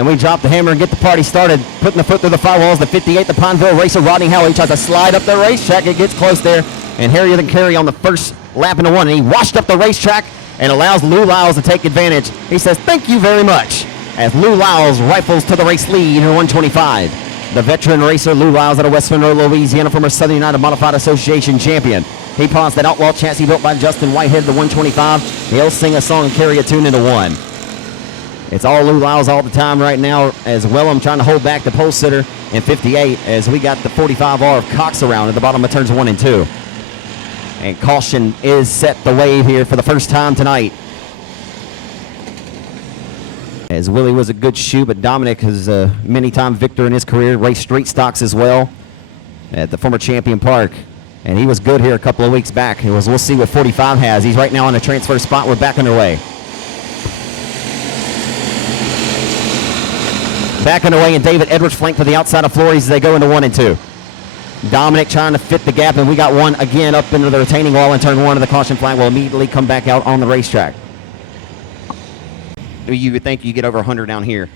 And we drop the hammer and get the party started. Putting the foot through the firewalls, the 58, the Pineville racer, Rodney Howell. He tries to slide up the racetrack. It gets close there. And Harrier than Carey on the first lap into one. And he washed up the racetrack and allows Lou Lyles to take advantage. He says, thank you very much, as Lou Lyles rifles to the race lead in 125. The veteran racer, Lou Lyles, out of West Monroe, Louisiana, former Southern United Modified Association champion. He pilots that outlaw chassis built by Justin Whitehead, the 125. He'll sing a song and carry a tune into one. It's all Lou Lyles all the time right now, as Wellham trying to hold back the pole sitter in 58, as we got the 45R of Cox around at the bottom of turns 1 and 2. And caution is set the wave here for the first time tonight. As Willie was a good shoe, but Dominic is a many-time victor in his career, raced street stocks as well at the former Champion Park. And he was good here a couple of weeks back. We'll see what 45 has. He's right now on a transfer spot. We're back underway. Back underway, and David Edwards flanked for the outside of Flores as they go into 1 and 2. Dominic trying to fit the gap, and we got one again up into the retaining wall in turn 1 of the caution flag. Will immediately come back out on the racetrack. You would think you get over 100 down here,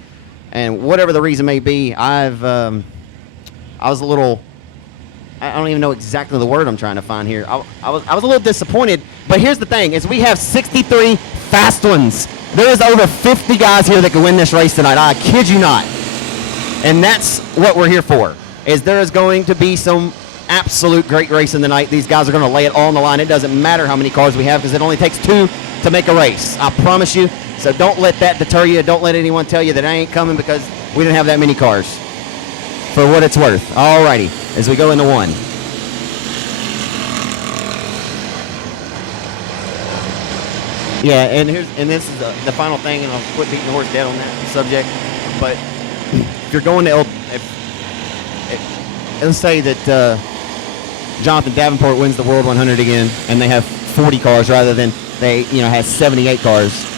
and whatever the reason may be, I was a little, I don't even know exactly the word I'm trying to find here. I was a little disappointed, but here's the thing: is we have 63 fast ones. There is over 50 guys here that can win this race tonight. I kid you not, and that's what we're here for. Is there is going to be some absolute great racing tonight. These guys are going to lay it all on the line. It doesn't matter how many cars we have, because it only takes 2 to make a race. I promise you. So don't let that deter you. Don't let anyone tell you that I ain't coming because we didn't have that many cars. For what it's worth. Alrighty, as we go into 1. Yeah, and this is the final thing, and I'll quit beating the horse dead on that subject. But if you're going to let's say that Jonathan Davenport wins the World 100 again, and they have 40 cars rather than they has 78 cars.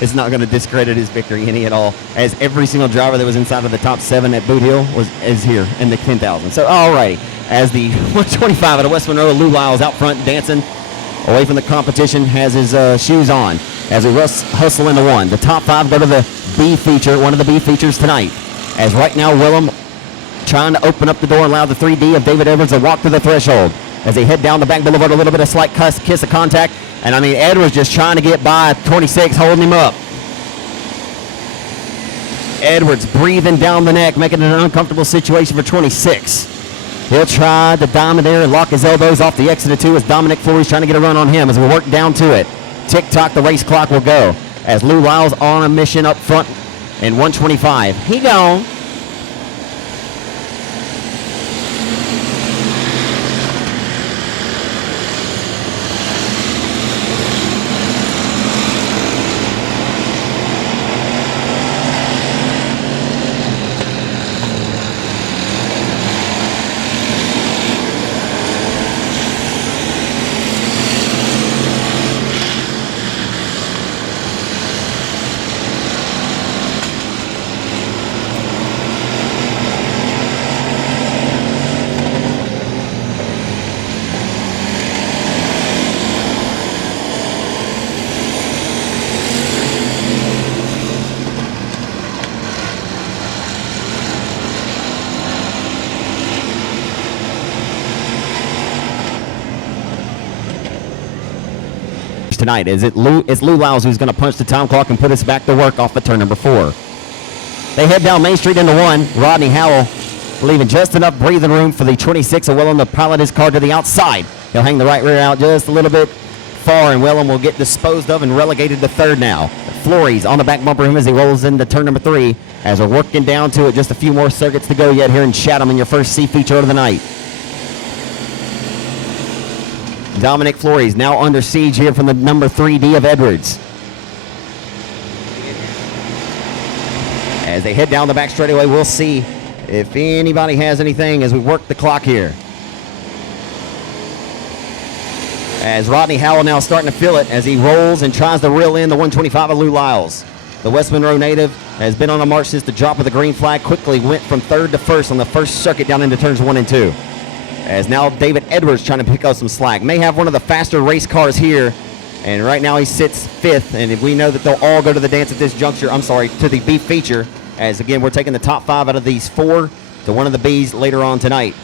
It's not going to discredit his victory any at all, as every single driver that was inside of the top 7 at Boot Hill is here in the 10,000. So alrighty, as the 125 out of West Monroe, Lou Lyles out front dancing away from the competition, has his shoes on as we hustle into 1. The top 5 go to the B feature, one of the B features tonight, as right now Willem trying to open up the door and allow the 3D of David Edwards to walk through the threshold as they head down the back boulevard. A little bit of slight kiss of contact. And I mean, Edwards just trying to get by 26, holding him up. Edwards breathing down the neck, making it an uncomfortable situation for 26. He'll try to diamond there and lock his elbows off the exit of 2 as Dominic Flores trying to get a run on him as we work down to it. Tick-tock, the race clock will go as Lou Lyles on a mission up front in 125. He gone. Tonight. It's Lou Lyles who's going to punch the time clock and put us back to work off of turn number 4. They head down Main Street into 1. Rodney Howell leaving just enough breathing room for the 26 of Willem to pilot his car to the outside. He'll hang the right rear out just a little bit far, and Willem will get disposed of and relegated to 3rd now. Flores on the back bumper of him as he rolls into turn number 3 as we're working down to it. Just a few more circuits to go yet here in Chatham in your first C feature of the night. Dominic Flores now under siege here from the number 3D of Edwards. As they head down the back straightaway, we'll see if anybody has anything as we work the clock here. As Rodney Howell now starting to feel it as he rolls and tries to reel in the 125 of Lou Lyles. The West Monroe native has been on a march since the drop of the green flag. Quickly went from 3rd to 1st on the first circuit down into turns 1 and 2. As now David Edwards trying to pick up some slack. May have one of the faster race cars here And right now he sits 5th, and we know that they'll all go to the dance at this juncture. I'm sorry, to the B feature, as again we're taking the top 5 out of these 4 to one of the Bs later on tonight.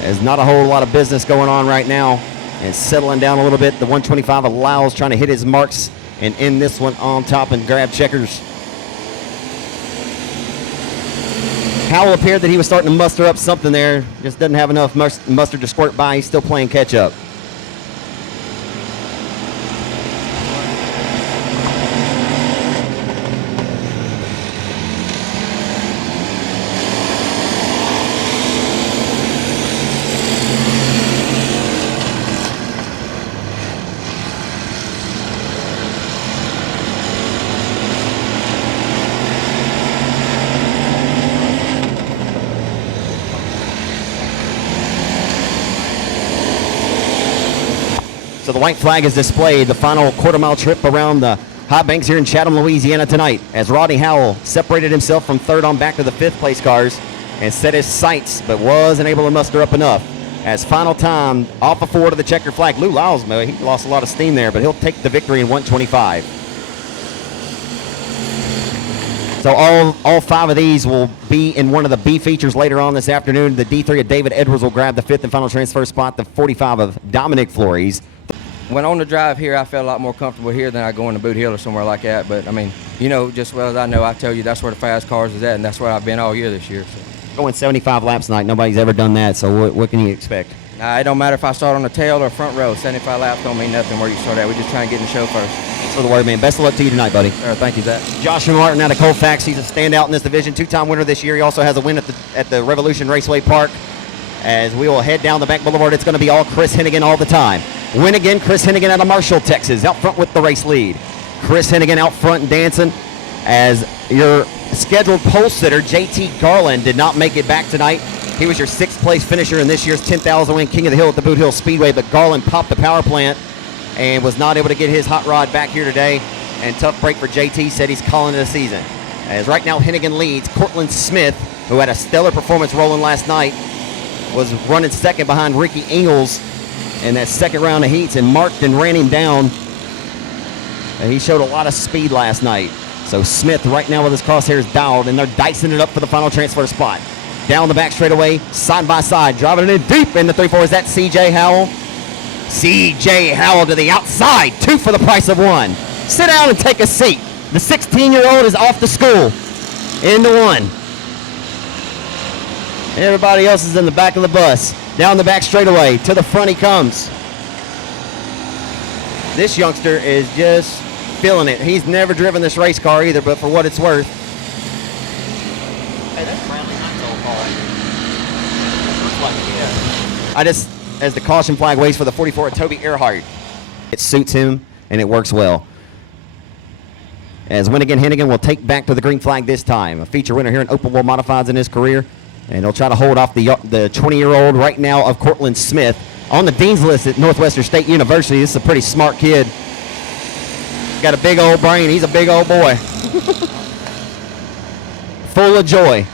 There's not a whole lot of business going on right now, and settling down a little bit. The 125 allows trying to hit his marks and end this one on top and grab checkers. Howell appeared that he was starting to muster up something there. Just doesn't have enough mustard to squirt by. He's still playing catch up. So the white flag is displayed, the final quarter-mile trip around the high banks here in Chatham, Louisiana tonight, as Rodney Howell separated himself from 3rd on back to the 5th place cars and set his sights, but wasn't able to muster up enough. As final time, off of 4 to the checker flag. Lou Lyles, he lost a lot of steam there, but he'll take the victory in 125. So all 5 of these will be in one of the B features later on this afternoon. The D3 of David Edwards will grab the 5th and final transfer spot. The 45 of Dominic Flores. When on the drive here, I felt a lot more comfortable here than I go into Boot Hill or somewhere like that. But, I mean, you know, just as well as I know, I tell you that's where the fast cars is at, and that's where I've been all year this year. So. Going 75 laps tonight. Nobody's ever done that, so what can you expect? It don't matter if I start on the tail or front row. 75 laps don't mean nothing where you start at. We just try and get in the show first. Thanks for the word, man. Best of luck to you tonight, buddy. Sure, thank you, Zach. Joshua Martin out of Colfax. He's a standout in this division. 2-time winner this year. He also has a win at the Revolution Raceway Park. As we will head down the back boulevard, it's going to be all Chris Hennigan all the time. Win again, Chris Hennigan out of Marshall, Texas, out front with the race lead. Chris Hennigan out front and dancing, as your scheduled pole sitter, JT Garland, did not make it back tonight. He was your 6th place finisher in this year's 10,000 win King of the Hill at the Boot Hill Speedway, but Garland popped the power plant and was not able to get his hot rod back here today. And tough break for JT, said he's calling it a season. As right now Hennigan leads, Cortland Smith, who had a stellar performance rolling last night, was running 2nd behind Ricky Ingles in that 2nd round of heats and marked and ran him down. And he showed a lot of speed last night. So Smith right now with his crosshairs dialed, and they're dicing it up for the final transfer spot. Down the back straightaway, side by side, driving it in deep in the 3-4. Is that CJ Howell? CJ Howell to the outside, 2 for the price of 1. Sit down and take a seat. The 16-year-old is off to school. Into 1. Everybody else is in the back of the bus. Down the back straightaway, to the front he comes. This youngster is just feeling it. He's never driven this race car either, but for what it's worth. Hey, that's Bradley Knight's old car. Looks like it, yeah. I just, as the caution flag waits for the 44 of Toby Earhart. It suits him, and it works well. As Winnigan Hennigan will take back to the green flag this time. A feature winner here in open wheel modifieds in his career. And he'll try to hold off the 20-year-old right now of Cortland Smith on the dean's list at Northwestern State University. This is a pretty smart kid. Got a big old brain. He's a big old boy. Full of joy.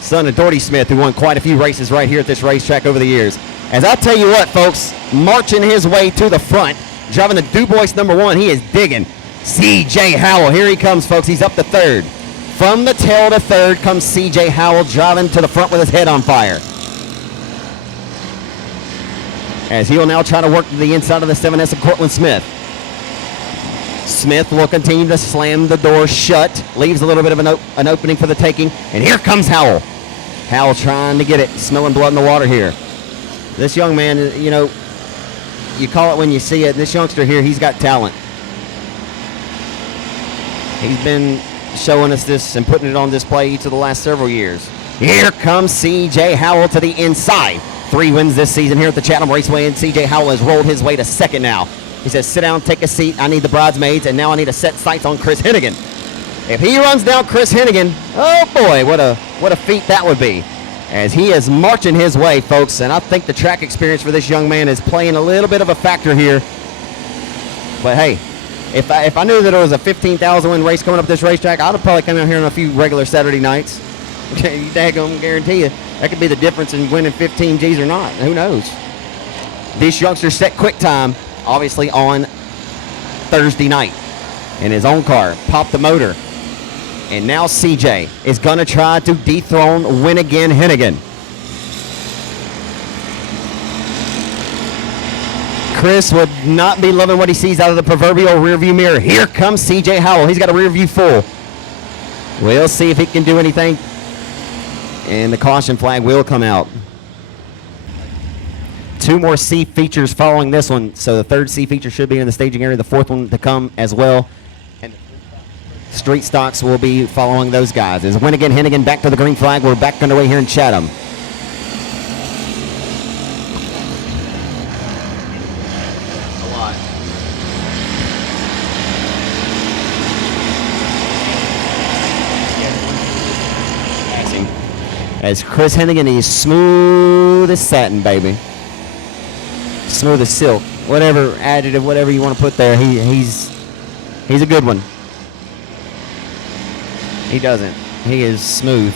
Son of Doherty Smith, who won quite a few races right here at this racetrack over the years. As I tell you what, folks, marching his way to the front, driving the DuBois #1, he is digging. C.J. Howell, here he comes, folks. He's up to 3rd. From the tail to 3rd comes C.J. Howell, driving to the front with his head on fire. As he will now try to work to the inside of the 7S of Cortland Smith. Smith will continue to slam the door shut, leaves a little bit of an opening for the taking, and here comes Howell. Howell trying to get it, smelling blood in the water here. This young man, you know, you call it when you see it. This youngster here, he's got talent. He's been showing us this and putting it on display each of the last several years. Here comes C.J. Howell to the inside. 3 wins this season here at the Chatham Raceway, and C.J. Howell has rolled his way to 2nd now. He says, sit down, take a seat. I need the bridesmaids, and now I need to set sights on Chris Hennigan. If he runs down Chris Hennigan, oh boy, what a feat that would be. As he is marching his way, folks, and I think the track experience for this young man is playing a little bit of a factor here. But hey, if I knew that there was a 15,000 win race coming up this racetrack, I'd have probably come out here on a few regular Saturday nights. Okay, you daggone guarantee you that could be the difference in winning 15 G's or not. Who knows? This youngster set quick time, obviously on Thursday night in his own car. Popped the motor. And now CJ is going to try to dethrone Win Again Hennigan. Chris would not be loving what he sees out of the proverbial rearview mirror. Here comes CJ Howell. He's got a rear view full. We'll see if he can do anything. And the caution flag will come out. 2 more C features following this one. So the third C feature should be in the staging area. The fourth one to come as well. And street stocks will be following those guys. As Win Again Hennigan back to the green flag. We're back underway here in Chatham. As Chris Hennigan, he's smooth as satin, baby. Smooth as silk. Whatever adjective, whatever you want to put there, he's a good one. He doesn't. He is smooth.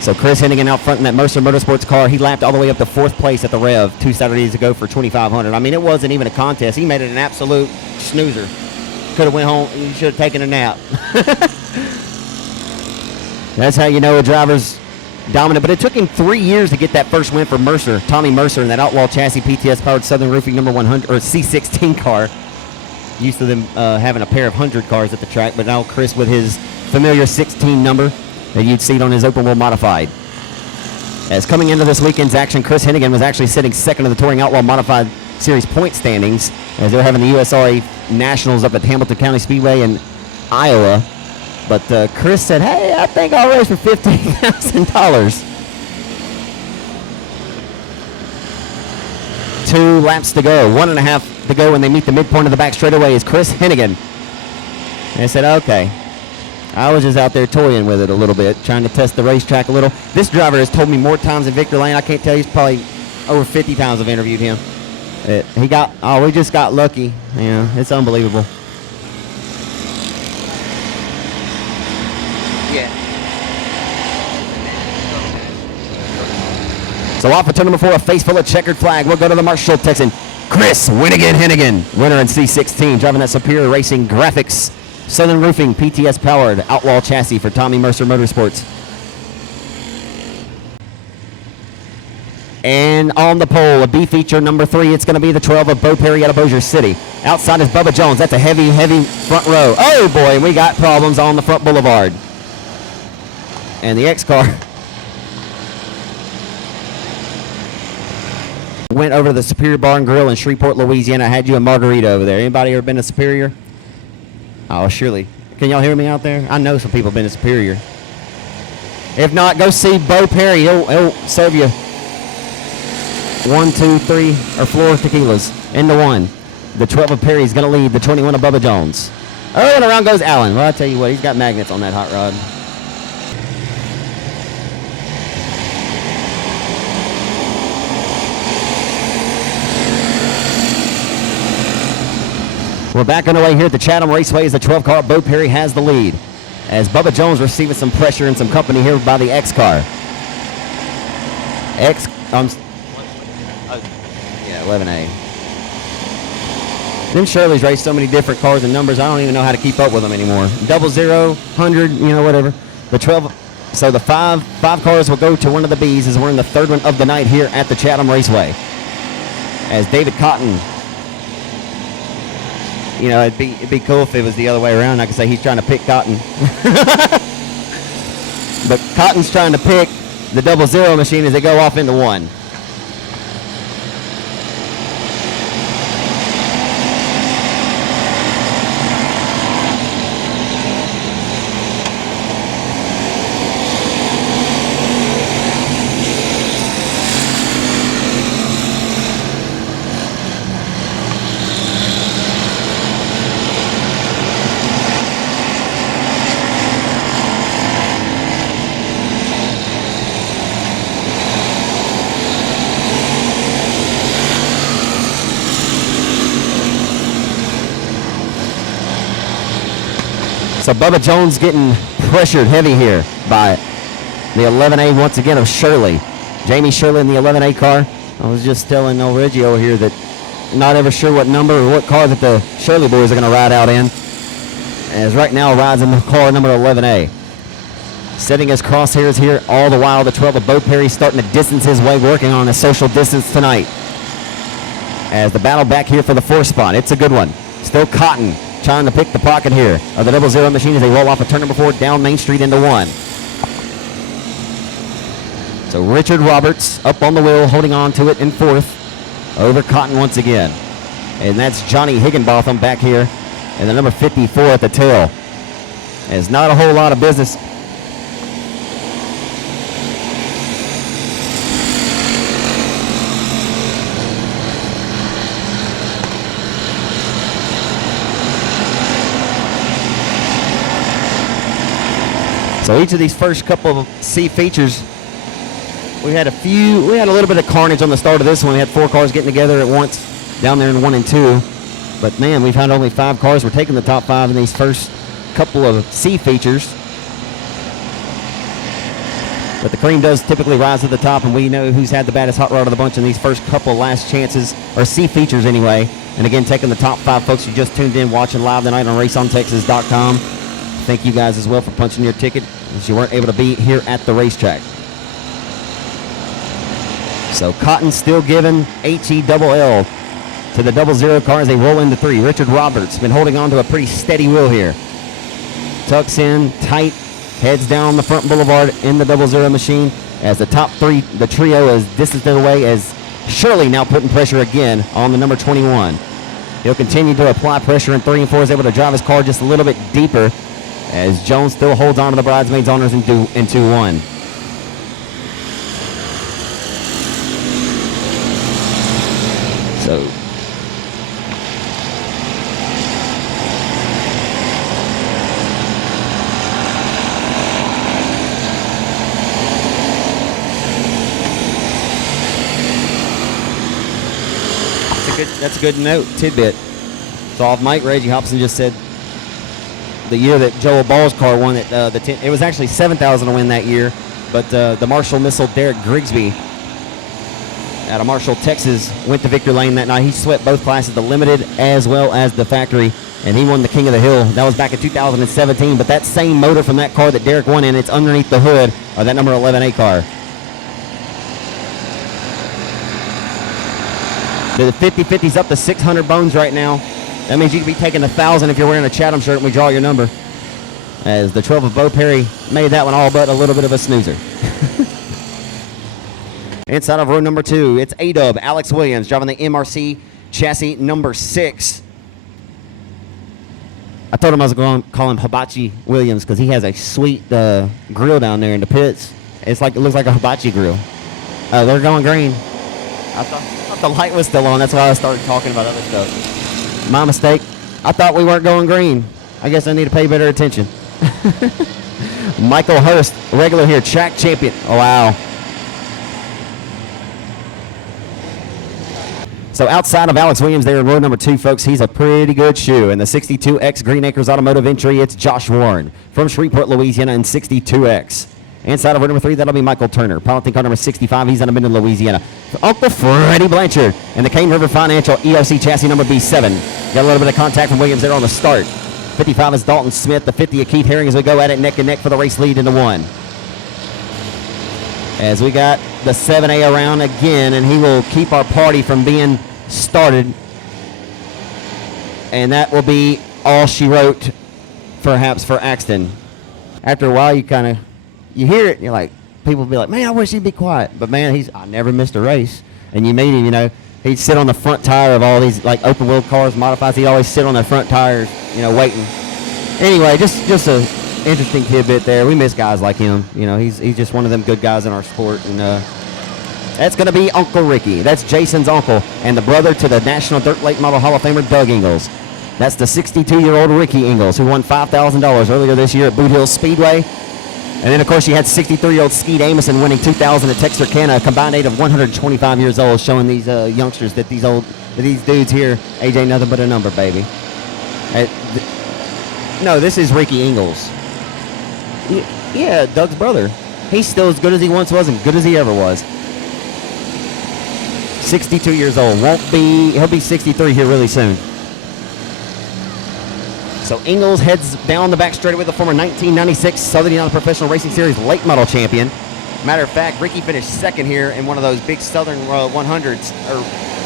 So Chris Hennigan out front in that Mercer Motorsports car. He lapped all the way up to 4th place at the Rev 2 Saturdays ago for 2,500. I mean, it wasn't even a contest. He made it an absolute snoozer. Could have went home. He should have taken a nap. That's how you know a driver's dominant, but it took him 3 years to get that first win for Mercer, Tommy Mercer, in that Outlaw Chassis PTS powered Southern Roofing number 100 or C16 car. Used to them having a pair of 100 cars at the track, but now Chris with his familiar 16 number that you'd see on his open wheel modified. As coming into this weekend's action, Chris Hennigan was actually sitting second in the Touring Outlaw Modified Series point standings as they're having the USRA Nationals up at Hamilton County Speedway in Iowa. But Chris said, hey, I think I'll race for $15,000. 2 laps to go, 1.5 to go when they meet the midpoint of the back straightaway is Chris Hennigan. And I said, okay. I was just out there toying with it a little bit, trying to test the racetrack a little. This driver has told me more times than Victor Lane. I can't tell you, he's probably over 50 times I've interviewed him. We just got lucky. Yeah, it's unbelievable. So off of turn number 4, a face full of checkered flag. We'll go to the Marshall Texan, Chris Win Again Hennigan, winner in C16, driving that Superior Racing Graphics Southern Roofing PTS powered Outlaw chassis for Tommy Mercer Motorsports. And on the pole, a B feature number 3, it's going to be the 12 of Bo Perry out of Bossier City. Outside is Bubba Jones. That's a heavy, heavy front row. Oh boy, we got problems on the front boulevard. And the X car went over to the Superior Bar and Grill in Shreveport, Louisiana. I had you a margarita over there. Anybody ever been to Superior? Oh, surely. Can y'all hear me out there? I know some people have been to Superior. If not, go see Bo Perry. He'll serve you 1, 2, 3, or 4 tequilas into one. The 12 of Perry is going to lead the 21 of Bubba Jones. Oh, and around goes Allen. Well, I tell you what, he's got magnets on that hot rod. We're back underway here at the Chatham Raceway as the 12 car Bo Perry has the lead. As Bubba Jones receiving some pressure and some company here by the X car. 11A. Then Shirley's raced so many different cars and numbers, I don't even know how to keep up with them anymore. 00, 100, whatever. The 12, so the five cars will go to one of the B's as we're in the third one of the night here at the Chatham Raceway. As David Cotton, it'd be cool if it was the other way around. I could say he's trying to pick Cotton. But Cotton's trying to pick the 00 machine as they go off into one. So Bubba Jones getting pressured heavy here by the 11A once again of Shirley. Jamie Shirley in the 11A car. I was just telling old Reggie over here that Not ever sure what number or what car that the Shirley boys are going to ride out in. As right now rides in the car number 11A. Setting his crosshairs here all the while. The 12 of Bo Perry starting to distance his way, working on a social distance tonight. As the battle back here for the 4th spot. It's a good one. Still Cotton trying to pick the pocket here of the 00 machine as they roll off of turn number 4 down Main Street into 1. So Richard Roberts up on the wheel, holding on to it in 4th over Cotton once again. And that's Johnny Higginbotham back here and the number 54 at the tail. There's not a whole lot of business. So each of these first couple of C features, we had a little bit of carnage on the start of this one. We had 4 cars getting together at once down there in 1 and 2. But man, we've had only 5 cars. We're taking the top 5 in these first couple of C features. But the cream does typically rise to the top, and we know who's had the baddest hot rod of the bunch in these first couple last chances, or C features anyway. And again, taking the top 5 folks who just tuned in watching live tonight on raceontexas.com. Thank you guys as well for punching your ticket as you weren't able to be here at the racetrack. So Cotton still giving HELL to the 00 car as they roll into 3. Richard Roberts been holding on to a pretty steady wheel here. Tucks in tight, heads down the front boulevard in the 00 machine as the top 3, the trio, is distanced their way as Shirley now putting pressure again on the number 21. He'll continue to apply pressure in 3 and 4, is able to drive his car just a little bit deeper as Jones still holds on to the bridesmaids' honors in 2-1. So that's a good note tidbit. So off mic, Reggie Hobson just said the year that Joel Ball's car won it, it was actually 7,000 to win that year, but the Marshall Missile Derek Grigsby out of Marshall, Texas, went to victory lane that night. He swept both classes, the limited as well as the factory, and he won the King of the Hill. That was back in 2017, but that same motor from that car that Derek won in, it's underneath the hood of that number 11A car. The 50-50's up to 600 bones right now. That means you could be taking 1,000 if you're wearing a Chatham shirt and we draw your number. As the 12 of Bo Perry made that one all but a little bit of a snoozer. Inside of row number 2, it's A-Dub, Alex Williams, driving the MRC chassis number 6. I told him I was going to call him Hibachi Williams because he has a sweet grill down there in the pits. It looks like a hibachi grill. They're going green. I thought the light was still on. That's why I started talking about other stuff. My mistake. I thought we weren't going green. I guess I need to pay better attention. Michael Hurst, regular here, track champion. Oh, wow. So outside of Alex Williams there in row number 2, folks, he's a pretty good shoe. In the 62X Green Acres Automotive entry, it's Josh Warren from Shreveport, Louisiana in 62X. Inside of row number 3, that'll be Michael Turner. Piloting car number 65, he's out of Minden, Louisiana. Uncle Freddie Blanchard in the Cane River Financial EOC chassis number B7. Got a little bit of contact from Williams there on the start. 55 is Dalton Smith. The 50 of Keith Herring as we go at it neck and neck for the race lead into 1. As we got the 7A around again, and he will keep our party from being started. And that will be all she wrote, perhaps, for Axton. After a while, you hear it, and you're like, people will be like, man, I wish he'd be quiet. But man, I never missed a race. And you meet him, he'd sit on the front tire of all these like open wheel cars, modifieds. He'd always sit on the front tires, waiting. Anyway, just a interesting tidbit there. We miss guys like him. He's just one of them good guys in our sport. And that's going to be Uncle Ricky. That's Jason's uncle and the brother to the National Dirt Late Model Hall of Famer Doug Ingalls. That's the 62-year-old Ricky Ingalls, who won $5,000 earlier this year at Boot Hill Speedway. And then, of course, you had 63-year-old Skeet Amison winning 2000 at Texarkana, a combined age of 125 years old, showing these youngsters that these dudes here, AJ, nothing but a number, baby. No, this is Ricky Ingalls. Yeah, Doug's brother. He's still as good as he once was and good as he ever was. 62 years old. He'll be 63 here really soon. So Ingalls heads down the back straightaway, the former 1996 Southern United Professional Racing Series late model champion. Matter of fact, Ricky finished second here in one of those big Southern 100s, or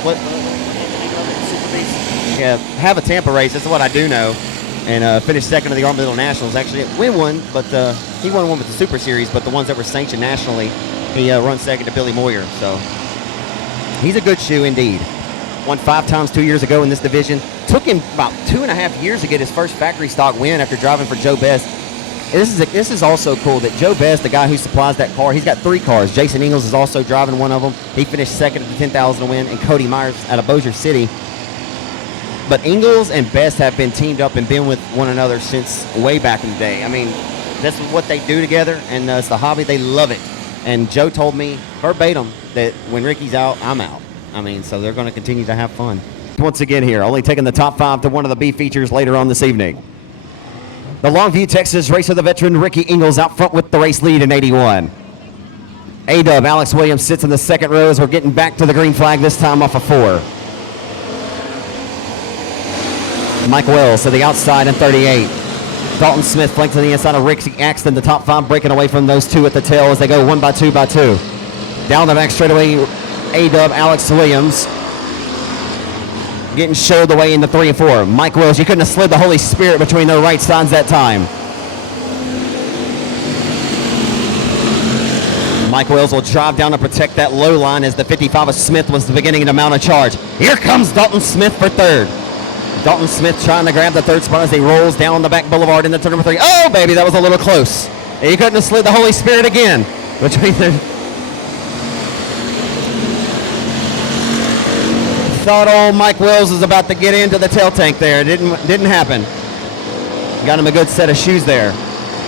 what? Super Bees. Yeah, have a Tampa race. That's what I do know. And finished second in the Army Middle Nationals. Actually, didn't win one, but he won one with the Super Series. But the ones that were sanctioned nationally, he runs second to Billy Moyer. So he's a good shoe indeed. Won 5 times 2 years ago in this division. Took him about 2.5 years to get his first factory stock win after driving for Joe Best. This is also cool that Joe Best, the guy who supplies that car, he's got 3 cars. Jason Ingalls is also driving one of them. He finished second at the 10,000 to win, and Cody Myers out of Bossier City. But Ingalls and Best have been teamed up and been with one another since way back in the day. I mean, that's what they do together, and it's the hobby. They love it. And Joe told me verbatim that when Ricky's out, I'm out. I mean, so they're going to continue to have fun. Once again here, only taking the top 5 to one of the B features later on this evening. The Longview, Texas racer, the veteran Ricky Ingalls out front with the race lead in 81. A-Dub, Alex Williams sits in the second row as we're getting back to the green flag, this time off of 4. Mike Wells to the outside in 38. Dalton Smith flanks to the inside of Ricky Axton, the top 5 breaking away from those 2 at the tail as they go 1 by 2 by 2. Down the back straightaway, A-Dub, Alex Williams getting showed the way into 3 and 4. Mike Wells, you couldn't have slid the Holy Spirit between their right sides that time. Mike Wells will drive down to protect that low line as the 55 of Smith was beginning to mount a charge. Here comes Dalton Smith for 3rd. Dalton Smith trying to grab the 3rd spot as he rolls down the back boulevard into turn number 3. Oh, baby, that was a little close. And you couldn't have slid the Holy Spirit again between the... Thought old Mike Wells was about to get into the tail tank there. It didn't happen. Got him a good set of shoes there.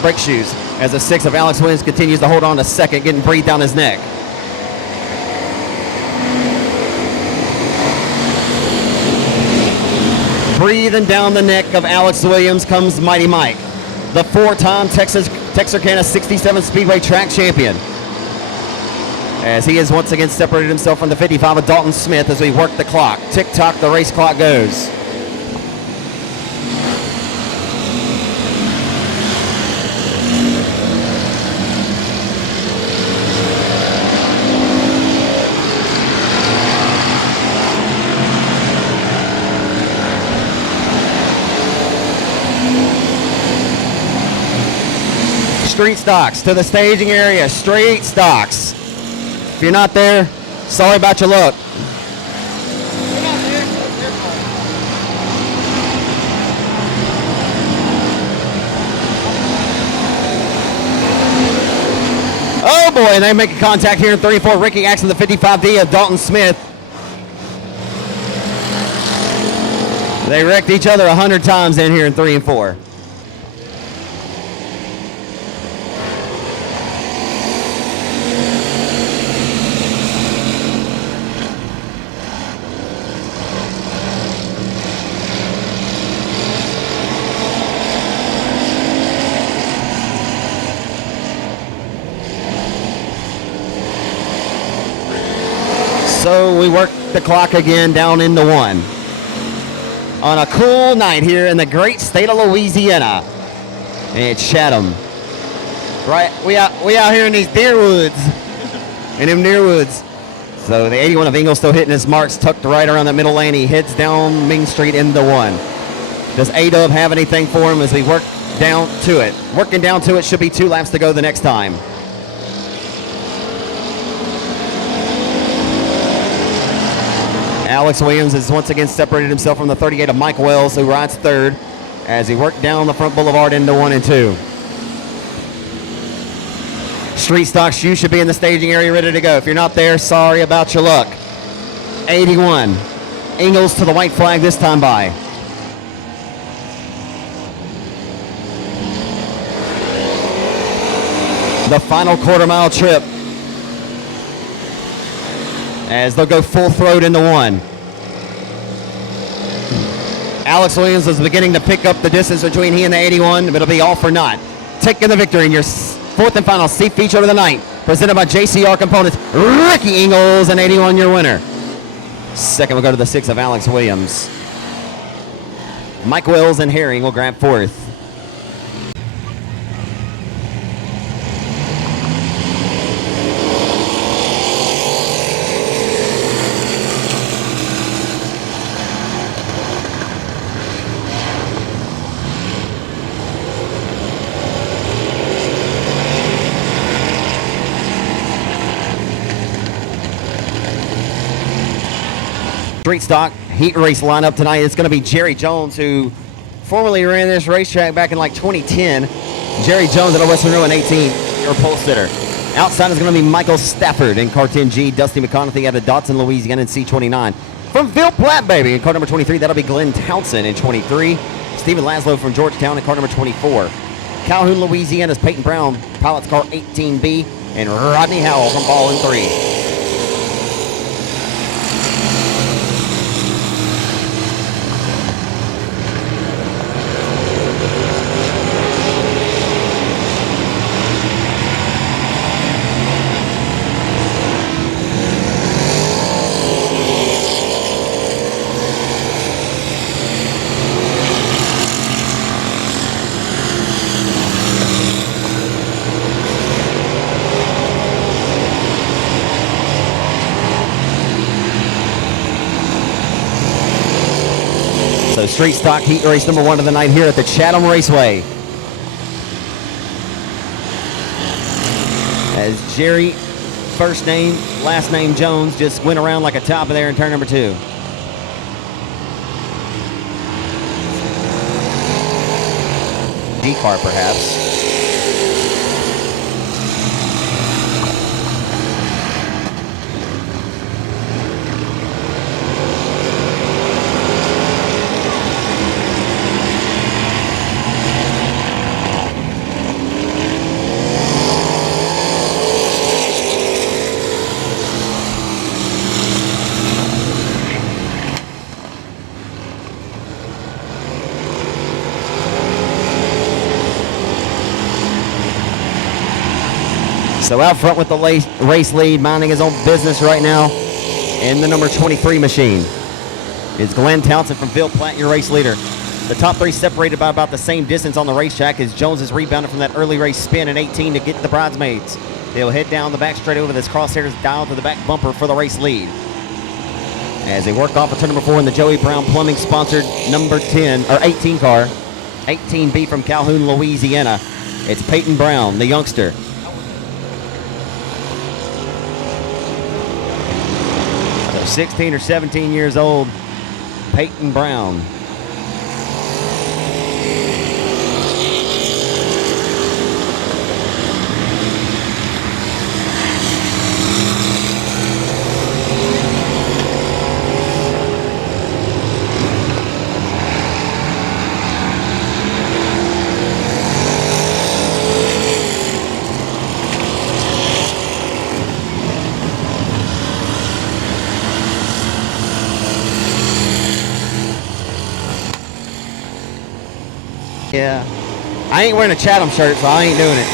Brake shoes. As the 6 of Alex Williams continues to hold on to 2nd, getting breathed down his neck. Breathing down the neck of Alex Williams comes Mighty Mike, the 4-time Texarkana 67 Speedway track champion. As he has once again separated himself from the 55 of Dalton Smith as we work the clock. Tick-tock, the race clock goes. Street stocks to the staging area. Street stocks. If you're not there, sorry about your luck. Oh boy, and they make a contact here in 34. Ricky Axton, the 55D of Dalton Smith. They wrecked each other 100 times in here in 3 and 4. So we work the clock again down into 1. On a cool night here in the great state of Louisiana. And it's Chatham. Right, we out here in these deer woods. In them deer woods. So the 81 of Ingalls still hitting his marks, tucked right around the middle lane. He heads down Main Street into 1. Does A-Dub have anything for him as we work down to it? Working down to it, should be 2 laps to go the next time. Alex Williams has once again separated himself from the 38 of Mike Wells, who rides 3rd, as he worked down the front boulevard into 1 and 2. Street stock shoes should be in the staging area ready to go. If you're not there, sorry about your luck. 81. Ingalls to the white flag this time by. The final quarter-mile trip, as they'll go full throat into 1. Alex Williams is beginning to pick up the distance between he and the 81, but it'll be all for naught. Taking the victory in your 4th and final C feature of the night, presented by JCR Components. Ricky Ingalls, an 81, your winner. Second will go to the 6 of Alex Williams. Mike Wills and Herring will grab 4th. Street stock heat race lineup tonight. It's going to be Jerry Jones, who formerly ran this racetrack back in like 2010. Jerry Jones at a West Monroe in 18, or pole sitter. Outside is going to be Michael Stafford in car 10G. Dusty McConaughey out of Dotson, Louisiana in C29. From Ville Platte, baby, in car number 23, that'll be Glenn Townsend in 23. Stephen Laszlo from Georgetown in car number 24. Calhoun, Louisiana's Peyton Brown, pilot's car 18B. And Rodney Howell from Ball in 3. So street stock heat race number 1 of the night here at the Chatham Raceway. As Jerry, first name, last name Jones, just went around like a top of there in turn number 2. D-car perhaps. So out front with the race lead, minding his own business right now, in the number 23 machine is Glenn Townsend from Ville Platte, your race leader. The top 3 separated by about the same distance on the racetrack as Jones has rebounded from that early race spin in 18 to get the bridesmaids. They'll head down the back straight over this crosshairs dialed to the back bumper for the race lead. As they work off of turn number 4 in the Joey Brown Plumbing sponsored number 10 or 18 car, 18B from Calhoun, Louisiana. It's Peyton Brown, the youngster. 16 or 17 years old, Peyton Brown. Yeah, I ain't wearing a Chatham shirt, so I ain't doing it.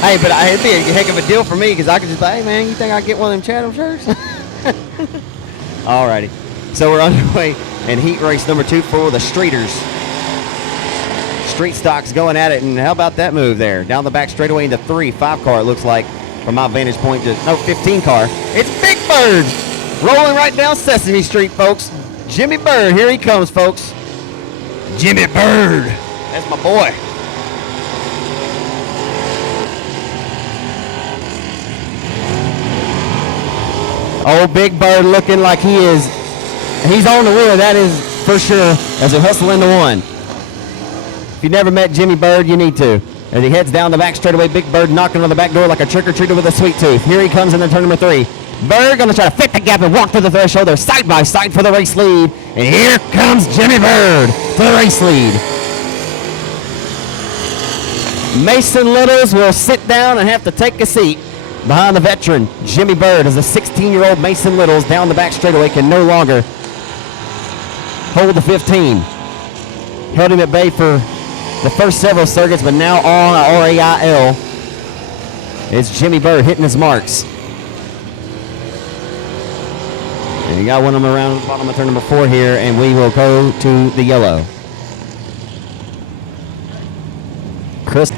Hey, but it'd be a heck of a deal for me because I could just say, hey, man, you think I get one of them Chatham shirts? Alrighty. So we're underway in heat race number 2 for the Streeters. Street stock's going at it, and how about that move there? Down the back straightaway into 5 car, it looks like, from my vantage point. 15 car. It's Big Bird rolling right down Sesame Street, folks. Jimmy Bird, here he comes, folks. Jimmy Bird. That's my boy. Old Big Bird looking like he's on the wheel, that is for sure, as they hustle into 1. If you never met Jimmy Bird, you need to. As he heads down the back straightaway, Big Bird knocking on the back door like a trick-or-treater with a sweet tooth. Here he comes in the turn number 3. Bird gonna try to fit the gap and walk through the threshold. They're side by side for the race lead. And here comes Jimmy Bird for the race lead. Mason Littles will sit down and have to take a seat behind the veteran, Jimmy Bird, as the 16-year-old Mason Littles down the back straightaway can no longer hold the 15. Held him at bay for the first several circuits, but now on RAIL is Jimmy Bird hitting his marks. And you got one of them around the bottom of turn number 4 here, and we will go to the yellow. Chris.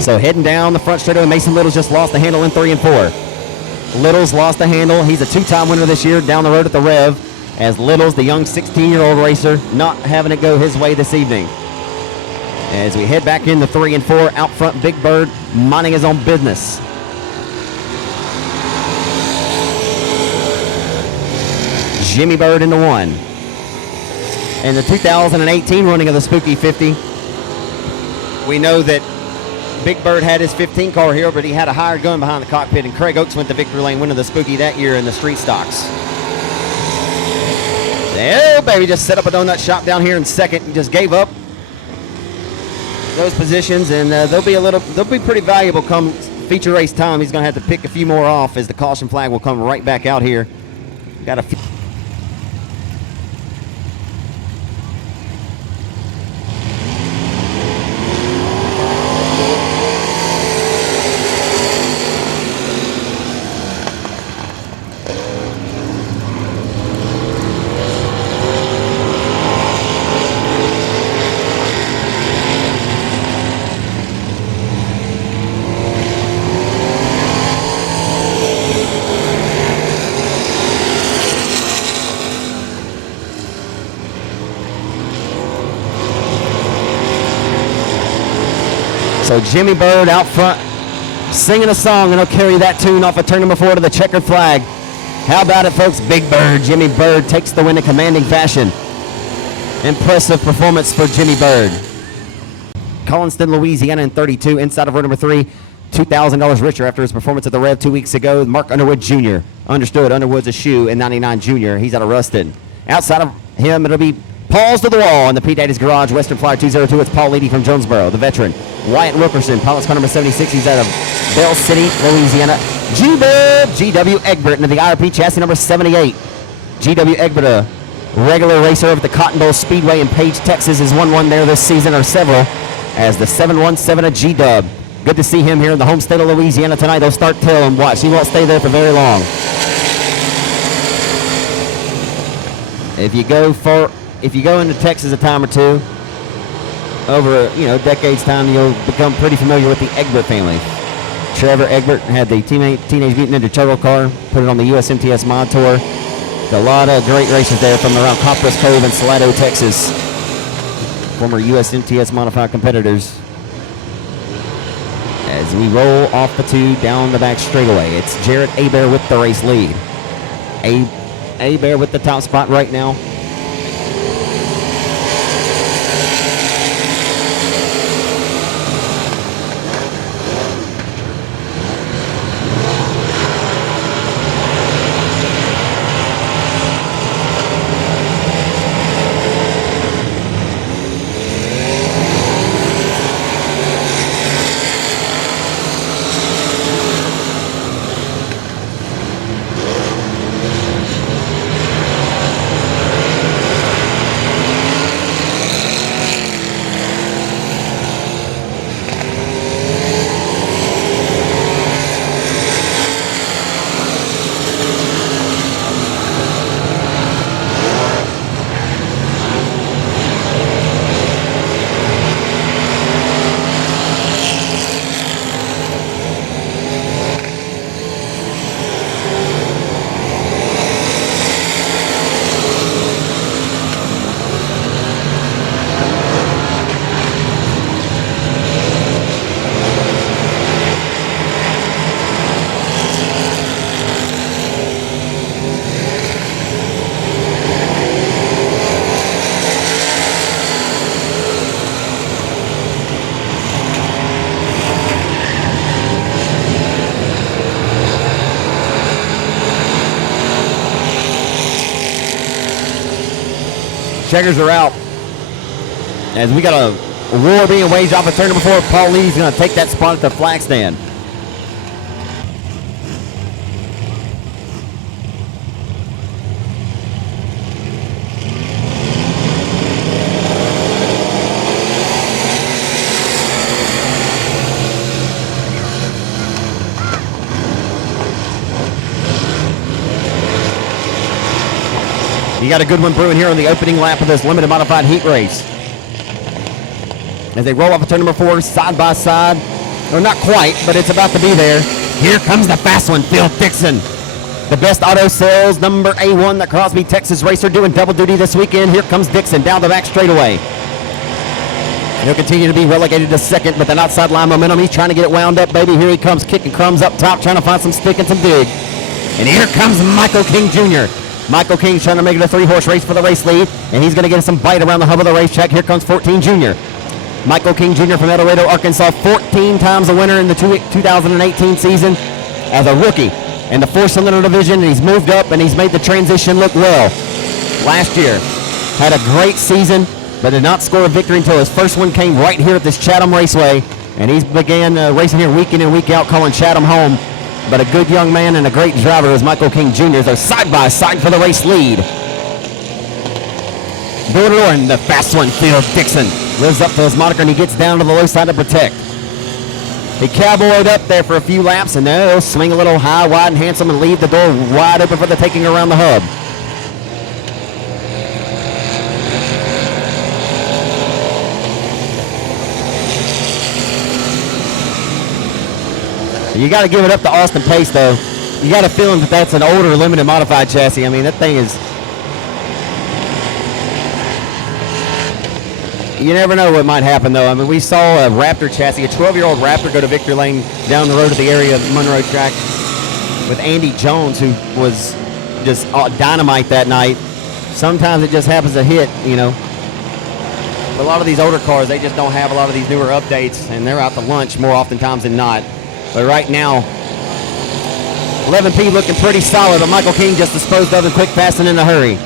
So heading down the front straightaway, Mason Littles just lost the handle in 3 and 4. Littles lost the handle. He's a 2-time winner this year down the road at the Rev, as Littles, the young 16-year-old racer, not having it go his way this evening. As we head back in the 3 and 4, out front, Big Bird minding his own business. Jimmy Bird in the 1. In the 2018 running of the Spooky 50, we know that Big Bird had his 15 car here, but he had a higher gun behind the cockpit, and Craig Oakes went to victory lane winning the Spooky that year in the street stocks. Oh, baby, just set up a donut shop down here in second and just gave up those positions, and they'll be pretty valuable come feature race time. He's going to have to pick a few more off as the caution flag will come right back out here. Got a few. So Jimmy Bird out front singing a song, and he'll carry that tune off of turn number 4 to the checkered flag. How about it, folks? Big Bird, Jimmy Bird takes the win in commanding fashion. Impressive performance for Jimmy Bird. Collinston, Louisiana in 32, inside of row number 3. $2,000 richer after his performance at the Rev 2 weeks ago. Mark Underwood Jr. Understood, Underwood's a shoe in 99 Jr. He's out of Ruston. Outside of him, it'll be Paul's to the wall in the P. Daddy's Garage, Western Flyer 202. It's Paul Leedy from Jonesboro, the veteran. Wyatt Wilkerson, pilot's car number 76. He's out of Bell City, Louisiana. GW Egbert into the IRP chassis number 78. GW Egbert, a regular racer over at the Cotton Bowl Speedway in Page, Texas, has won one there this season, or several, as the 717 of G-Dub. Good to see him here in the home state of Louisiana tonight. They'll start till and watch. He won't stay there for very long. If you go into Texas a time or two, over decades time, you'll become pretty familiar with the Egbert family. Trevor Egbert had the Teenage Mutant Ninja Turtle car, put it on the USMTS Mod Tour. A lot of great races there from around Copperas Cove and Salado, Texas. Former USMTS modified competitors. As we roll off the 2 down the back straightaway, it's Jared Abear with the race lead. Abear with the top spot right now. Checkers are out. As we got a war being waged off of turn number 4. Paul Lee's going to take that spot at the flag stand. You got a good one brewing here on the opening lap of this limited modified heat race. As they roll off of turn number 4, side by side. Or not quite, but it's about to be there. Here comes the fast one, Phil Dixon. The best auto sales, number A1, the Crosby, Texas racer, doing double duty this weekend. Here comes Dixon down the back straightaway. He'll continue to be relegated to second, but the outside line momentum, he's trying to get it wound up, baby. Here he comes, kicking crumbs up top, trying to find some stick and some dig. And here comes Michael King Jr. Michael King's trying to make it a 3-horse race for the race lead, and he's going to get some bite around the hub of the racetrack. Here comes 14 Jr. Michael King Jr. from El Dorado, Arkansas, 14 times a winner in the 2018 season as a rookie in the 4-cylinder division, and he's moved up and he's made the transition look well. Last year, had a great season, but did not score a victory until his first one came right here at this Chatham Raceway, and he's began racing here week in and week out, calling Chatham home. But a good young man and a great driver is Michael King Jr. They're side by side for the race lead. Door to door, and the fast one, Phil Dixon, lives up to his moniker, and he gets down to the low side to protect. He cowboyed up there for a few laps, and now he'll swing a little high, wide, and handsome, and leave the door wide open for the taking around the hub. You got to give it up to Austin Pace, though. You got a feeling that that's an older limited modified chassis. I mean, that thing is... You never know what might happen, though. I mean, we saw a Raptor chassis, a 12-year-old Raptor, go to victory lane down the road to the area of Monroe track with Andy Jones, who was just dynamite that night. Sometimes it just happens to hit, you know. But a lot of these older cars, they just don't have a lot of these newer updates, and they're out to lunch more oftentimes than not. But right now, 11P looking pretty solid, but Michael King just disposed of him quick, fast, and in a hurry.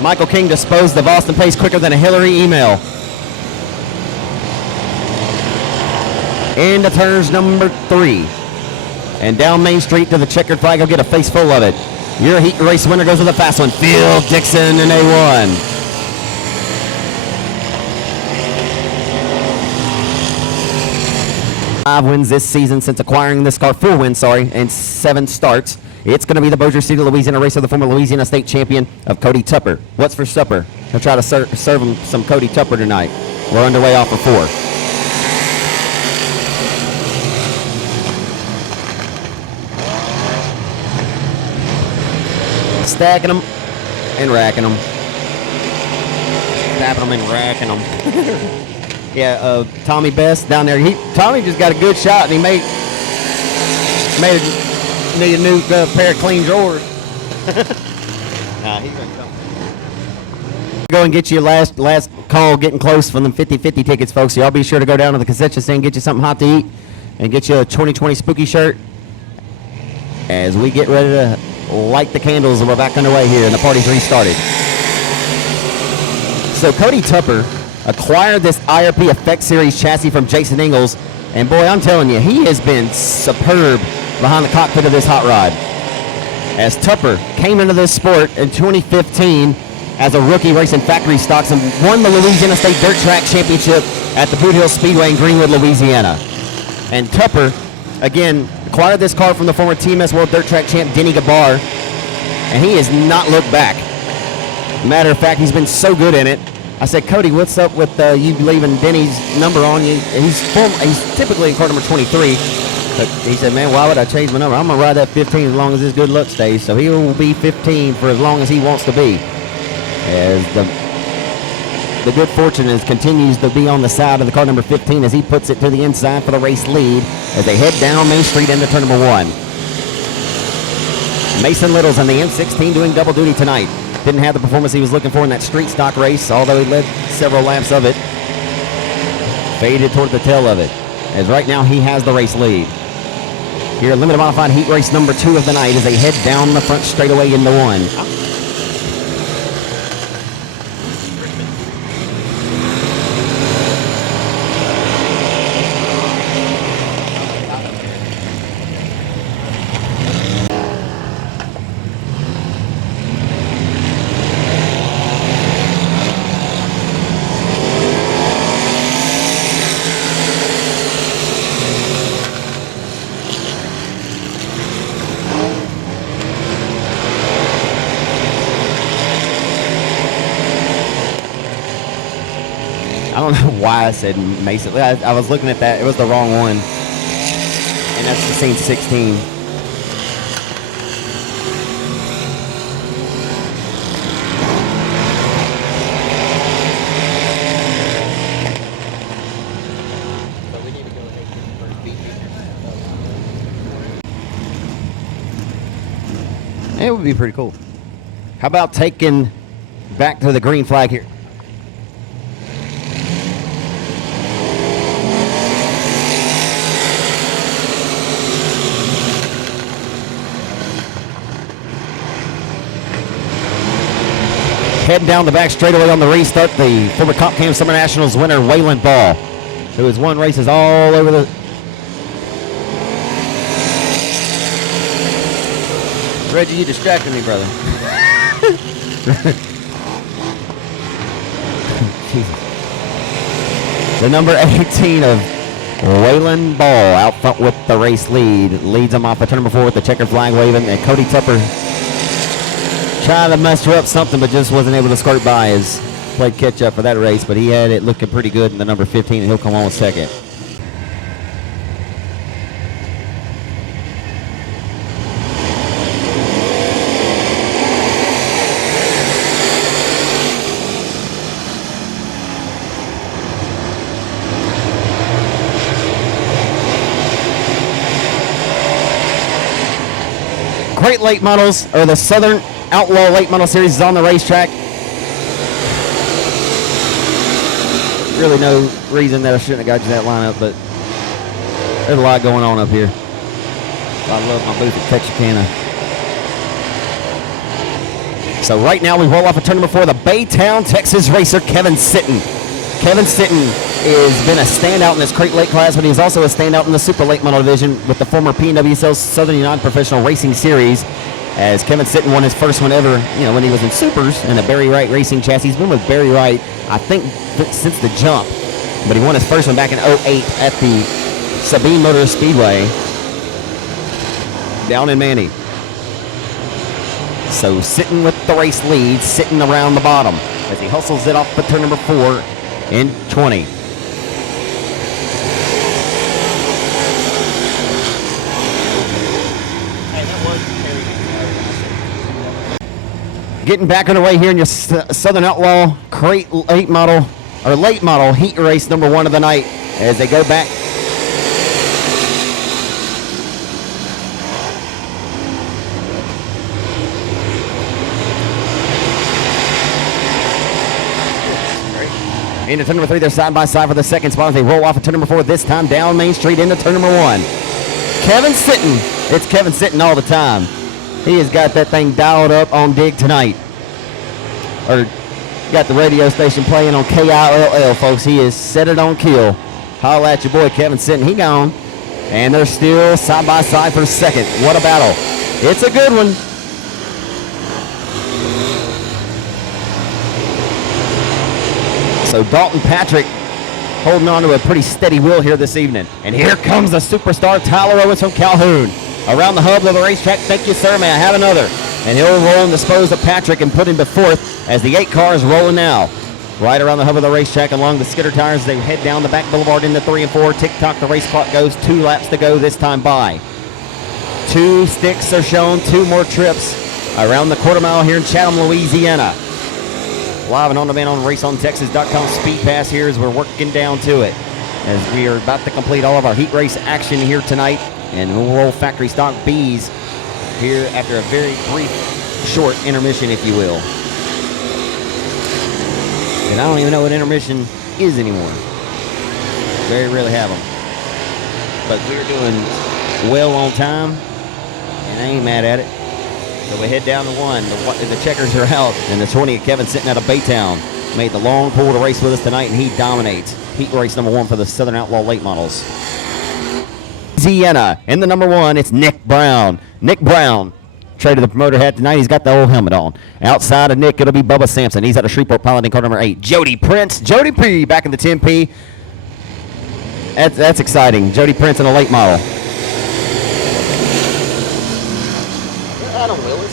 Michael King disposed of Austin Pace quicker than a Hillary email. Into turns number 3. And down Main Street to the checkered flag. He'll get a face full of it. Your heat race winner goes with the fast one, Phil Dixon in A1. 5 wins this season since acquiring this car, 4 wins, and 7 starts. It's going to be the Bossier City, Louisiana racer, the former Louisiana State champion of Cody Tupper. What's for supper? He'll try to serve him some Cody Tupper tonight. We're underway off for 4. Stacking them and racking them. Stacking them and racking them. Yeah, Tommy Best down there. Tommy just got a good shot, and he need a new pair of clean drawers. Nah, he's gonna come. Go and get you last call, getting close for them 50-50 tickets, folks. So y'all be sure to go down to the concession stand, get you something hot to eat, and get you a 2020 spooky shirt. As we get ready to light the candles, and we're back underway here, and the party's restarted. So Cody Tupper acquired this IRP Effect Series chassis from Jason Ingalls, and boy, I'm telling you, he has been superb behind the cockpit of this hot rod. As Tupper came into this sport in 2015 as a rookie racing factory stocks and won the Louisiana State Dirt Track Championship at the Boot Hill Speedway in Greenwood, Louisiana. And Tupper, again, acquired this car from the former TMS World Dirt Track champ Denny Gabar, and he has not looked back. Matter of fact, he's been so good in it. I said, Cody, what's up with you leaving Denny's number on you? He's typically in car number 23. But he said, man, why would I change my number? I'm going to ride that 15 as long as his good luck stays. So he will be 15 for as long as he wants to be. As the good fortune continues to be on the side of the car number 15 as he puts it to the inside for the race lead as they head down Main Street into turn number 1. Mason Little's on the M16 doing double duty tonight. Didn't have the performance he was looking for in that street stock race, although he led several laps of it. Faded toward the tail of it, as right now he has the race lead. Here, limited modified heat race number 2 of the night as they head down the front straightaway into 1. I don't know why I said Mason. I was looking at that. It was the wrong one. And that's the scene 16. It would be pretty cool. How about taking back to the green flag here? Heading down the back straightaway on the restart, the former Comp Cam Summer Nationals winner, Waylon Ball, who has won races all over the... Reggie, you distracted me, brother. Jesus. The number 18 of Waylon Ball out front with the race lead. Leads him off of turn number 4 with the checker flag waving. And Cody Tupper trying to muster up something, but just wasn't able to skirt by. His played catch up for that race, but he had it looking pretty good in the number 15, and he'll come on second. Great late models, or the Southern Outlaw Late Model Series is on the racetrack. Really no reason that I shouldn't have got you that lineup, but there's a lot going on up here. I love my booth at Texarkana. So right now we roll off of turn number 4, the Baytown, Texas racer, Kevin Sitton. Kevin Sitton has been a standout in this crate late class, but he's also a standout in the super late model division with the former PNWSL Southern United Professional Racing Series, as Kevin Sitton won his first one ever, when he was in supers in a Barry Wright racing chassis. He's been with Barry Wright, I think, since the jump, but he won his first one back in 08 at the Sabine Motor Speedway down in Manny. So Sitton with the race lead, sitting around the bottom as he hustles it off for turn number 4 in 20. Getting back underway here in your Southern Outlaw crate late model heat race number 1 of the night as they go back. Into turn number 3, they're side by side for the second spot as they roll off of turn number 4, this time down Main Street into turn number 1. Kevin Sitton. It's Kevin Sitton all the time. He has got that thing dialed up on Dig tonight. Or got the radio station playing on KILL, folks. He has set it on kill. Holla at your boy Kevin Sitton. He gone. And they're still side by side for second. What a battle. It's a good one. So Dalton Patrick holding on to a pretty steady wheel here this evening. And here comes the superstar Tyler Owens from Calhoun. Around the hub of the racetrack. Thank you, sir. May I have another? And he'll roll and dispose of Patrick and put him to 4th as the 8 car is rolling now. Right around the hub of the racetrack along the skidder tires. They head down the back boulevard into 3 and 4. Tick-tock, the race clock goes. 2 laps to go this time by. 2 sticks are shown. 2 more trips around the quarter mile here in Chatham, Louisiana. Live and on demand on raceontexas.com Speed Pass here as we're working down to it. As we are about to complete all of our heat race action here tonight. And we'll roll Factory Stock Bees here after a very brief, short intermission, if you will. And I don't even know what intermission is anymore. Very rarely have them. But we're doing well on time, and I ain't mad at it. So we head down to 1. The checkers are out, and the 20 of Kevin Sitton out of Baytown made the long pull to race with us tonight, and he dominates. Heat race number 1 for the Southern Outlaw Late Models. Louisiana. In the number 1, it's Nick Brown. Nick Brown traded the promoter hat tonight. He's got the old helmet on. Outside of Nick, it'll be Bubba Sampson. He's out of Shreveport piloting car number 8. Jody Prince. Jody P back in the 10P. That's exciting. Jody Prince in a late model. Adam Willis.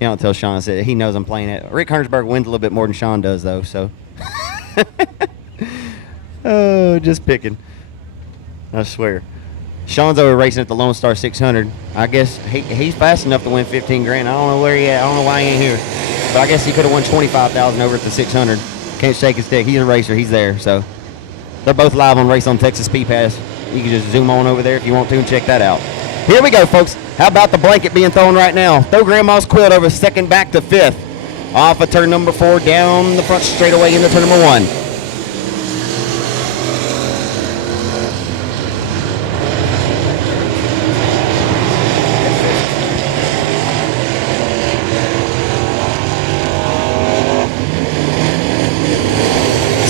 You don't tell Sean. That he knows I'm playing it. Rick Hernsberg wins a little bit more than Sean does, though. So, oh, just picking. I swear. Sean's over racing at the Lone Star 600. I guess he's fast enough to win 15 grand. I don't know where he at. I don't know why he ain't here. But I guess he could have won 25,000 over at the 600. Can't shake his stick. He's a racer. He's there. So they're both live on Race on Texas Speed Pass. You can just zoom on over there if you want to and check that out. Here we go, folks. How about the blanket being thrown right now? Throw Grandma's quilt over second back to fifth. Off of turn number 4, down the front straightaway into turn number 1.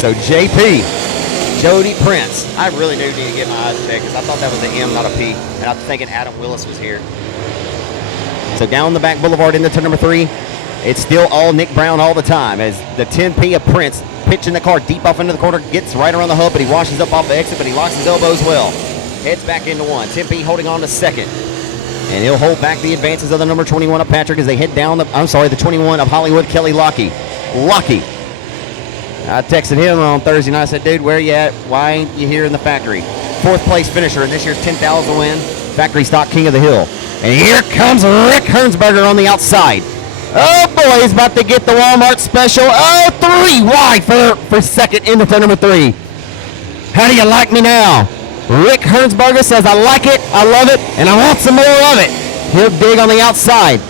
So JP, Jody Prince. I really do need to get my eyes checked because I thought that was an M, not a P. And I was thinking Adam Willis was here. So down the back boulevard into turn number 3. It's still all Nick Brown all the time as the 10P of Prince pitching the car deep off into the corner, gets right around the hub, but he washes up off the exit, but he locks his elbows well. Heads back into 1. 10P holding on to second. And he'll hold back the advances of the number 21 of Patrick as they head down the 21 of Hollywood, Kelly Lockie. Lockie. I texted him on Thursday night. I said, dude, where you at? Why ain't you here in the factory? 4th place finisher in this year's 10,000 win. Factory Stock King of the Hill. And here comes Rick Hernsberger on the outside. Oh, boy, he's about to get the Walmart special. Oh, 3 wide for second into turn number 3. How do you like me now? Rick Hernsberger says, I like it, I love it, and I want some more of it. He'll dig on the outside.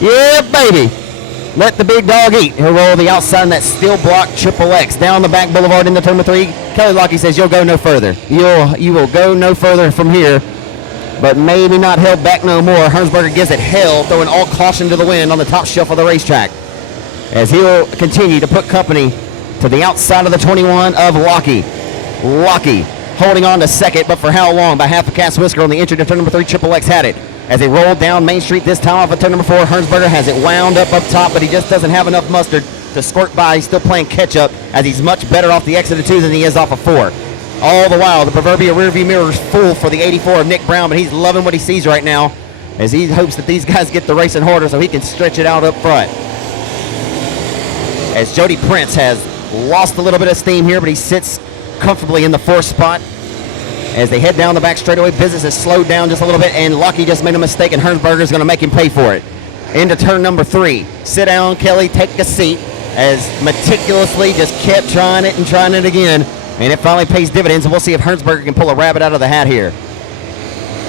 Yeah, baby. Let the big dog eat. He'll roll the outside in that steel block triple X down the back boulevard into turn number 3. Kelly Lockie says you'll go no further. You will go no further from here, but maybe not held back no more. Hernsberger gives it hell, throwing all caution to the wind on the top shelf of the racetrack as he will continue to put company to the outside of the 21 of Lockie. Lockie holding on to second, but for how long? By half a cat's whisker on the entry to turn number 3. Triple X had it. As they roll down Main Street this time off of turn number 4, Hernsberger has it wound up top, but he just doesn't have enough mustard to squirt by. He's still playing catch-up as he's much better off the exit of 2 than he is off of 4. All the while, the proverbial rearview mirror is full for the 84 of Nick Brown, but he's loving what he sees right now as he hopes that these guys get the racing harder so he can stretch it out up front. As Jody Prince has lost a little bit of steam here, but he sits comfortably in the 4th spot. As they head down the back straightaway, business has slowed down just a little bit, and Lockie just made a mistake, and Hernsberger is going to make him pay for it. Into turn number 3. Sit down, Kelly, take a seat, as meticulously just kept trying it and trying it again, and it finally pays dividends, and we'll see if Hernsberger can pull a rabbit out of the hat here.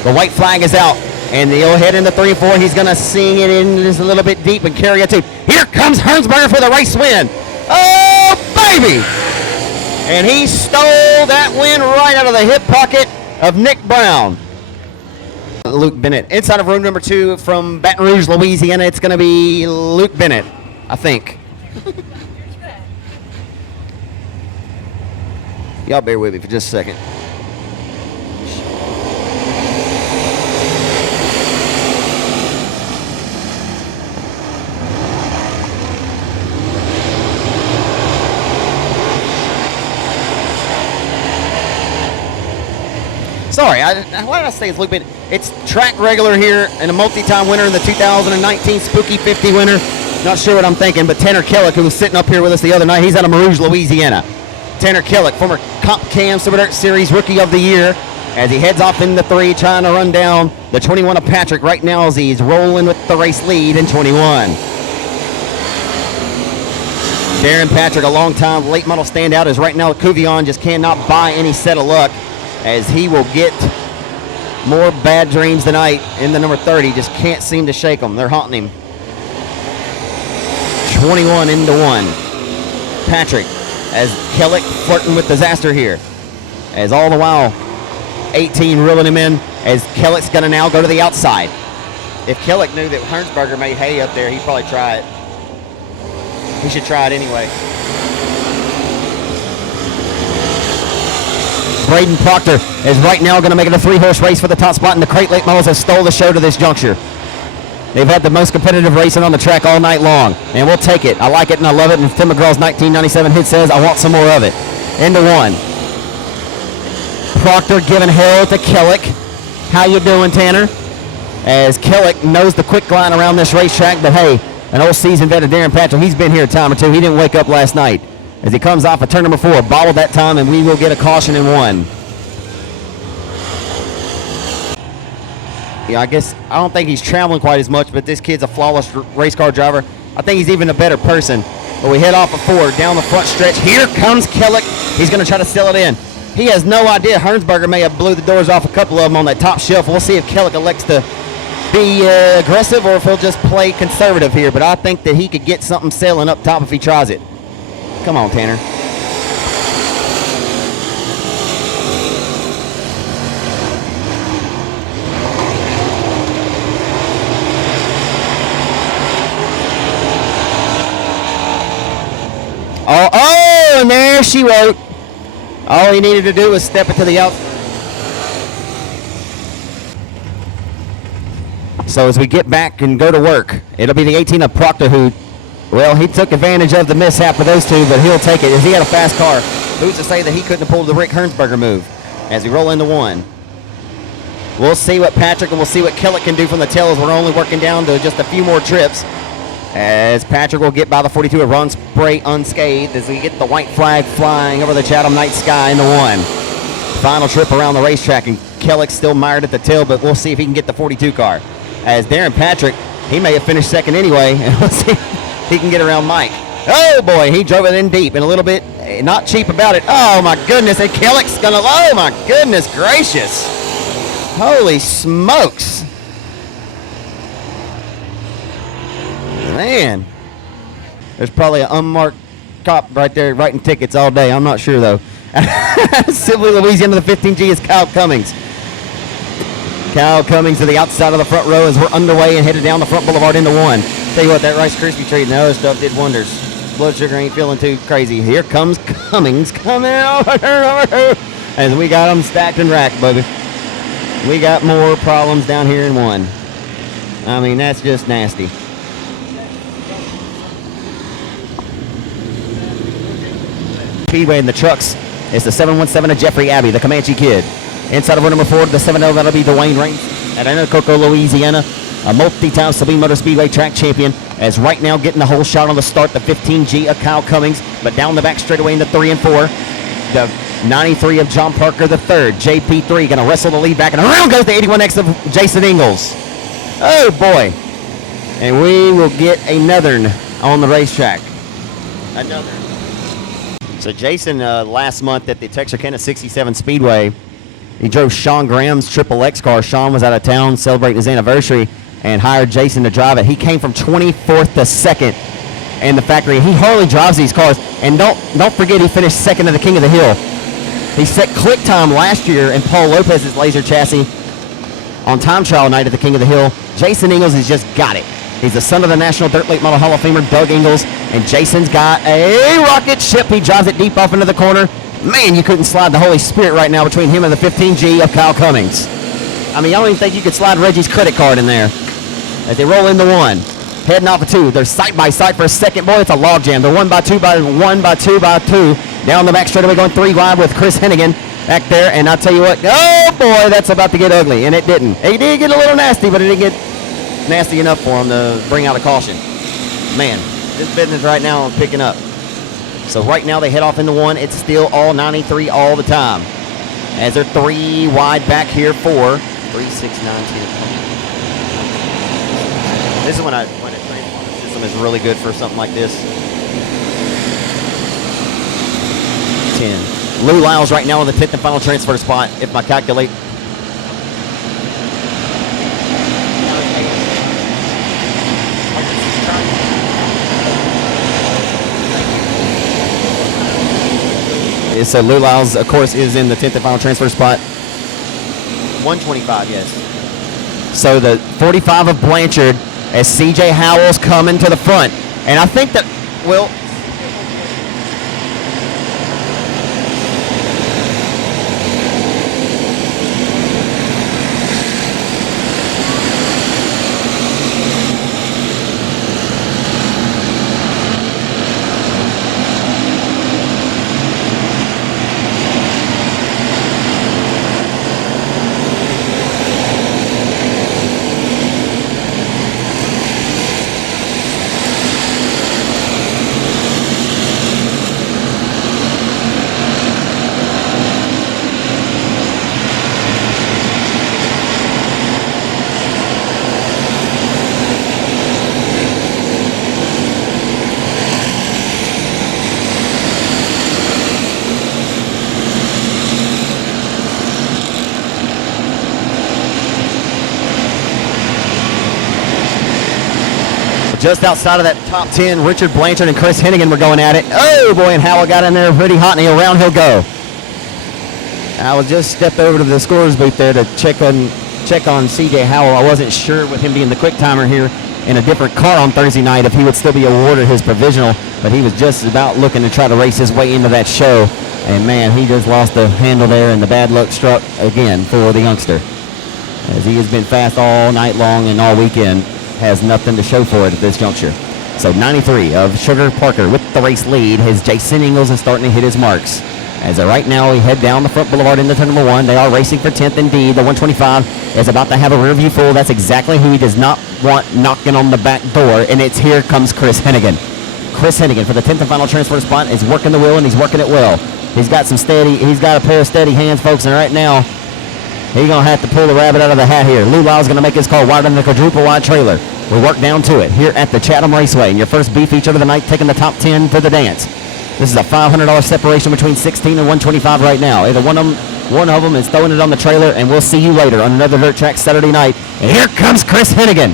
The white flag is out, and he'll head into 3 and 4. He's going to sing it in just a little bit deep and carry it too. Here comes Hernsberger for the race win. Oh, baby! And he stole that win right out of the hip pocket of Nick Brown. Luke Bennett. Inside of room number 2 from Baton Rouge, Louisiana, it's going to be Luke Bennett, I think. Y'all bear with me for just a second. Sorry, why did I say it's Luke Bennett? It's track regular here and a multi-time winner in the 2019 Spooky 50 winner. Not sure what I'm thinking, but Tanner Kellick, who was sitting up here with us the other night, he's out of Marouge, Louisiana. Tanner Kellick, former Comp Cam Super Dirt Series Rookie of the Year, as he heads off into 3, trying to run down the 21 of Patrick right now as he's rolling with the race lead in 21. Darren Patrick, a long-time late model standout, is right now at Cuvion, just cannot buy any set of luck, as he will get more bad dreams tonight in the number 30. Just can't seem to shake them. They're haunting him. 21 into 1. Patrick, as Kellick flirting with disaster here. As all the while, 18 reeling him in, as Kellick's going to now go to the outside. If Kellick knew that Hernsberger made hay up there, he'd probably try it. He should try it anyway. Braden Proctor is right now going to make it a 3-horse race for the top spot, and the Crate Lake Models have stole the show to this juncture. They've had the most competitive racing on the track all night long, and we'll take it. I like it and I love it, and Tim McGraw's 1997 hit says, I want some more of it. Into 1. Proctor giving hell to Kellick. How you doing, Tanner? As Kellick knows the quick line around this racetrack, but hey, An old seasoned vet of Darren Patrick. He's been here a time or two. He didn't wake up last night. As he comes off of turn number 4, bobbled that time, and we will get a caution in 1. Yeah, I don't think he's traveling quite as much, but this kid's a flawless race car driver. I think he's even a better person. But we head off of 4 down the front stretch. Here comes Kellick. He's going to try to seal it in. He has no idea. Hernsberger may have blew the doors off a couple of them on that top shelf. We'll see if Kellick elects to be aggressive or if he'll just play conservative here. But I think that he could get something sailing up top if he tries it. Come on, Tanner. Oh, and there she wrote. All he needed to do was step it to the out. So as we get back and go to work, it'll be the 18 of Proctor who, well, he took advantage of the mishap of those two, but he'll take it as he had a fast car. Who's to say that he couldn't have pulled the Rick Hernsberger move as we roll into 1. We'll see what Patrick and we'll see what Kellick can do from the tail as we're only working down to just a few more trips. As Patrick will get by the 42 of Ron Spray unscathed as we get the white flag flying over the Chatham night sky into 1. Final trip around the racetrack, and Kellick's still mired at the tail, but we'll see if he can get the 42 car. As Darren Patrick, he may have finished second anyway, and we'll see if he can get around Mike. Oh boy, he drove it in deep and a little bit not cheap about it. Oh my goodness, and Kellick's gonna, oh my goodness gracious. Holy smokes. Man, there's probably an unmarked cop right there writing tickets all day. I'm not sure, though. Sibley, Louisiana, the 15G is Kyle Cummings. Kyle Cummings to the outside of the front row as we're underway and headed down the front boulevard into 1. Tell you what, that Rice Krispie treat and the other stuff did wonders. Blood sugar ain't feeling too crazy. Here comes Cummings coming over as we got them stacked and racked, baby. We got more problems down here in 1. I mean, that's just nasty. Speedway in the trucks. It's the 717 of Jeffrey Abbey, the Comanche Kid. Inside of row number 4, the 7-0, that'll be Dwayne Raines at Anacoco, Louisiana, a multi-time Sabine Motor Speedway track champion, as right now getting the whole shot on the start, the 15G of Kyle Cummings, but down the back straightaway in the 3 and 4, the 93 of John Parker III, JP3, going to wrestle the lead back, and around goes the 81X of Jason Ingalls. Oh boy. And we will get another on the racetrack. Another. So Jason, last month at the Texarkana 67 Speedway, he drove Sean Graham's Triple X car. Sean was out of town celebrating his anniversary and hired Jason to drive it. He came from 24th to 2nd in the factory. He hardly drives these cars. And don't forget, he finished 2nd in the King of the Hill. He set click time last year in Paul Lopez's laser chassis on time trial night at the King of the Hill. Jason Ingalls has just got it. He's the son of the National Dirt Late Model Hall of Famer Doug Ingalls, and Jason's got a rocket ship. He drives it deep off into the corner. Man, you couldn't slide the Holy Spirit right now between him and the 15G of Kyle Cummings. I mean, I don't even think you could slide Reggie's credit card in there. As they roll into 1, heading off of 2. They're side by side for a second. Boy, it's a log jam. They're 1 by 2 by 1 by 2 by 2. Down the back straightaway going 3 wide with Chris Hennigan back there. And I'll tell you what, oh boy, that's about to get ugly. And it didn't. It did get a little nasty, but it didn't get nasty enough for him to bring out a caution. Man, this business right now is picking up. So right now they head off into 1. It's still all 93 all the time. As they're 3 wide back here for 3, 6, 9, 10. This is when a transformer system is really good for something like this. 10. Lou Lyles right now in the 10th and final transfer spot, if I calculate. So Lou Lyles, of course, is in the 10th and final transfer spot. 125, yes. So the 45 of Blanchard as CJ Howell's coming to the front. And I think that, well, just outside of that top 10, Richard Blanchard and Chris Hennigan were going at it. Oh boy, and Howell got in there pretty hot, and around he'll go. I was just stepped over to the scorer's booth there to check on CJ Howell. I wasn't sure with him being the quick timer here in a different car on Thursday night if he would still be awarded his provisional, but he was just about looking to try to race his way into that show. And man, he just lost the handle there, and the bad luck struck again for the youngster, as he has been fast all night long and all weekend, has nothing to show for it at this juncture. So 93 of Sugar Parker with the race lead. His Jason Ingles is starting to hit his marks. As of right now, we head down the front boulevard into turn number 1. They are racing for 10th indeed. The 125 is about to have a rear view full. That's exactly who he does not want knocking on the back door, and it's here comes Chris Hennigan. Chris Hennigan for the 10th and final transfer spot is working the wheel, and he's working it well. He's got a pair of steady hands, folks, and right now, he's going to have to pull the rabbit out of the hat here. Lou Lyle's going to make his car wider than the quadruple wide trailer. We work down to it here at the Chatham Raceway, and your first B feature of the night, taking the top 10 for the dance. This is a $500 separation between 16 and 125 right now. Either one of them is throwing it on the trailer, and we'll see you later on another dirt track Saturday night. And here comes Chris Hennigan.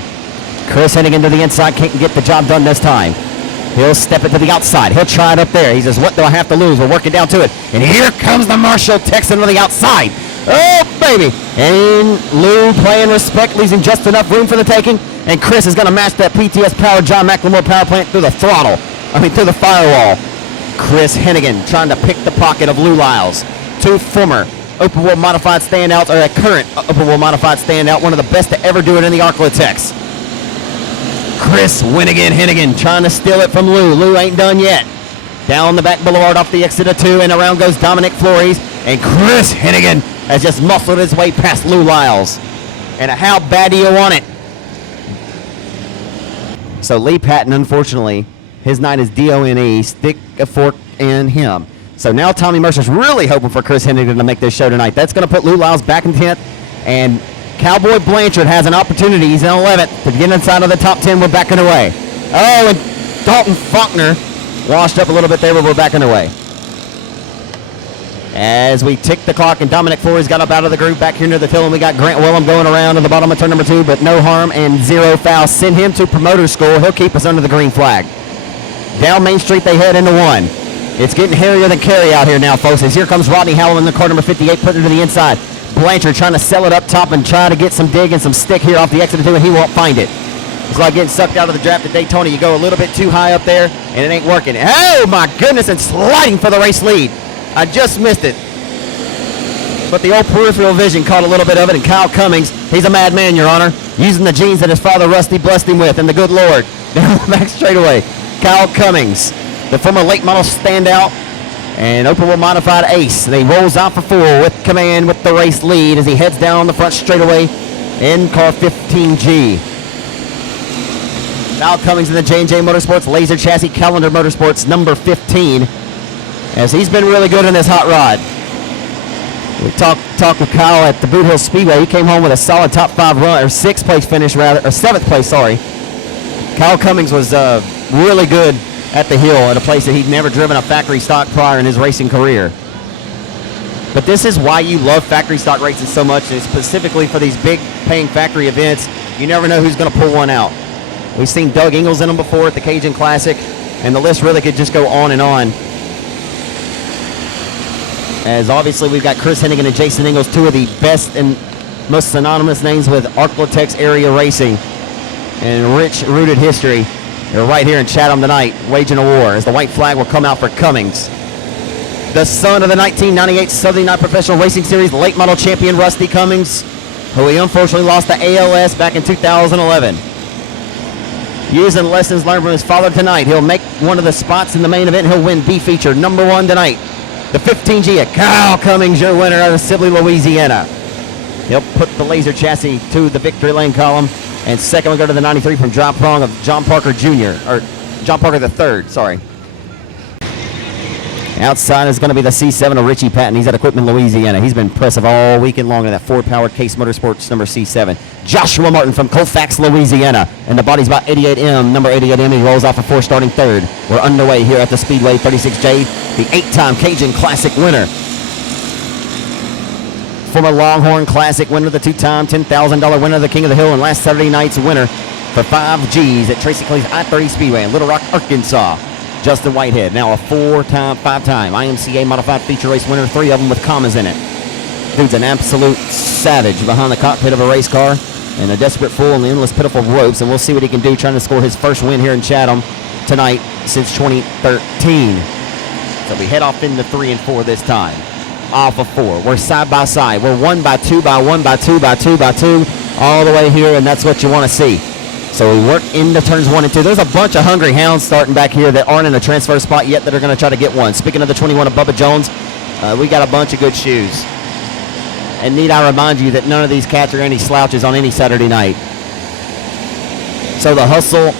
Chris Hennigan to the inside, can't get the job done this time. He'll step it to the outside. He'll try it up there. He says, what do I have to lose? We're working down to it. And here comes the Marshall Texan to the outside. Oh, baby. And Lou playing respect, leaving just enough room for the taking. And Chris is going to match that PTS-powered John McLemore power plant through the through the firewall. Chris Hennigan trying to pick the pocket of Lou Lyles. Two former open wheel modified standouts, or a current open wheel modified standout, one of the best to ever do it in the Arklatex. Chris Hennigan trying to steal it from Lou. Lou ain't done yet. Down the back boulevard off the exit of 2, and around goes Dominic Flores. And Chris Hennigan has just muscled his way past Lou Lyles. And how bad do you want it? So Lee Patton, unfortunately, his night is DONE, stick a fork in him. So now Tommy Mercer's really hoping for Chris Hennigan to make this show tonight. That's going to put Lou Lyles back in 10th. And Cowboy Blanchard has an opportunity. He's in 11th to get inside of the top 10. We're backing away. Oh, and Dalton Faulkner washed up a little bit there, but we're backing away. As we tick the clock, and Dominic Flores got up out of the group back here near the till, and we got Grant Willem going around at the bottom of turn number 2, but no harm and 0 foul. Send him to promoter school. He'll keep us under the green flag. Down Main Street, they head into 1. It's getting hairier than carry out here now, folks, as here comes Rodney Howell in the car number 58, putting it to the inside. Blanchard trying to sell it up top and try to get some dig and some stick here off the exit of 2, and he won't find it. It's like getting sucked out of the draft at Daytona. You go a little bit too high up there, and it ain't working. Oh, my goodness, and sliding for the race lead. I just missed it. But the old peripheral vision caught a little bit of it, and Kyle Cummings, he's a madman, Your Honor, using the genes that his father Rusty blessed him with, and the good Lord. Down the back straightaway, Kyle Cummings, the former late model standout and open wheel modified ace. And he rolls out for 4 with command with the race lead as he heads down on the front straightaway in car 15G. Kyle Cummings in the J&J Motorsports Laser Chassis Calendar Motorsports number 15, as he's been really good in this hot rod. We talked with Kyle at the Boot Hill Speedway. He came home with a solid top 5 run, or 6th place finish rather, or 7th place, sorry. Kyle Cummings was really good at the hill at a place that he'd never driven a factory stock prior in his racing career. But this is why you love factory stock racing so much, and specifically for these big paying factory events. You never know who's going to pull one out. We've seen Doug Ingles in them before at the Cajun Classic, and the list really could just go on and on. As obviously we've got Chris Hennigan and Jason Ingles, 2 of the best and most synonymous names with Arklatex area racing and rich rooted history. They're right here in Chatham tonight, waging a war as the white flag will come out for Cummings. The son of the 1998 Southern United Professional Racing Series late model champion Rusty Cummings, who he unfortunately lost to ALS back in 2011. Using lessons learned from his father tonight, he'll make one of the spots in the main event. He'll win B feature number 1 tonight. The 15G at Kyle Cummings, your winner out of Sibley, Louisiana. He'll put the laser chassis to the victory lane column. And second, we'll go to the 93 from Drop Prong of John Parker Jr., or John Parker III, sorry. Outside is going to be the C7 of Richie Patton. He's at Equipment, Louisiana. He's been impressive all weekend long in that Ford-powered Case Motorsports number C7. Joshua Martin from Colfax, Louisiana. And the body's about 88M, number 88M. He rolls off a 4 starting 3rd. We're underway here at the Speedway 36J, the 8-time Cajun Classic winner. Former Longhorn Classic winner, the 2-time $10,000 winner, the King of the Hill, and last Saturday night's winner for 5 G's at Tracy Clay's I-30 Speedway in Little Rock, Arkansas. Justin Whitehead, now a 5-time IMCA modified feature race winner, 3 of them with commas in it. Dude's an absolute savage behind the cockpit of a race car and a desperate fool in the endless pitiful ropes, and we'll see what he can do trying to score his first win here in Chatham tonight since 2013. So we head off into 3 and 4 this time. Off of 4. We're side by side. We're 1 by 2 by 1 by 2 by 2 by 2 all the way here, and that's what you want to see. So we work into turns 1 and 2. There's a bunch of hungry hounds starting back here that aren't in a transfer spot yet that are going to try to get one. Speaking of the 21 of Bubba Jones, we got a bunch of good shoes. And need I remind you that none of these cats are any slouches on any Saturday night. So the hustle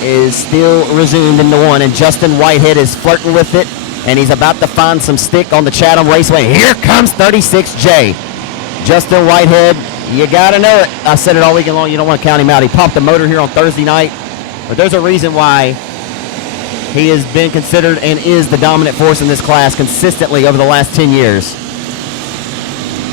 is still resumed into 1, and Justin Whitehead is flirting with it, and he's about to find some stick on the Chatham Raceway. Here comes 36J. Justin Whitehead, you got to know it. I said it all weekend long. You don't want to count him out. He popped the motor here on Thursday night, but there's a reason why he has been considered and is the dominant force in this class consistently over the last 10 years.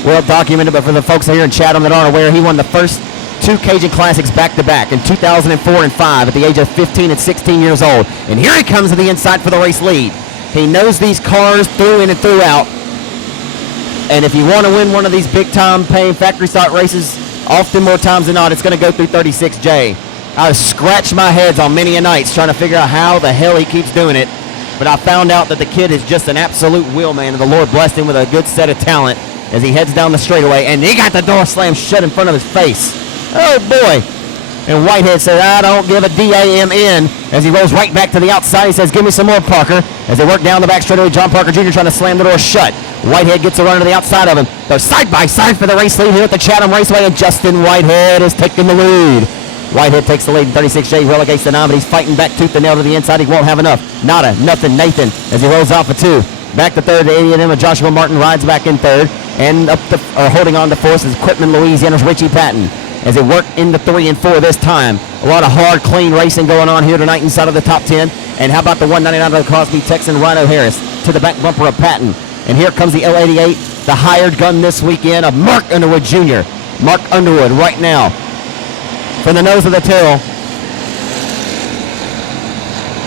Well documented, but for the folks here in Chatham that aren't aware, he won the first 2 Cajun Classics back-to-back in 2004 and 5 at the age of 15 and 16 years old. And here he comes to the inside for the race lead. He knows these cars through in and throughout. And if you want to win one of these big-time paying factory stock races, often more times than not, it's going to go through 36J. I've scratched my heads on many a nights trying to figure out how the hell he keeps doing it. But I found out that the kid is just an absolute wheel man, and the Lord blessed him with a good set of talent as he heads down the straightaway, and he got the door slammed shut in front of his face. Oh, boy. And Whitehead said, I don't give a damn in. As he rolls right back to the outside, he says, give me some more, Parker. As they work down the back straightaway, John Parker Jr. trying to slam the door shut. Whitehead gets a run to the outside of him. They're side by side for the race lead here at the Chatham Raceway, and Justin Whitehead is taking the lead. Whitehead takes the lead in 36J, relegates the 9, but he's fighting back tooth and nail to the inside. He won't have enough. Nada, nothing, Nathan, as he rolls off a 2. Back to 3rd, the 80 of Joshua Martin rides back in 3rd. And holding on to 4th is Quitman, Louisiana's Richie Patton. As they work into 3 and 4 this time. A lot of hard, clean racing going on here tonight inside of the top 10. And how about the 199 of the Crosby Texan Rhino Harris to the back bumper of Patton. And here comes the L88, the hired gun this weekend of Mark Underwood Jr. Mark Underwood right now from the nose of the tail.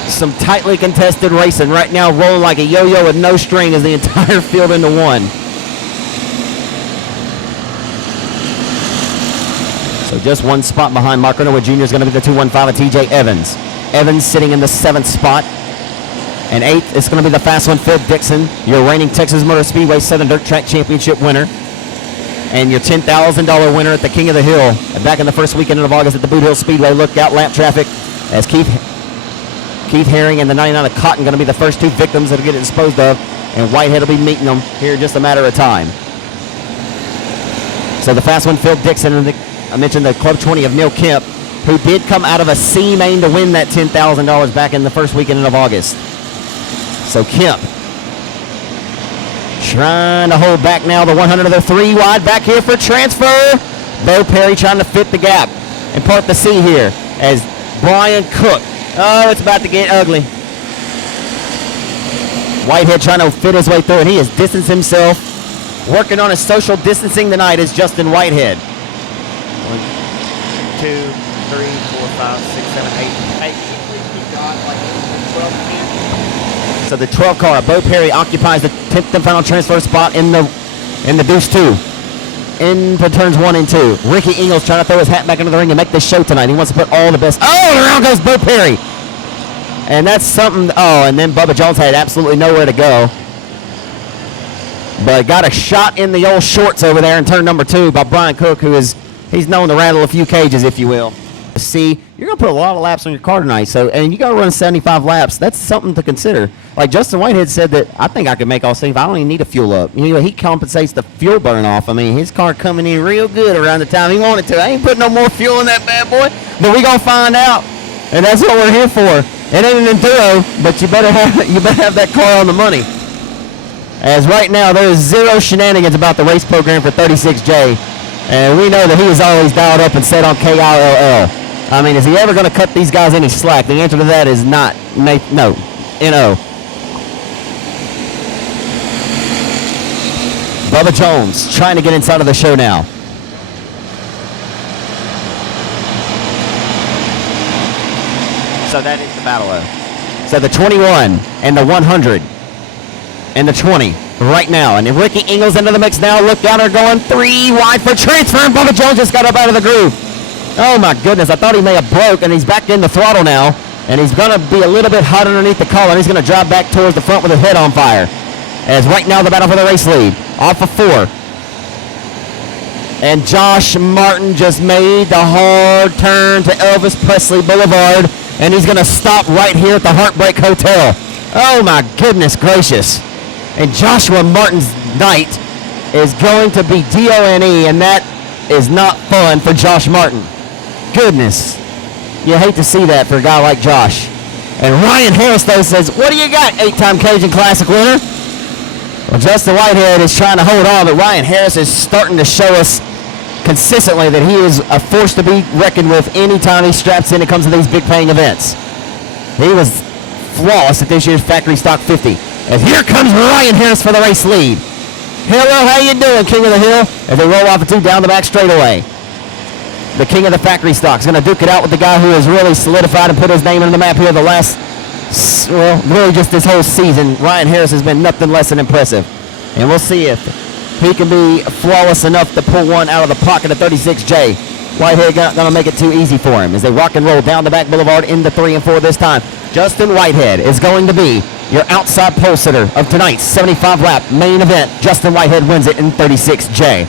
Some tightly contested racing right now, rolling like a yo-yo with no string as the entire field into 1. So just 1 spot behind Mark Underwood Jr. is going to be the 215 of TJ Evans. Evans sitting in the 7th spot. And 8th is going to be the fast one, Phil Dixon, your reigning Texas Motor Speedway Southern Dirt Track Championship winner. And your $10,000 winner at the King of the Hill. Back in the first weekend of August at the Boot Hill Speedway. Look out, lap traffic as Keith Herring and the 99 of Cotton going to be the first 2 victims that will get it disposed of. And Whitehead will be meeting them here in just a matter of time. So the fast one, Phil Dixon, and I mentioned the Club 20 of Neil Kemp, who did come out of a C main to win that $10,000 back in the first weekend of August. So Kemp trying to hold back now the 100 of the 3 wide back here for transfer. Bo Perry trying to fit the gap and part the C here as Brian Cook. Oh, it's about to get ugly. Whitehead trying to fit his way through, and he has distanced himself. Working on his social distancing tonight is Justin Whitehead. 1, 2, 3, 4, 5, 6, 7, 8. So the 12 car, Bo Perry, occupies the 10th and final transfer spot in the Deuce 2. Into turns 1 and 2. Ricky Ingles trying to throw his hat back into the ring and make this show tonight. He wants to put all the best. Oh, around goes Bo Perry. And that's something. Oh, and then Bubba Jones had absolutely nowhere to go. But got a shot in the old shorts over there in turn number 2 by Brian Cook, he's known to rattle a few cages, if you will. See, you're going to put a lot of laps on your car tonight, and you got to run 75 laps. That's something to consider. Like Justin Whitehead said that, I think I could make all 75. I don't even need a fuel up. You know, he compensates the fuel burn off. I mean, his car coming in real good around the time he wanted to. I ain't putting no more fuel in that bad boy, but we going to find out. And that's what we're here for. It ain't an enduro, but you better have that car on the money. As right now, there is 0 shenanigans about the race program for 36J. And we know that he is always dialed up and set on KILL. I mean, is he ever going to cut these guys any slack? The answer to that is not. No. N-O. Bubba Jones trying to get inside of the show now. So that is the battle of. So the 21 and the 100 and the 20 right now. And Ricky Ingles into the mix now. Look down there going 3 wide for transfer. And Bubba Jones just got up out of the groove. Oh my goodness, I thought he may have broke, and he's back in the throttle now. And he's going to be a little bit hot underneath the collar. He's going to drive back towards the front with his head on fire. As right now the battle for the race lead. Off of 4. And Josh Martin just made the hard turn to Elvis Presley Boulevard. And he's going to stop right here at the Heartbreak Hotel. Oh my goodness gracious. And Joshua Martin's night is going to be DONE, and that is not fun for Josh Martin. Goodness. You hate to see that for a guy like Josh. And Ryan Harris, though, says, what do you got, 8-time Cajun Classic winner? Well, Justin Whitehead is trying to hold on, but Ryan Harris is starting to show us consistently that he is a force to be reckoned with anytime he straps in and comes to these big paying events. He was flawless at this year's Factory Stock 50. And here comes Ryan Harris for the race lead. Hello, how you doing, King of the Hill? As they roll off the 2 down the back straightaway. The king of the factory stock is going to duke it out with the guy who has really solidified and put his name on the map here the last, well, really just this whole season. Ryan Harris has been nothing less than impressive. And we'll see if he can be flawless enough to pull one out of the pocket of 36J. Whitehead not going to make it too easy for him as they rock and roll down the back boulevard into 3 and 4 this time. Justin Whitehead is going to be your outside pole sitter of tonight's 75-lap main event. Justin Whitehead wins it in 36J.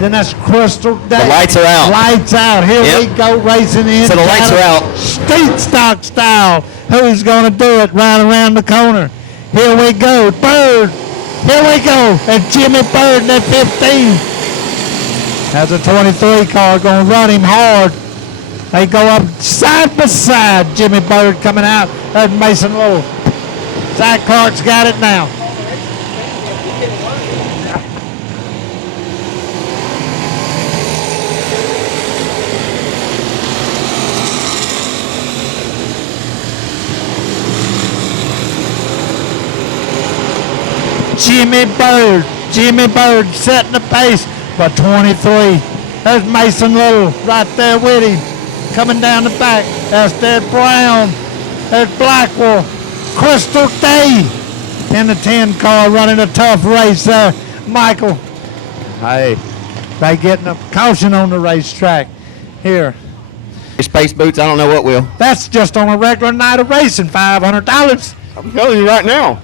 Then that's crystal day. The lights are out. Lights out. Here we go racing in. So the lights are out. Street stock style. Who's going to do it right around the corner? Here we go. Bird. Here we go. And Jimmy Bird in that 15. That's a 23 car going to run him hard. They go up side by side. Jimmy Bird coming out. That's Mason Lowe. Zach Clark's got it now. Jimmy Bird setting the pace by 23. There's Mason Little right there with him. Coming down the back. That's Ted Brown. There's Blackwell. Crystal Day in the 10 car running a tough race there. Michael. Hey, they getting a caution on the racetrack here. Space boots, I don't know what will. That's just on a regular night of racing, $500. I'm telling you right now.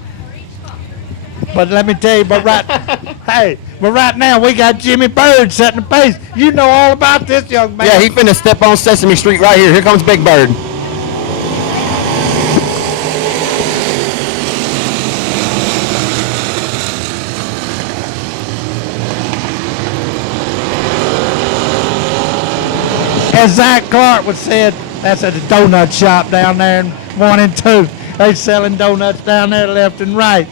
But let me tell you, but right now we got Jimmy Bird setting the pace. You know all about this young man. Yeah, he finna step on Sesame Street right here. Here comes Big Bird. As Zach Clark would said, that's at the donut shop down there in 1 and 2. They selling donuts down there left and right.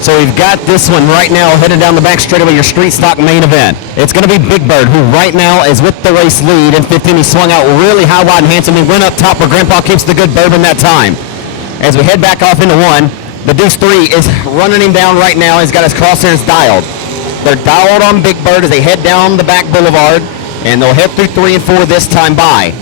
So we've got this one right now headed down the back straightaway, your street stock main event. It's going to be Big Bird, who right now is with the race lead in 15. He swung out really high, wide, and handsome. He went up top where Grandpa keeps the good bourbon that time. As we head back off into 1, the Deuce 3 is running him down right now. He's got his crosshairs dialed. They're dialed on Big Bird as they head down the back boulevard, and they'll head through 3 and 4 this time by.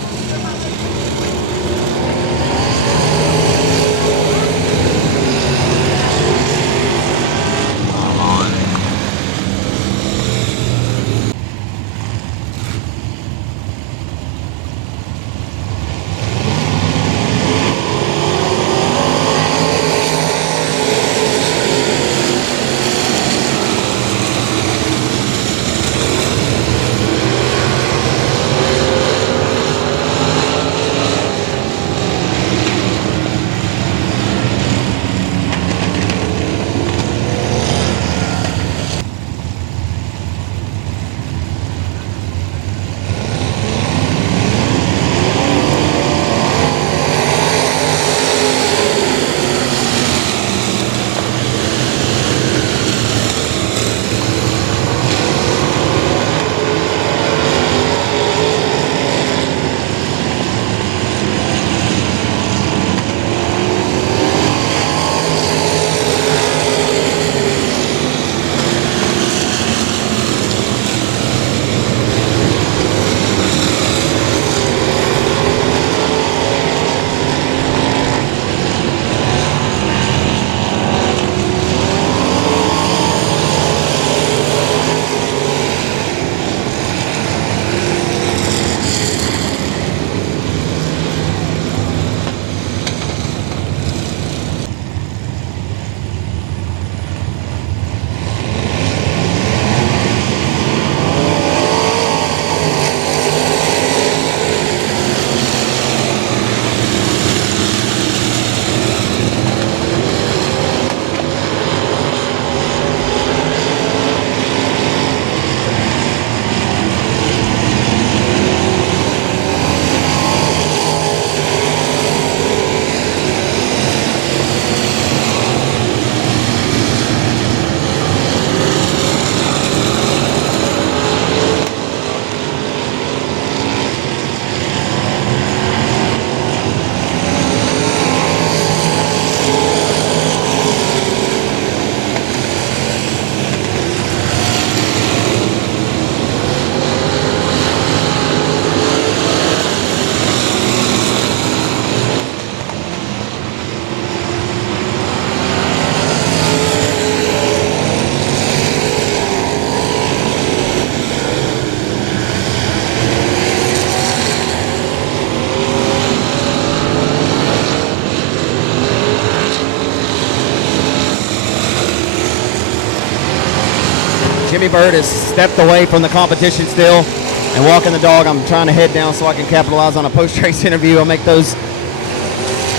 Jimmy Bird has stepped away from the competition still and walking the dog. I'm trying to head down so I can capitalize on a post-race interview. I'll make those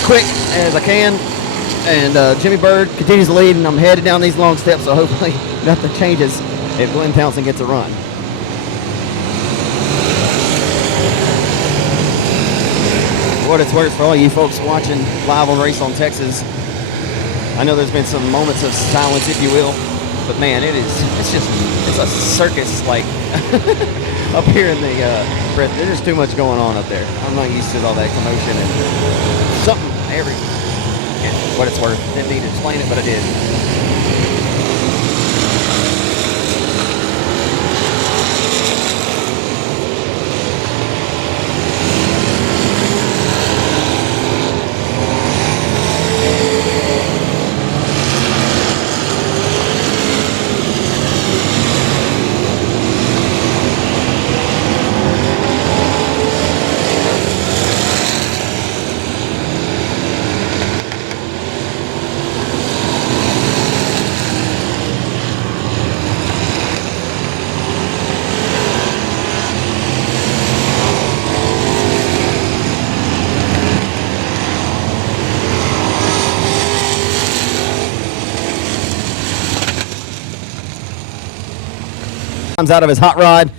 quick as I can. And Jimmy Bird continues to lead, and I'm headed down these long steps, so hopefully nothing changes if Glenn Townsend gets a run. For what it's worth, for all you folks watching live on Race on Texas, I know there's been some moments of silence, if you will, but man, it's a circus, like, up here in the, there's just too much going on up there. I'm not used to all that commotion and something for what it's worth. Didn't need to explain it, but I did. Comes out of his hot rod,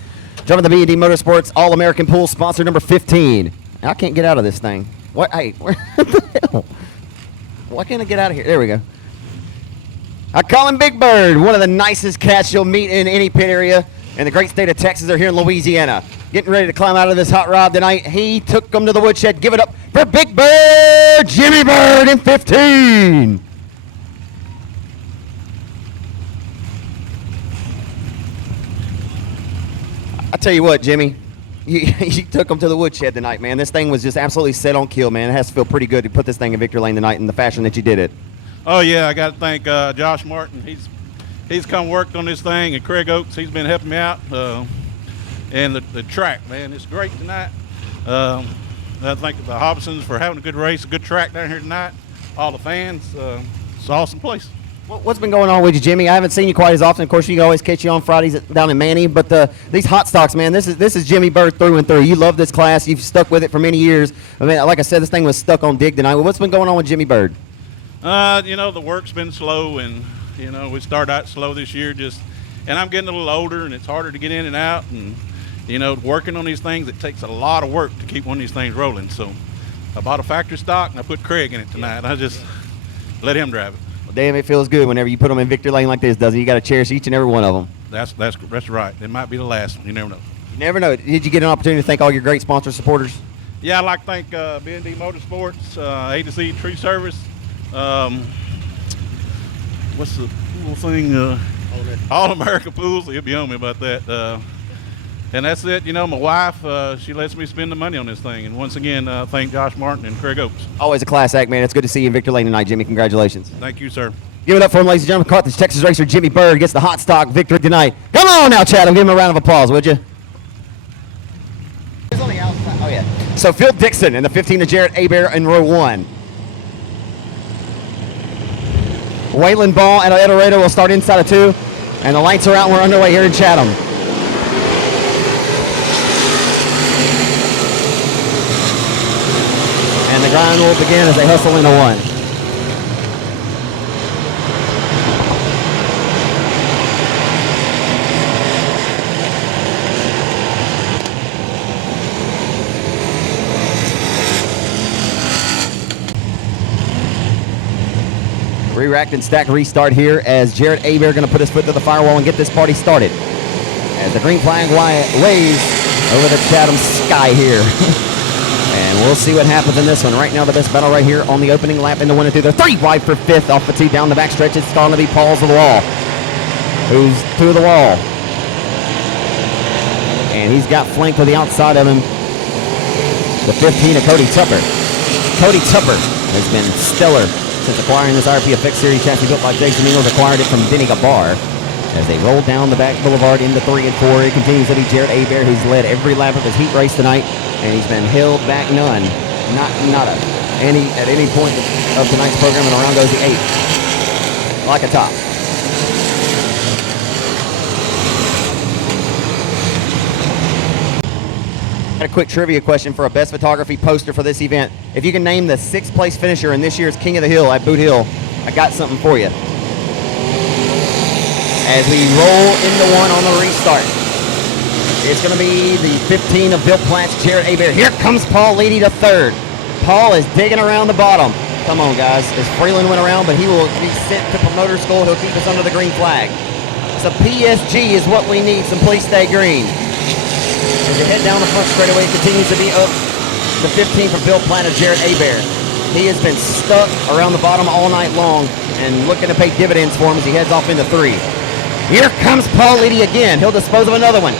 driving the B&D Motorsports All-American Pool, sponsor number 15. I can't get out of this thing. What? Hey, what the hell? Why can't I get out of here? There we go. I call him Big Bird, one of the nicest cats you'll meet in any pit area in the great state of Texas or here in Louisiana. Getting ready to climb out of this hot rod tonight. He took them to the woodshed. Give it up for Big Bird, Jimmy Bird in 15. I tell you what, Jimmy, you took them to the woodshed tonight, man. This thing was just absolutely set on kill, man. It has to feel pretty good to put this thing in victory lane tonight in the fashion that you did it. Oh yeah, I got to thank Josh Martin. He's come worked on this thing, and Craig Oakes, he's been helping me out. And the track, man, it's great tonight. I thank the Hobsons for having a good race, a good track down here tonight. All the fans, it's an awesome place. What's been going on with you, Jimmy? I haven't seen you quite as often. Of course, you can always catch you on Fridays down in Manny. But these hot stocks, man, this is Jimmy Bird through and through. You love this class. You've stuck with it for many years. I mean, like I said, this thing was stuck on dig tonight. What's been going on with Jimmy Bird? The work's been slow, and we started out slow this year. And I'm getting a little older, and it's harder to get in and out. And working on these things, it takes a lot of work to keep one of these things rolling. So I bought a factory stock, and I put Craig in it tonight. I just let him drive it. Well, damn, it feels good whenever you put them in victory lane like this, doesn't it? You got to cherish each and every one of them. That's right. It might be the last one. You never know. You never know. Did you get an opportunity to thank all your great sponsor supporters? Yeah, I'd like to thank B&D Motorsports, A to Z Tree Service. What's the little thing? All America Pools. He'll be on me about that. And that's it. My wife, she lets me spend the money on this thing. And once again, thank Josh Martin and Craig Oakes. Always a class act, man. It's good to see you in victory lane tonight, Jimmy. Congratulations. Thank you, sir. Give it up for him, ladies and gentlemen. Carthage, Texas racer Jimmy Bird gets the hot stock victory tonight. Come on now, Chatham. Give him a round of applause, would you? He's on the outside. Oh, yeah. So Phil Dixon in the 15 to Jarrett Hebert in row 1. Waylon Ball and El Dorado will start inside of 2. And the lights are out. We're underway here in Chatham. And the grind will begin as they hustle into 1. Re-racked and stacked restart here as Jarrett Hebert going to put his foot to the firewall and get this party started. As the green flag waves over the Chatham sky here. And we'll see what happens in this one. Right now, the best battle right here on the opening lap into 1 and 2. They're 3 wide for 5th off the 2 down the backstretch. It's going to be Paul's to the wall. Who's to the wall. And he's got flanked to the outside of him. The 15 of Cody Tupper. Cody Tupper has been stellar since acquiring this RPFX Series chassis built by Jason Ingles. Acquired it from Denny Gabar. As they roll down the back boulevard into 3 and 4, it continues to be Jarrett Hebert, who's led every lap of his heat race tonight, and he's been held back none, not at any point of tonight's program, and around goes the 8, like a top. Got a quick trivia question for a best photography poster for this event. If you can name the 6th place finisher in this year's King of the Hill at Boot Hill, I got something for you. As we roll into one on the restart. It's going to be the 15 of Bill Platt's Jared Abear. Here comes Paul Leedy to third. Paul is digging around the bottom. Come on, guys. As Freeland went around, but he will be sent to promoter school. He'll keep us under the green flag. So PSG is what we need. Some Please Stay Green. As you head down the front straightaway, it continues to be up the 15 for Bill Platt of Jared Abear. He has been stuck around the bottom all night long and looking to pay dividends for him as he heads off into 3. Here comes Paul Leedy again. He'll dispose of another one.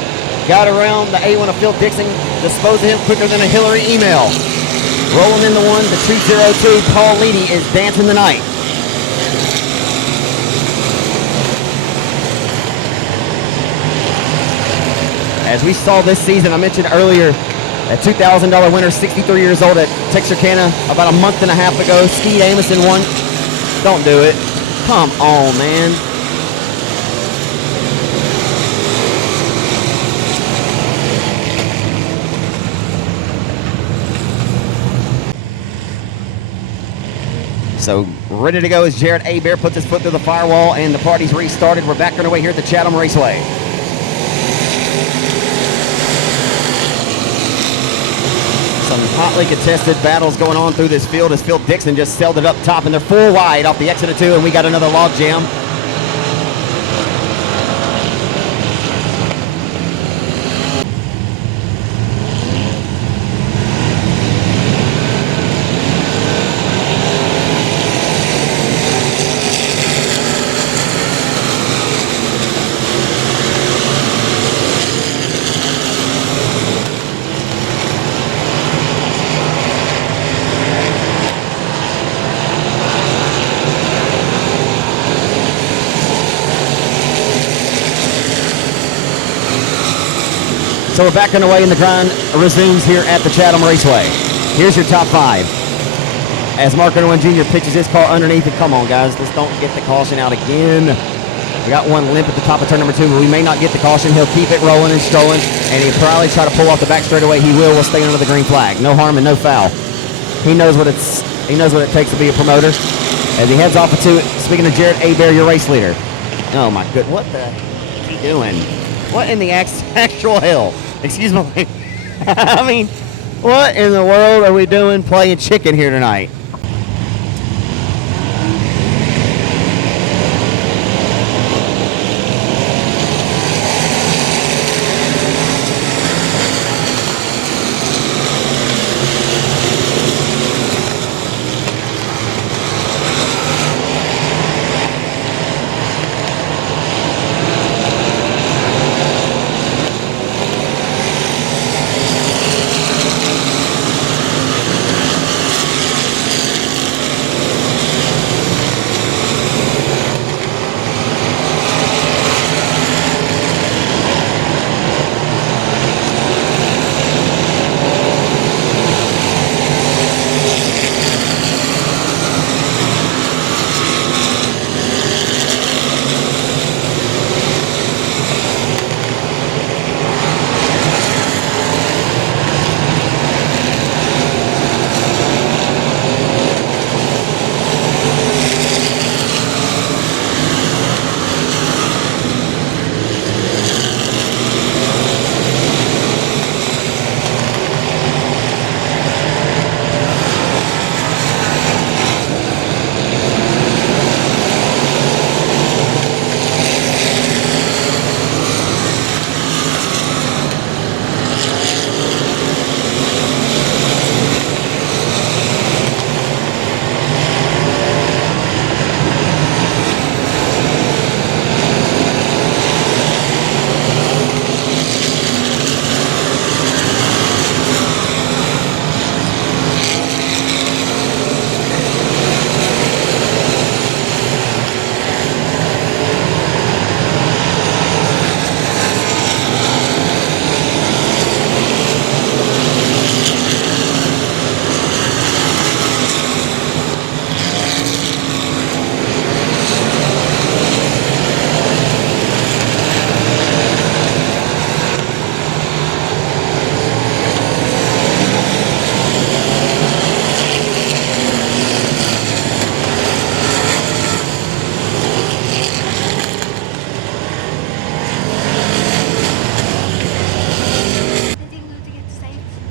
Got around the A1 of Phil Dixon. Disposed of him quicker than a Hillary email. Rolling in the 1 to 202. Paul Leedy is dancing the night. As we saw this season, I mentioned earlier, a $2,000 winner, 63 years old at Texarkana about a month and a half ago. Ski Amison won. Don't do it. Come on, man. So ready to go as Jared Abear puts his foot through the firewall and the party's restarted. We're back underway here at the Chatham Raceway. Some hotly contested battles going on through this field as Phil Dixon just sailed it up top, and they're 4 wide off the exit of 2, and we got another log jam. So we're back underway and the grind resumes here at the Chatham Raceway. Here's your top 5. As Mark Irwin Jr. pitches his car underneath it. Come on, guys. Let's don't get the caution out again. We got one limp at the top of turn number 2, but we may not get the caution. He'll keep it rolling and strolling, and he'll probably try to pull off the back straightaway. He will. We'll stay under the green flag. No harm and no foul. He knows what it takes to be a promoter. As he heads off of 2, speaking of Jared Abear, your race leader. Oh, my good. What the is he doing? What in the actual hell? Excuse me. I mean, what in the world are we doing playing chicken here tonight?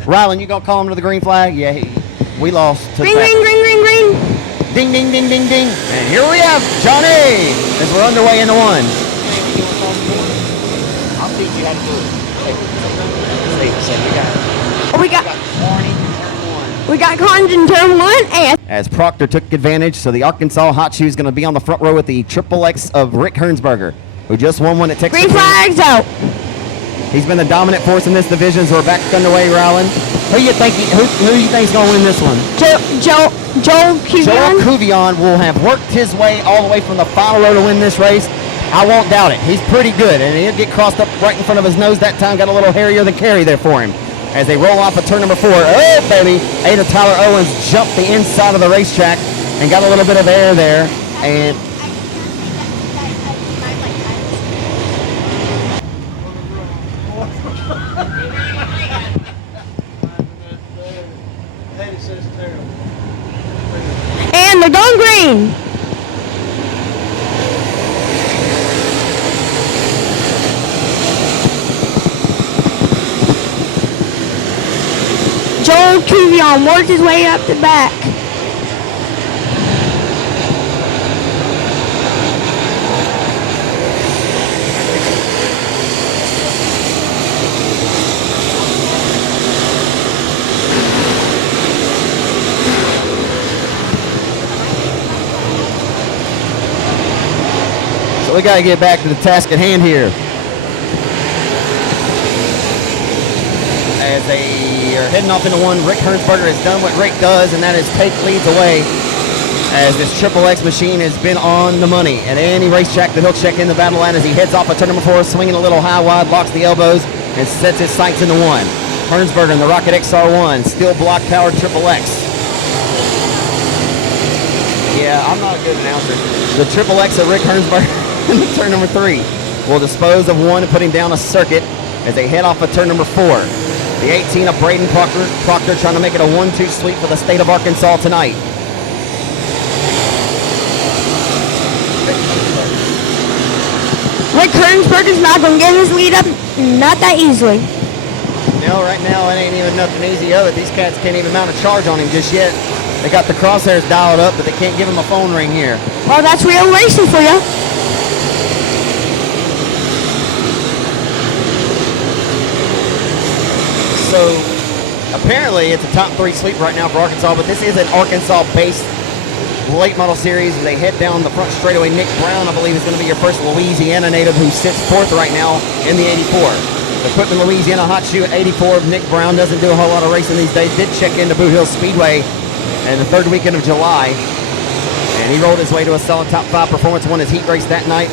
Rylan, you gonna call him to the green flag? Yeah, we lost. To Green, green, green, green, green. Ding, ding, ding, ding, ding. And here we have Johnny as we're underway into one. I'll teach you how to do it. We got Carnes in turn 1 and As Proctor took advantage, so the Arkansas Hot Shoe is going to be on the front row with the Triple X of Rick Hernsberger, who just won one at Texas. green flags out. He's been the dominant force in this division, so we're back underway, Rylan. Who you think is going to win this one? Joel Joel Cuvion. Cuvion will have worked his way all the way from the final row to win this race. I won't doubt it. He's pretty good, and he'll get crossed up right in front of his nose that time. Got a little hairier than Carey there for him. As they roll off of turn number 4. Oh, baby. Ada Tyler Owens jumped the inside of the racetrack and got a little bit of air there. And And they're going green. Joel Cuvion worked his way up the back. so we got to get back to the task at hand here. As they are heading off into one, Rick Hernsberger has done what Rick does, and that is take leads away. As this Triple X machine has been on the money at any racetrack that he'll check in the battle at, as he heads off of turn number 4, swinging a little high wide, locks the elbows, and sets his sights into one. Hernsberger in the Rocket XR1, steel block powered Triple X. Yeah, I'm not a good announcer. The Triple X of Rick Hernsberger in turn number 3 will dispose of one and put him down a circuit as they head off of turn number 4. The 18 of Braden Proctor trying to make it a 1-2 sweep for the state of Arkansas tonight. Rick Hernsberger's not going to get his lead up, not that easily. No, right now it ain't even nothing easy of it. These cats can't even mount a charge on him just yet. They got the crosshairs dialed up, but they can't give him a phone ring here. Well, that's real racing for you. So apparently it's a top 3 sweep right now for Arkansas, but this is an Arkansas-based late model series. As they head down the front straightaway, Nick Brown, I believe, is going to be your first Louisiana native who sits 4th right now in the 84. Equipment Louisiana Hot Shoe at 84. Nick Brown doesn't do a whole lot of racing these days. Did check into Boot Hill Speedway in the 3rd weekend of July, and he rolled his way to a solid top 5 performance. Won his heat race that night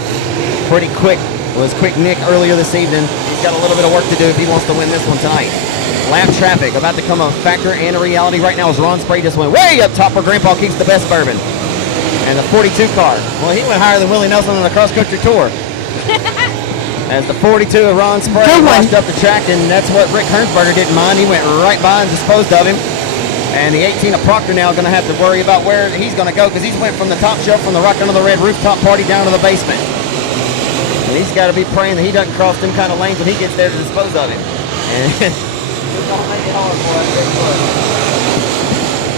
pretty quick. Was Quick Nick earlier this evening. He's got a little bit of work to do if he wants to win this one tonight. Lap traffic about to come a factor and a reality right now as Ron Spray just went way up top where Grandpa keeps the best bourbon. And the 42 car. Well, he went higher than Willie Nelson on the cross-country tour. As the 42 of Ron Spray washed up the track, and that's what Rick Hernsberger didn't mind. He went right by and disposed of him. And the 18 of Proctor now going to have to worry about where he's going to go, because he's went from the top shelf from the Rock Under the Red rooftop party down to the basement. And he's got to be praying that he doesn't cross them kind of lanes when he gets there to dispose of him. And don't make it hard for us.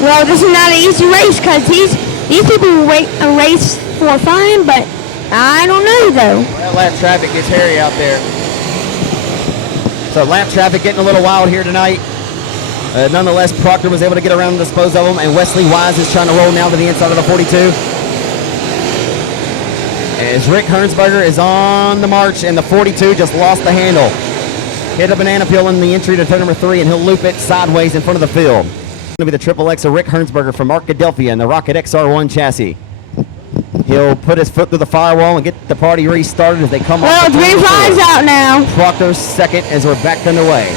Well, this is not an easy race because these people race for fun, but I don't know though. Well, lap traffic gets hairy out there. So lap traffic getting a little wild here tonight. Nonetheless, Proctor was able to get around and dispose of them, and Wesley Wise is trying to roll now to the inside of the 42. As Rick Hernsberger is on the march, and the 42 just lost the handle. Hit a banana peel in the entry to turn number 3, and he'll loop it sideways in front of the field. It's going to be the Triple X of Rick Hernsberger from Arkadelphia in the Rocket XR1 chassis. He'll put his foot through the firewall and get the party restarted as they come off. Well, green flag's out now. Proctor's second as we're back underway.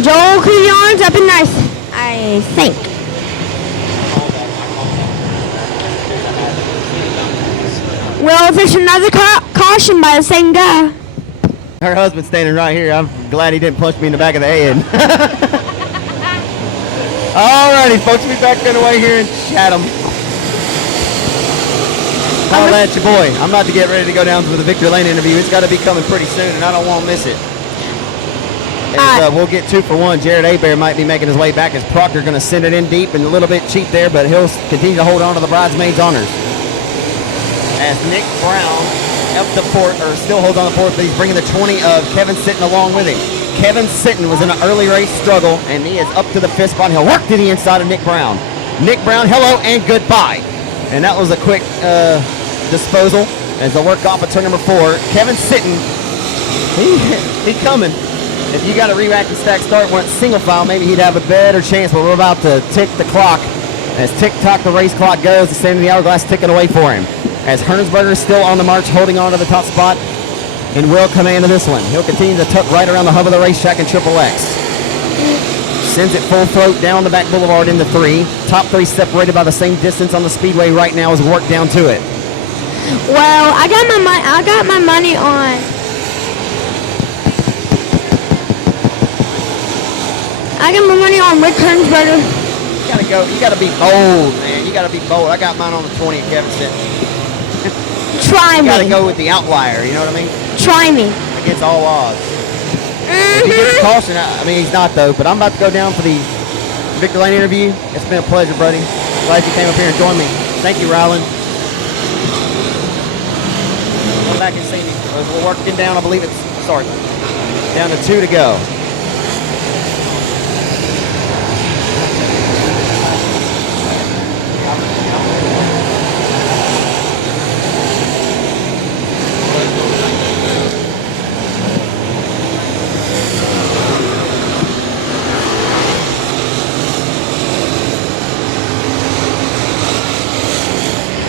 Joel Cuyon's up in nice, I think. Well, there's another caution by the same guy. Her husband's standing right here. I'm glad he didn't punch me in the back of the head. Alrighty, folks, we'll be back underway here in Chatham. Holla at your boy. I'm about to get ready to go down to the Victory Lane interview. It's got to be coming pretty soon, and I don't want to miss it. We'll get 2 for 1. Jared Abear might be making his way back as Proctor going to send it in deep and a little bit cheap there, but he'll continue to hold on to the bridesmaids' honors. As Nick Brown up the fort, or still holds on the fort, but he's bringing the 20 of Kevin Sitton along with him. Kevin Sitton was in an early race struggle, and he is up to the fifth spot. He'll work to the inside of Nick Brown. Nick Brown, hello and goodbye. And that was a quick disposal as they work off of turn number 4. Kevin Sitton, he's coming. If you got a re-rack and stack start, went single file, maybe he'd have a better chance, but we're about to tick the clock. As tick-tock the race clock goes, the same of the hourglass ticking away for him. As Hernsberger is still on the march, holding on to the top spot in real command of this one. He'll continue to tuck right around the hub of the racetrack in Triple X. Sends it full throat down the back boulevard into 3. Top 3 separated by the same distance on the speedway right now as we work down to it. Well, I got my money on. I got my money on Rick Hernsberger. You gotta go. You gotta be bold, man. You gotta be bold. I got mine on the 20 of Kevin Sitton. Try me. You gotta go with the outlier. You know what I mean? Try me. Against all odds. If he gets a caution, I mean he's not though. But I'm about to go down for the Victor Lane interview. It's been a pleasure, buddy. Glad you came up here and joined me. Thank you, Ryland. Come back and see me. We're working down. I believe it's down to 2 to go.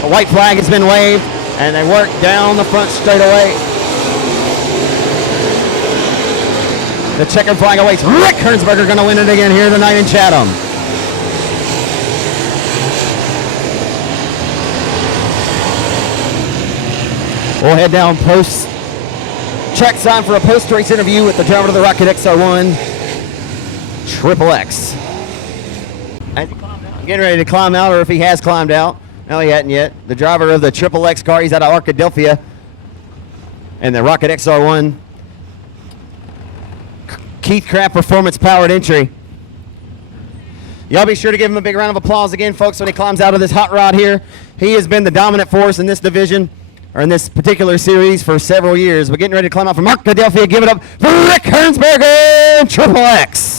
The white flag has been waved, and they work down the front straightaway. The checkered flag awaits. Rick Hernsberger going to win it again here tonight in Chatham. We'll head down post track sign for a post-race interview with the driver of the Rocket XR1, Triple X. Getting ready to climb out, or if he has climbed out. No, he hadn't yet. The driver of the Triple X car, he's out of Arkadelphia. And the Rocket XR1, Keith Craft Performance Powered Entry. Y'all be sure to give him a big round of applause again, folks, when he climbs out of this hot rod here. He has been the dominant force in this division, or in this particular series, for several years. We're getting ready to climb out from Arkadelphia. Give it up for Rick Hernsberger, Triple X.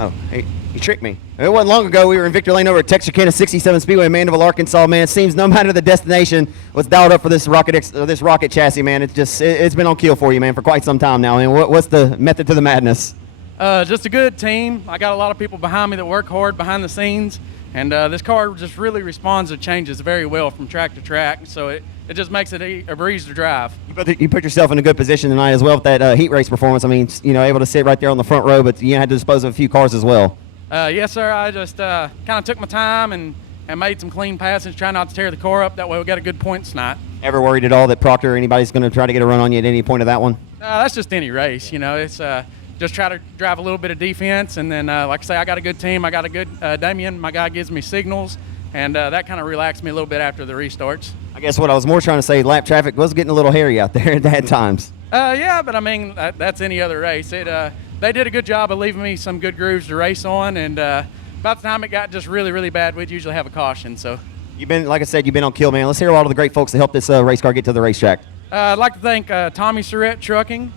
Oh, hey, you tricked me. It wasn't long ago we were in Victor Lane over at Texarkana 67 Speedway in Mandeville, Arkansas, man. It seems no matter the destination was dialed up for this rocket chassis, man. It's been on keel for you, man, for quite some time now. And what's the method to the madness? Just a good team. I got a lot of people behind me that work hard behind the scenes, and this car just really responds to changes very well from track to track, so it just makes it a breeze to drive. You put yourself in a good position tonight as well with that heat race performance. I mean, you know, able to sit right there on the front row, but you had to dispose of a few cars as well. Yes, sir. I just kind of took my time and made some clean passes, trying not to tear the car up. That way we got a good point tonight. Ever worried at all that Proctor or anybody's going to try to get a run on you at any point of that one? That's just any race, you know. It's just try to drive a little bit of defense, and then, like I say, I got a good team. I got a good Damien. My guy gives me signals, and that kind of relaxed me a little bit after the restarts. I guess what I was more trying to say, lap traffic was getting a little hairy out there at times. Yeah, but I mean, that's any other race. They did a good job of leaving me some good grooves to race on, and by the time it got just really, really bad, we'd usually have a caution. So you've been, like I said, you've been on kill, man. Let's hear all of the great folks that helped this race car get to the racetrack. I'd like to thank Tommy Surratt Trucking,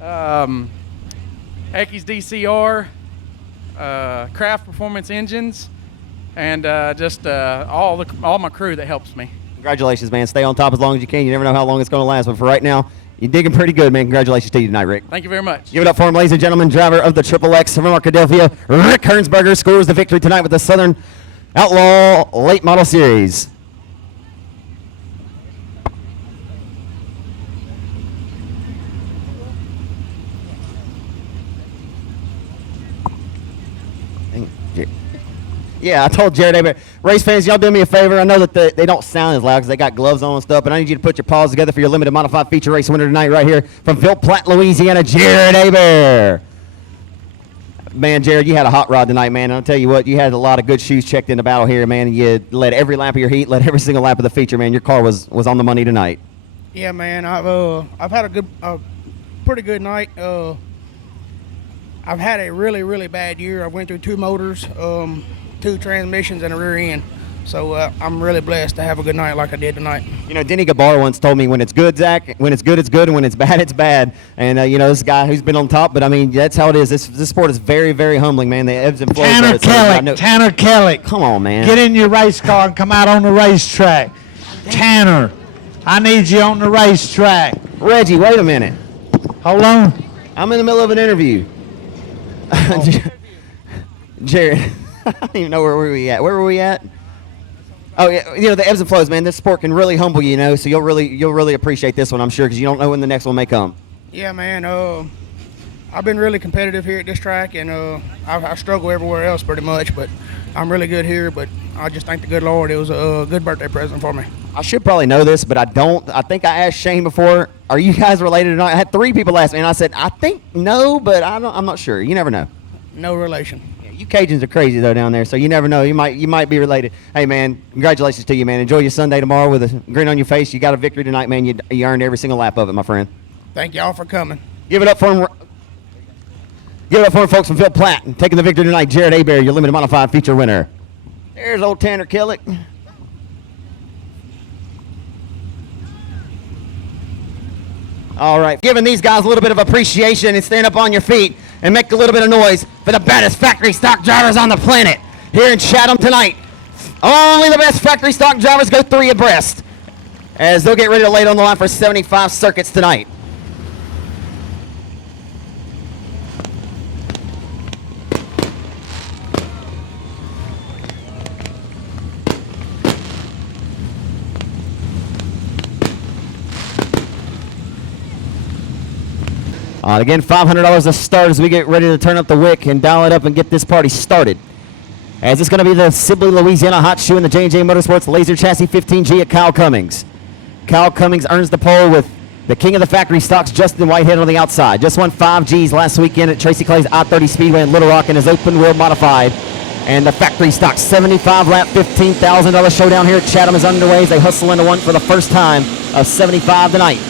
Heckey's DCR, Craft Performance Engines, and just all my crew that helps me. Congratulations, man. Stay on top as long as you can. You never know how long it's going to last, but for right now, you're digging pretty good, man. Congratulations to you tonight, Rick. Thank you very much. Give it up for him, ladies and gentlemen. Driver of the Triple X from Arkadelphia, Rick Hernsberger, scores the victory tonight with the Southern Outlaw Late Model Series. Yeah, I told Jared Abear, race fans, y'all do me a favor. I know that they don't sound as loud because they got gloves on and stuff, but I need you to put your paws together for your limited modified feature race winner tonight right here from Ville Platte, Louisiana, Jared Abear. Man, Jared, you had a hot rod tonight, man. And I'll tell you what, you had a lot of good shoes checked in the battle here, man. You led every lap of your heat, led every single lap of the feature, man. Your car was on the money tonight. Yeah, man. I've had a pretty good night. I've had a really, really bad year. I went through 2 motors, 2 transmissions, and a rear end. So I'm really blessed to have a good night like I did tonight. You know, Denny Gabar once told me when it's good, Zach, when it's good, it's good, and when it's bad, it's bad. And, you know, this guy who's been on top, but, I mean, that's how it is. This sport is very, very humbling, man. The ebbs and flows. Tanner Kelly. Come on, man. Get in your race car and come out on the racetrack. Tanner, I need you on the racetrack. Reggie, wait a minute. Hold on. I'm in the middle of an interview. Jared, I don't even know where were we at. Where were we at? Oh, yeah, you know, the ebbs and flows, man. This sport can really humble you, you know, so you'll really appreciate this one, I'm sure, because you don't know when the next one may come. Yeah, man. I've been really competitive here at this track, and I struggle everywhere else pretty much, but I'm really good here. But I just thank the good Lord. It was a good birthday present for me. I should probably know this, but I don't. I think I asked Shane before, are you guys related or not? I had 3 people ask me, and I said, I think no, but I'm not sure. You never know. No relation. You Cajuns are crazy, though, down there, so you never know. You might be related. Hey, man, congratulations to you, man. Enjoy your Sunday tomorrow with a grin on your face. You got a victory tonight, man. You earned every single lap of it, my friend. Thank y'all for coming. Give it up for him. Give it up for him, folks from Phil Platt. And taking the victory tonight, Jared Hebert, your limited modified feature winner. There's old Tanner Killick. All right, giving these guys a little bit of appreciation and stand up on your feet and make a little bit of noise for the baddest factory stock drivers on the planet here in Chatham tonight. Only the best factory stock drivers go 3 abreast as they'll get ready to lay it on the line for 75 circuits tonight. Again, $500 to start as we get ready to turn up the wick and dial it up and get this party started. As it's going to be the Sibley, Louisiana hot shoe in the J&J Motorsports Laser Chassis 15G at Kyle Cummings. Kyle Cummings earns the pole with the king of the factory stocks, Justin Whitehead, on the outside. Just won 5 Gs last weekend at Tracy Clay's I-30 Speedway in Little Rock in his open wheel modified. And the factory stock 75 lap, $15,000 showdown here at Chatham is underway as they hustle into one for the first time of 75 tonight.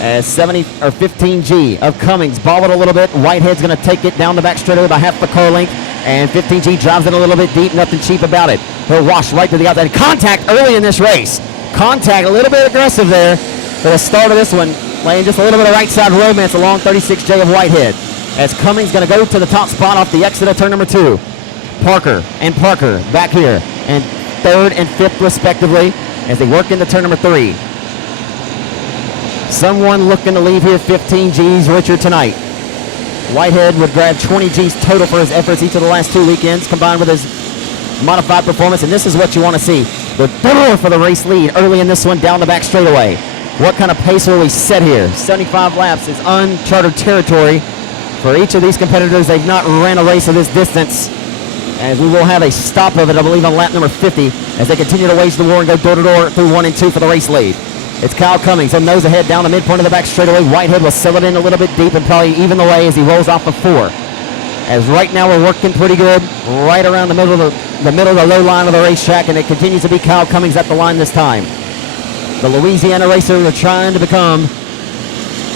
As 15G of Cummings bobbled a little bit. Whitehead's going to take it down the back straightaway by half the car length. And 15G drives it a little bit deep, nothing cheap about it. He'll wash right to the outside. Contact early in this race. Contact a little bit aggressive there for the start of this one. Laying just a little bit of right side romance along 36J of Whitehead. As Cummings going to go to the top spot off the exit of turn number 2. Parker back here. And 3rd and 5th respectively as they work into turn number 3. Someone looking to leave here 15 Gs richer tonight. Whitehead would grab 20 Gs total for his efforts each of the last 2 weekends, combined with his modified performance, and this is what you want to see. The door for the race lead early in this one down the back straightaway. What kind of pace will we set here? 75 laps is uncharted territory for each of these competitors. They've not ran a race of this distance, as we will have a stop of it, I believe, on lap number 50, as they continue to wage the war and go door to door through 1 and 2 for the race lead. It's Kyle Cummings. He'll nose ahead down the midpoint of the back straightaway. Whitehead will sell it in a little bit deep and probably even the way as he rolls off of 4. As right now we're working pretty good, right around the middle of the low line of the racetrack, and it continues to be Kyle Cummings at the line this time. The Louisiana racer are trying to become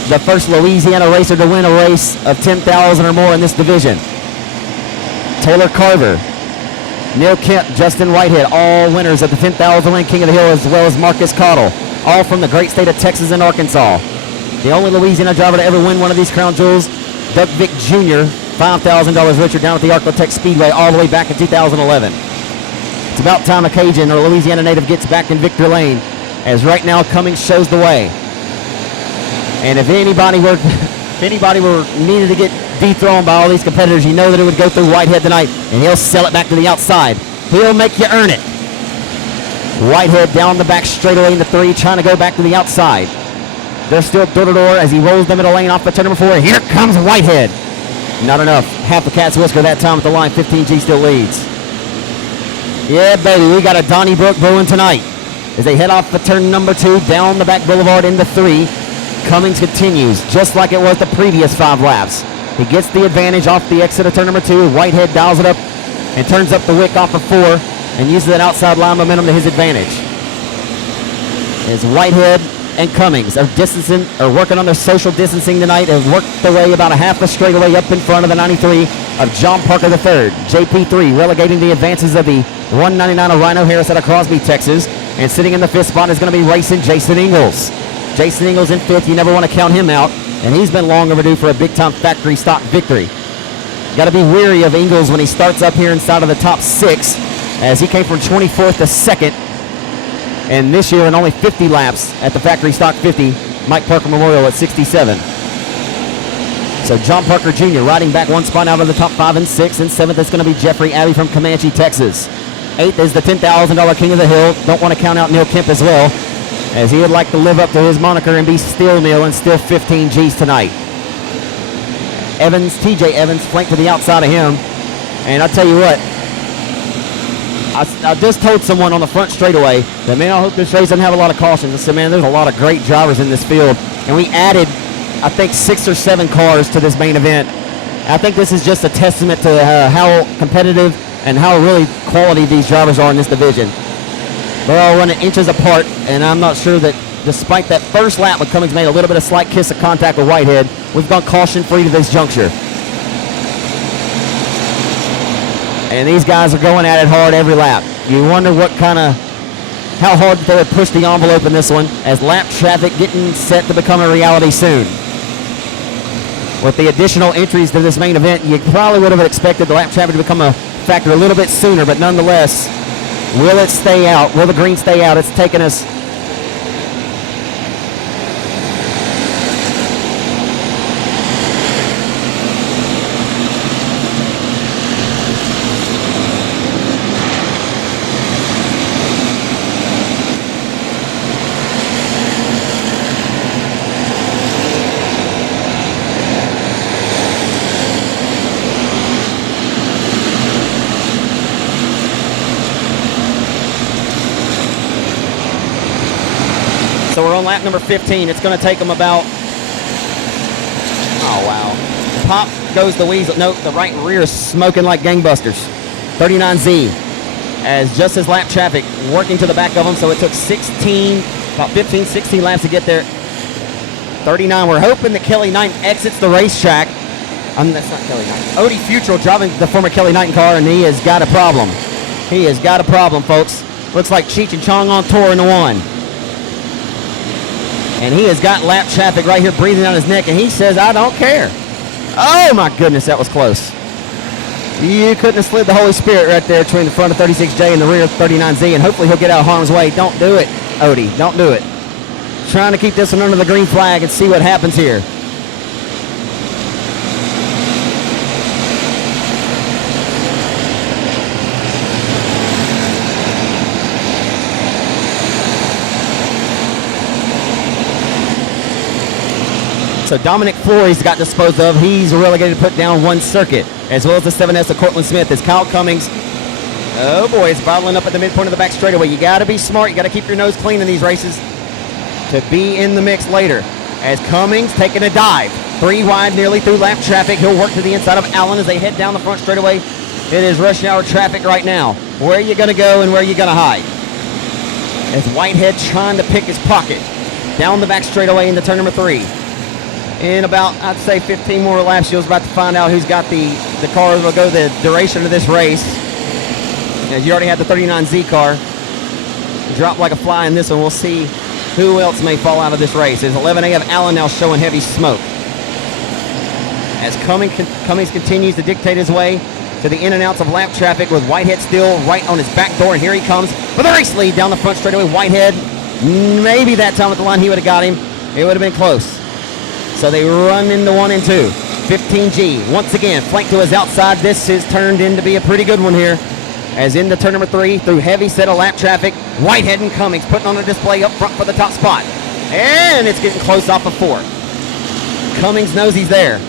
the first Louisiana racer to win a race of 10,000 or more in this division. Taylor Carver, Neil Kemp, Justin Whitehead, all winners of the 10,000 win King of the Hill, as well as Marcus Cottle, all from the great state of Texas and Arkansas. The only Louisiana driver to ever win one of these crown jewels, Doug Vick Jr., $5,000 richer down at the Arcotech Speedway all the way back in 2011. It's about time a Cajun or a Louisiana native gets back in victory lane, as right now Cummings shows the way. And if anybody were needed to get dethroned by all these competitors, you know that it would go through Whitehead tonight, and he'll sell it back to the outside. He'll make you earn it. Whitehead down the back straightaway into 3, trying to go back to the outside. They're still door to door as he rolls them in a lane off the turn number 4. Here comes Whitehead. Not enough. Half a cat's whisker that time at the line. 15G still leads. Yeah, baby, we got a Donnybrook brewing tonight as they head off the turn number 2 down the back boulevard into 3. Cummings continues just like it was the previous 5 laps. He gets the advantage off the exit of turn number 2. Whitehead dials it up and turns up the wick off of 4 and uses that outside line momentum to his advantage. As Whitehead and Cummings are working on their social distancing tonight and worked their way about a half a straightaway up in front of the 93 of John Parker III. JP3 relegating the advances of the 199 of Rhino Harris out of Crosby, Texas. And sitting in the 5th spot is going to be racing Jason Ingles. Jason Ingles in 5th. You never want to count him out. And he's been long overdue for a big-time factory stock victory. Got to be weary of Ingles when he starts up here inside of the top 6, as he came from 24th to 2nd. And this year in only 50 laps at the Factory Stock 50, Mike Parker Memorial at 67. So John Parker Jr. riding back 1 spot out of the top 5 and 6. And 7th is going to be Jeffrey Abbey from Comanche, Texas. 8th is the $10,000 King of the Hill. Don't want to count out Neil Kemp as well, as he would like to live up to his moniker and be Steel Mill and still 15 Gs tonight. Evans, TJ Evans, flanked to the outside of him. And I'll tell you what, I just told someone on the front straightaway that, man, I hope this race doesn't have a lot of cautions. I said, man, there's a lot of great drivers in this field. And we added, I think, 6 or 7 cars to this main event. I think this is just a testament to how competitive and how really quality these drivers are in this division. They're all running inches apart, and I'm not sure that despite that first lap when Cummings made a little bit of slight kiss of contact with Whitehead, we've gone caution-free to this juncture. And these guys are going at it hard every lap. You wonder how hard they would push the envelope in this one, as lap traffic getting set to become a reality soon. With the additional entries to this main event, you probably would have expected the lap traffic to become a factor a little bit sooner, but nonetheless, will it stay out? Will the green stay out? It's taken us So we're on lap number 15. It's going to take them about, oh wow. Pop goes the weasel. No, the right rear is smoking like gangbusters. 39Z, as just as lap traffic working to the back of them. So it took about 15, 16 laps to get there. 39, we're hoping that Kelly Knight exits the racetrack. That's not Kelly Knight. Odie Futrell driving the former Kelly Knighton car, and he has got a problem. He has got a problem, folks. Looks like Cheech and Chong on tour in the 1. And he has got lap traffic right here breathing down his neck, and he says, I don't care. Oh, my goodness, that was close. You couldn't have slid the Holy Spirit right there between the front of 36J and the rear of 39Z, and hopefully he'll get out of harm's way. Don't do it, Odie. Don't do it. Trying to keep this one under the green flag and see what happens here. So Dominic Flory's got disposed of. He's relegated to put down 1 circuit, as well as the 7S of Cortland Smith, as Kyle Cummings, oh boy, is bottling up at the midpoint of the back straightaway. You got to be smart. You got to keep your nose clean in these races to be in the mix later. As Cummings taking a dive, 3 wide nearly through lap traffic. He'll work to the inside of Allen as they head down the front straightaway. It is rush hour traffic right now. Where are you going to go and where are you going to hide? As Whitehead trying to pick his pocket down the back straightaway into turn number 3. In about, I'd say, 15 more laps, you're about to find out who's got the car that will go the duration of this race. As you already have the 39Z car. Dropped like a fly in this one. We'll see who else may fall out of this race. There's 11A of Allen now showing heavy smoke. As Cummings continues to dictate his way to the in and outs of lap traffic, with Whitehead still right on his back door, and here he comes with a race lead down the front straightaway. Whitehead, maybe that time at the line he would have got him. It would have been close. So they run into 1 and 2. 15G, once again, flanked to his outside. This has turned into be a pretty good one here. As into turn number 3, through heavy set of lap traffic, Whitehead and Cummings putting on a display up front for the top spot. And it's getting close off of 4. Cummings knows he's there.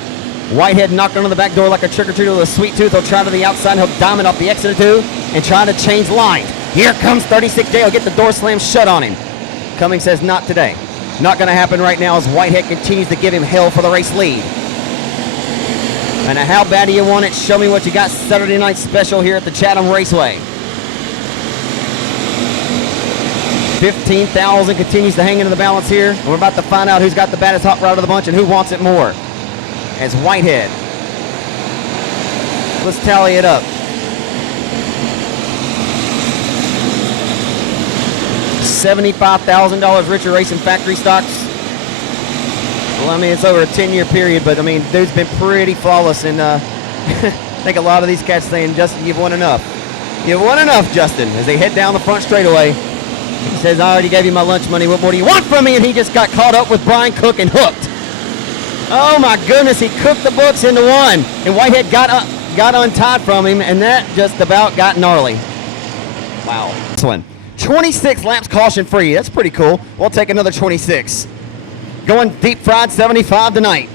Whitehead knocked on the back door like a trick-or-treater with a sweet tooth. He'll try to the outside, he'll diamond off the exit of 2 and try to change lines. Here comes 36J, he'll get the door slammed shut on him. Cummings says, not today. Not going to happen right now, as Whitehead continues to give him hell for the race lead. And how bad do you want it? Show me what you got. Saturday night special here at the Chatham Raceway. 15,000 continues to hang into the balance here. And we're about to find out who's got the baddest hot rod of the bunch and who wants it more. As Whitehead. Let's tally it up. $75,000 Richard Racing Factory Stocks. Well, I mean, it's over a 10-year period, but I mean, dude's been pretty flawless, and I think a lot of these cats saying, Justin, you've won enough. You've won enough, Justin. As they head down the front straightaway, he says, I already gave you my lunch money. What more do you want from me? And he just got caught up with Brian Cook and hooked. Oh my goodness, he cooked the books into one, and Whitehead got untied from him, and that just about got gnarly. Wow. This one. 26 laps caution free. That's pretty cool. We'll take another 26. Going deep fried 75 tonight.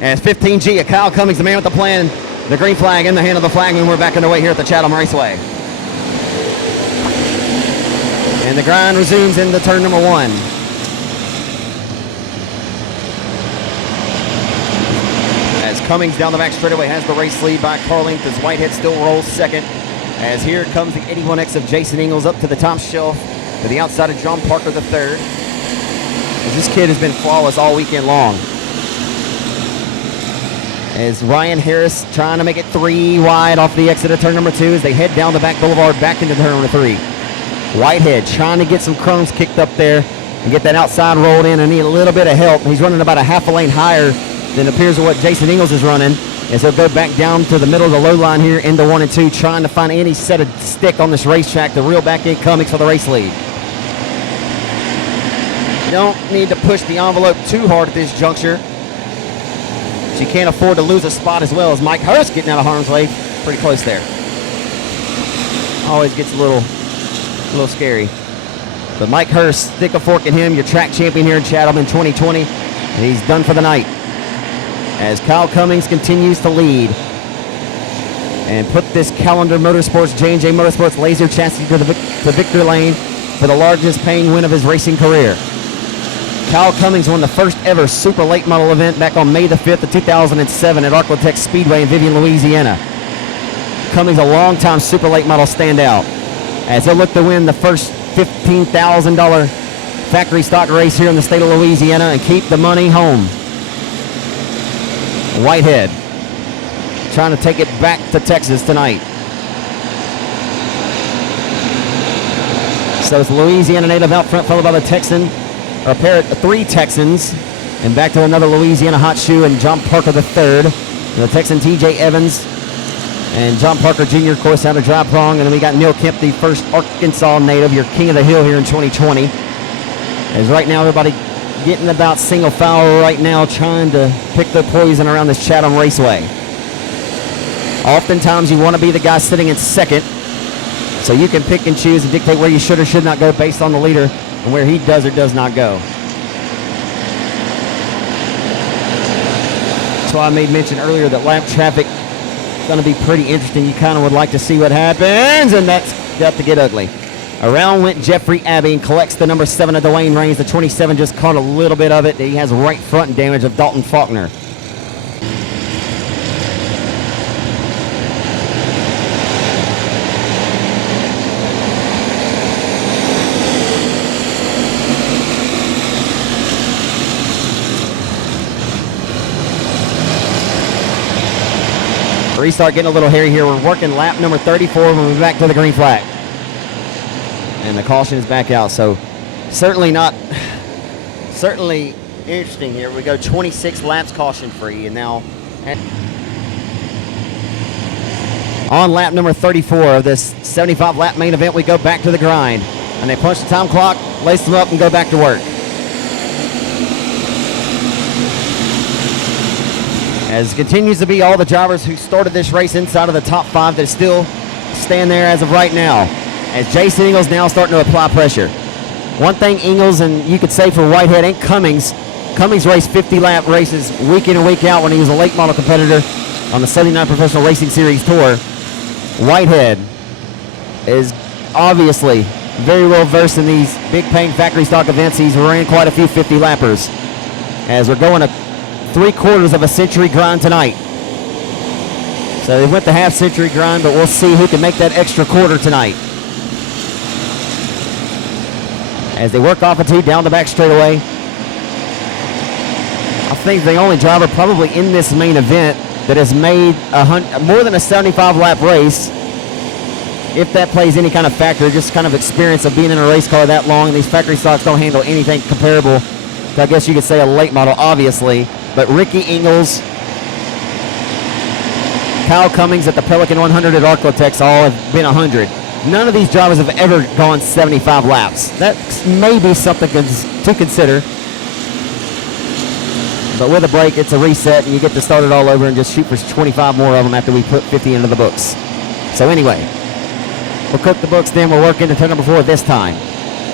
As 15G of Kyle Cummings, the man with the plan, the green flag in the hand of the flagman. We're back underway here at the Chatham Raceway. And the grind resumes into turn number 1. As Cummings down the back straightaway has the race lead by car length as Whitehead still rolls second. As here comes the 81X of Jason Ingalls up to the top shelf to the outside of John Parker III. This kid has been flawless all weekend long. As Ryan Harris trying to make it 3 wide off the exit of turn number 2 as they head down the back boulevard back into turn number 3. Whitehead trying to get some crumbs kicked up there and get that outside rolled in and need a little bit of help. He's running about a half a lane higher than appears to what Jason Ingalls is running. As he'll go back down to the middle of the low line here into 1 and 2, trying to find any set of stick on this racetrack to reel back in Cummings for the race lead. Don't need to push the envelope too hard at this juncture. She can't afford to lose a spot as well as Mike Hurst getting out of harm's way. Pretty close there. Always gets a little scary. But Mike Hurst, stick a fork in him, your track champion here in Chatham in 2020. And he's done for the night. As Kyle Cummings continues to lead and put this Calendar Motorsports, J&J Motorsports laser chassis to victory lane for the largest paying win of his racing career. Kyle Cummings won the first ever super late model event back on May the 5th of 2007 at Factory Speedway in Vivian, Louisiana. Cummings a longtime super late model standout as he'll look to win the first $15,000 factory stock race here in the state of Louisiana and keep the money home. Whitehead trying to take it back to Texas tonight. So it's Louisiana native out front, followed by the Texan, or a pair of 3 Texans, and back to another Louisiana hot shoe and John Parker III. The Texan TJ Evans and John Parker Jr., of course, out of Dry Prong. And then we got Neil Kemp, the first Arkansas native, your king of the hill here in 2020. As right now everybody getting about single file right now, trying to pick their poison around this Chatham Raceway. Oftentimes you want to be the guy sitting in second, so you can pick and choose and dictate where you should or should not go based on the leader and where he does or does not go. So I made mention earlier that lap traffic is going to be pretty interesting. You kind of would like to see what happens, and that's got to get ugly. Around went Jeffrey Abbey and collects the number 7 of Dwayne Raines. The 27 just caught a little bit of it. He has right front damage of Dalton Faulkner. Restart getting a little hairy here. We're working lap number 34 when we're back to the green flag. And the caution is back out, so certainly interesting here. We go 26 laps caution free, and now on lap number 34 of this 75 lap main event, we go back to the grind, and they punch the time clock, lace them up, and go back to work. As it continues to be all the drivers who started this race inside of the top 5 that still stand there as of right now. As Jason Ingalls now starting to apply pressure. One thing Ingalls, and you could say for Whitehead and Cummings raced 50-lap races week in and week out when he was a late model competitor on the 79 Professional Racing Series Tour. Whitehead is obviously very well versed in these big paying factory stock events. He's ran quite a few 50-lappers. As we're going a 3/4 of a century grind tonight. So they went the half-century grind, but we'll see who can make that extra quarter tonight. As they work off a tee down the back straightaway. I think the only driver probably in this main event that has made more than a 75-lap race, if that plays any kind of factor, just kind of experience of being in a race car that long. And these factory stocks don't handle anything comparable to, I guess you could say, a late model, obviously. But Ricky Ingles, Kyle Cummings at the Pelican 100 at Arclotex all have been 100. None of these drivers have ever gone 75 laps. That may be something to consider. But with a break, it's a reset, and you get to start it all over and just shoot for 25 more of them after we put 50 into the books. So anyway, we'll cook the books, then we'll work into turn number 4 this time.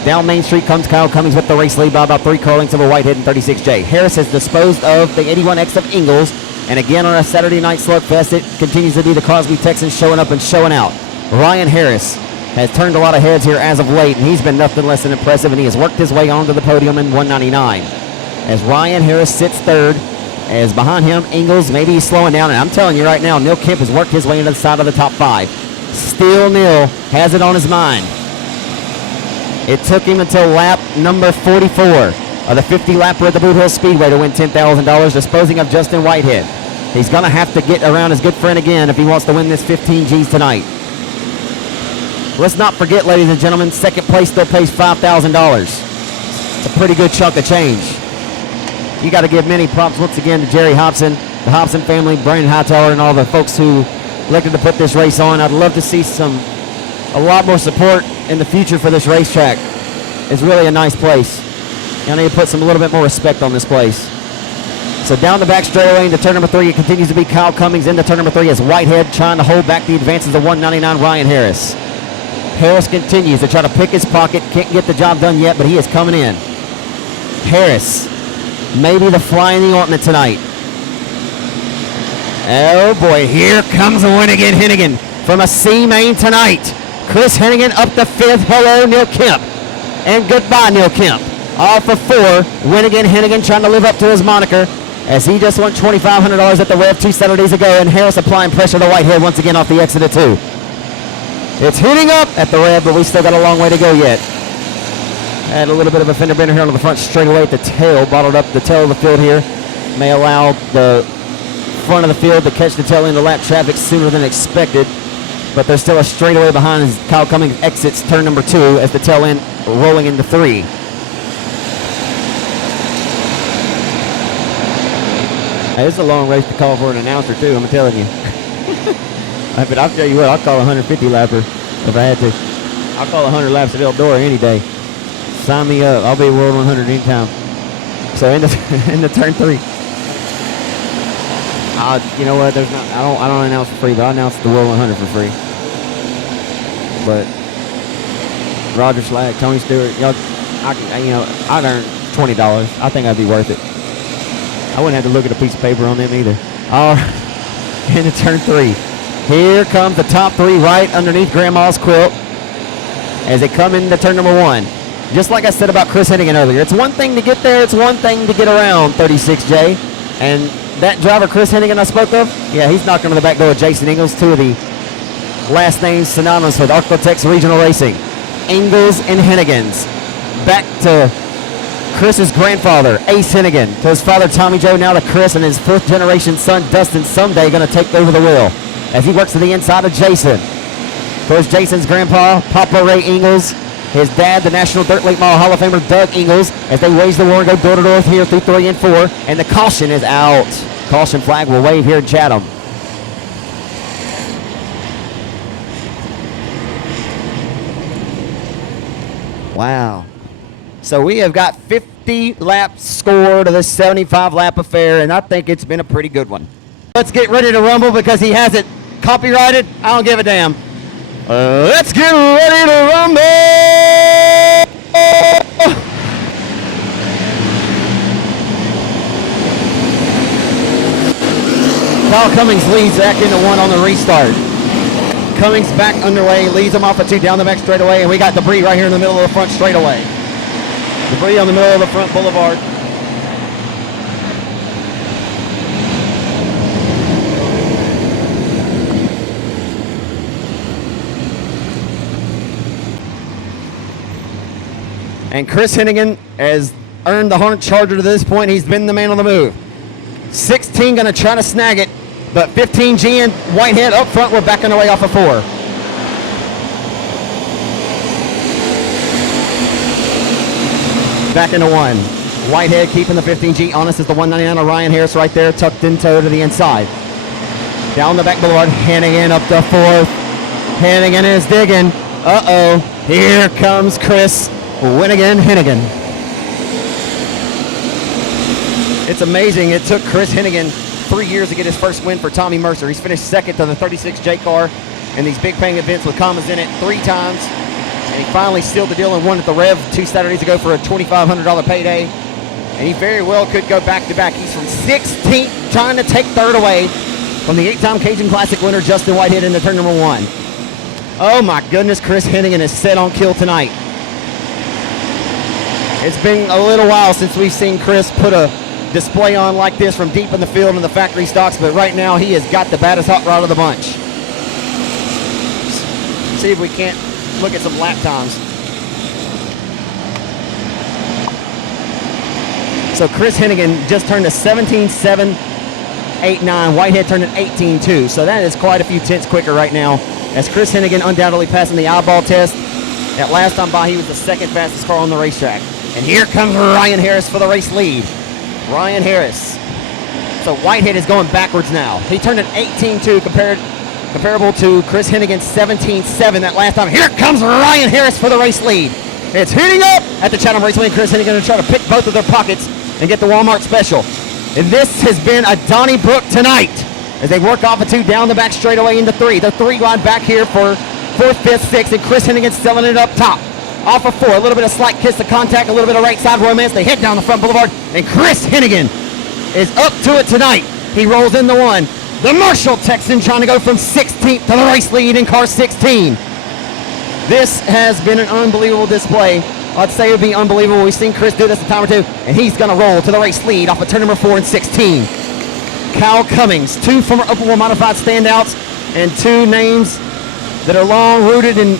Down Main Street comes Kyle Cummings with the race lead by about 3 car lengths over Whitehead and 36J. Harris has disposed of the 81X of Ingles, and again on a Saturday night slugfest, it continues to be the Crosby Texans showing up and showing out. Ryan Harris has turned a lot of heads here as of late, and he's been nothing less than impressive, and he has worked his way onto the podium in 199. As Ryan Harris sits third, as behind him, Ingles, maybe he's slowing down, and I'm telling you right now, Neil Kemp has worked his way into the side of the top 5. Still Neil has it on his mind. It took him until lap number 44 of the 50-lapper at the Boot Hill Speedway to win $10,000, disposing of Justin Whitehead. He's going to have to get around his good friend again if he wants to win this 15 Gs tonight. Let's not forget, ladies and gentlemen, second place still pays $5,000. It's a pretty good chunk of change. You got to give many props once again to Jerry Hobson, the Hobson family, Brandon Hightower, and all the folks who elected to put this race on. I'd love to see a lot more support in the future for this racetrack. It's really a nice place. I need to put a little bit more respect on this place. So down the back straightaway into turn number 3, it continues to be Kyle Cummings into turn number 3 as Whitehead trying to hold back the advances of 199 Ryan Harris. Harris continues to try to pick his pocket. Can't get the job done yet, but he is coming in. Harris, maybe the fly in the ointment tonight. Oh boy, here comes Winnigan Hennigan from a C main tonight. Chris Hennigan up to 5th. Hello, Neil Kemp. And goodbye, Neil Kemp. All for 4. Winnigan Hennigan trying to live up to his moniker as he just won $2,500 at the Rev 2 Saturdays ago, and Harris applying pressure to Whitehead once again off the exit of 2. It's heating up at the Rev, but we still got a long way to go yet. Had a little bit of a fender bender here on the front straightaway at the tail, bottled up the tail of the field here. May allow the front of the field to catch the tail end of lap traffic sooner than expected, but there's still a straightaway behind as Kyle Cummings exits turn number 2 as the tail end rolling into 3. Hey, it's a long race to call for an announcer too, I'm telling you. But I'll tell you what, I'll call a 150 lapper if I had to. I'll call 100 laps at Eldora any day. Sign me up. I'll be World 100 anytime. So into turn 3. You know what? There's not. I don't announce for free, but I announce the World 100 for free. But Roger Slack, Tony Stewart, y'all, I'd earn $20. I think I'd be worth it. I wouldn't have to look at a piece of paper on them either. All right, into turn 3. Here comes the top 3 right underneath Grandma's quilt as they come into turn number 1. Just like I said about Chris Hennigan earlier, it's one thing to get there, it's one thing to get around 36J. And that driver, Chris Hennigan I spoke of, yeah, he's knocking on the back door of Jason Ingles, 2 of the last names synonymous with Arclotex Regional Racing. Ingles and Hennigan's. Back to Chris's grandfather, Ace Hennigan, to his father, Tommy Joe, now to Chris, and his 4th generation son, Dustin, someday going to take over the wheel as he works to the inside of Jason. Towards Jason's grandpa, Papa Ray Ingles, his dad, the National Dirt Late Model Hall of Famer, Doug Ingles, as they wage the war and go door to door here through 3 and 4, and the caution is out. Caution flag will wave here in Chatham. Wow. So we have got 50 laps scored of this 75-lap affair, and I think it's been a pretty good one. Let's get ready to rumble because he has it copyrighted. I don't give a damn. Let's get ready to rumble! Kyle Cummings leads back into 1 on the restart. Cummings back underway, leads him off a 2 down the back straightaway, and we got debris right here in the middle of the front straightaway. Debris on the middle of the front boulevard. And Chris Hennigan has earned the Hornet Charger to this point. He's been the man on the move. 16 going to try to snag it, but 15G and Whitehead up front. We're backing away off of 4. Back into 1. Whitehead keeping the 15G. Honest is the 199 of Ryan Harris right there, tucked in toe to the inside. Down the back boulevard, Hennigan up the 4th. Hennigan is digging. Uh-oh. Here comes Chris Hennigan. It's amazing. It took Chris Hennigan 3 years to get his first win for Tommy Mercer. He's finished second to the 36J car in these big paying events with commas in it 3 times. And he finally sealed the deal and won at the Rev 2 Saturdays ago for a $2,500 payday. And he very well could go back to back. He's from 16th, trying to take 3rd away from the 8-time Cajun Classic winner, Justin Whitehead, into turn number 1. Oh my goodness, Chris Hennigan is set on kill tonight. It's been a little while since we've seen Chris put a display on like this from deep in the field in the factory stocks, but right now he has got the baddest hot rod of the bunch. See if we can't look at some lap times. So Chris Hennigan just turned a 17.789. Whitehead turned an 18.2. So that is quite a few tenths quicker right now, as Chris Hennigan undoubtedly passing the eyeball test. At last time by, he was the 2nd fastest car on the racetrack. And here comes Ryan Harris for the race lead. Ryan Harris. So Whitehead is going backwards now. He turned an 18.2 comparable to Chris Hennigan's 17.7 that last time. Here comes Ryan Harris for the race lead. It's heating up at the Chatham Raceway, and Chris Hennigan going to try to pick both of their pockets and get the Walmart special. And this has been a Donnybrook tonight as they work off of 2 down the back straightaway into 3. The 3 line back here for 4th, 5th, 6th, and Chris Hennigan selling it up top. Off of 4, a little bit of slight kiss to contact, a little bit of right side romance. They head down the front boulevard, and Chris Hennigan is up to it tonight. He rolls into 1. The Marshall Texan trying to go from 16th to the race lead in car 16. This has been an unbelievable display. I'd say it would be unbelievable. We've seen Chris do this a time or 2, and he's going to roll to the race lead off of turn number 4 and 16. Kyle Cummings, 2 former Open Modified standouts, and 2 names that are long rooted in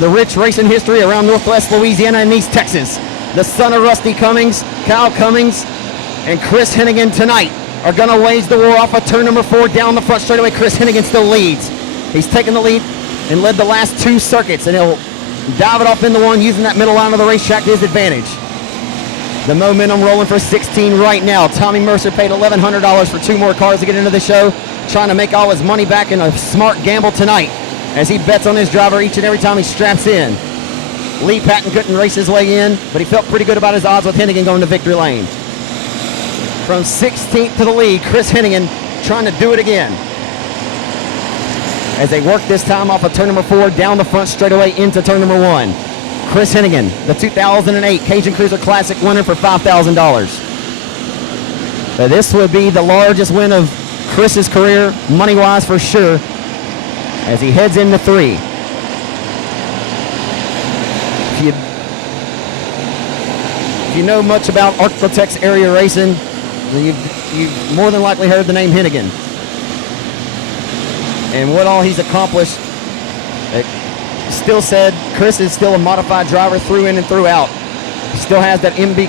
the rich racing history around Northwest Louisiana and East Texas. The son of Rusty Cummings, Kyle Cummings, and Chris Hennigan tonight are going to wage the war off of turn number 4 down the front straightaway. Chris Hennigan still leads. He's taken the lead and led the last 2 circuits, and he'll dive it off into 1 using that middle line of the racetrack to his advantage. The momentum rolling for 16 right now. Tommy Mercer paid $1,100 for 2 more cars to get into the show, trying to make all his money back in a smart gamble tonight as he bets on his driver each and every time he straps in. Lee Patton couldn't race his way in, but he felt pretty good about his odds with Hennigan going to victory lane. From 16th to the lead, Chris Hennigan trying to do it again as they work this time off of turn number 4 down the front straightaway into turn number 1. Chris Hennigan, the 2008 Cajun Cruiser Classic winner for $5,000. So this would be the largest win of Chris's career, money-wise for sure, as he heads into 3. If you know much about Arklatex area racing, you've more than likely heard the name Hennigan. And what all he's accomplished. Still said, Chris is still a modified driver through in and throughout. He still has that IRP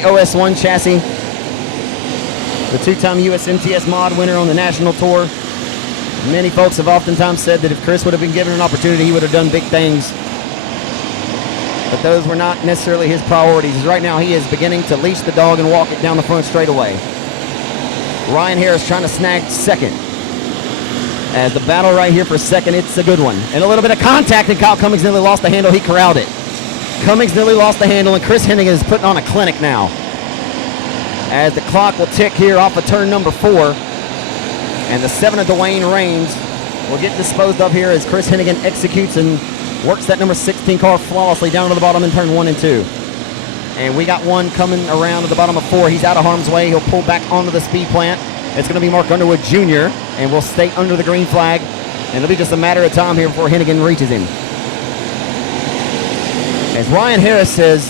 OS1 chassis. The 2-time US MTS mod winner on the national tour. Many folks have oftentimes said that if Chris would have been given an opportunity, he would have done big things. But those were not necessarily his priorities. Right now, he is beginning to leash the dog and walk it down the front straightaway. Ryan Harris trying to snag 2nd. As the battle right here for 2nd, it's a good one. And a little bit of contact, and Kyle Cummings nearly lost the handle. He corralled it. Cummings nearly lost the handle, and Chris Hennigan is putting on a clinic now. As the clock will tick here off of turn number 4. And the 7 of Dwayne Raines will get disposed of here as Chris Hennigan executes and works that number 16 car flawlessly down to the bottom in turn 1 and 2. And we got one coming around to the bottom of 4. He's out of harm's way. He'll pull back onto the speed plant. It's going to be Mark Underwood Jr. and will stay under the green flag. And it'll be just a matter of time here before Hennigan reaches him. As Ryan Harris has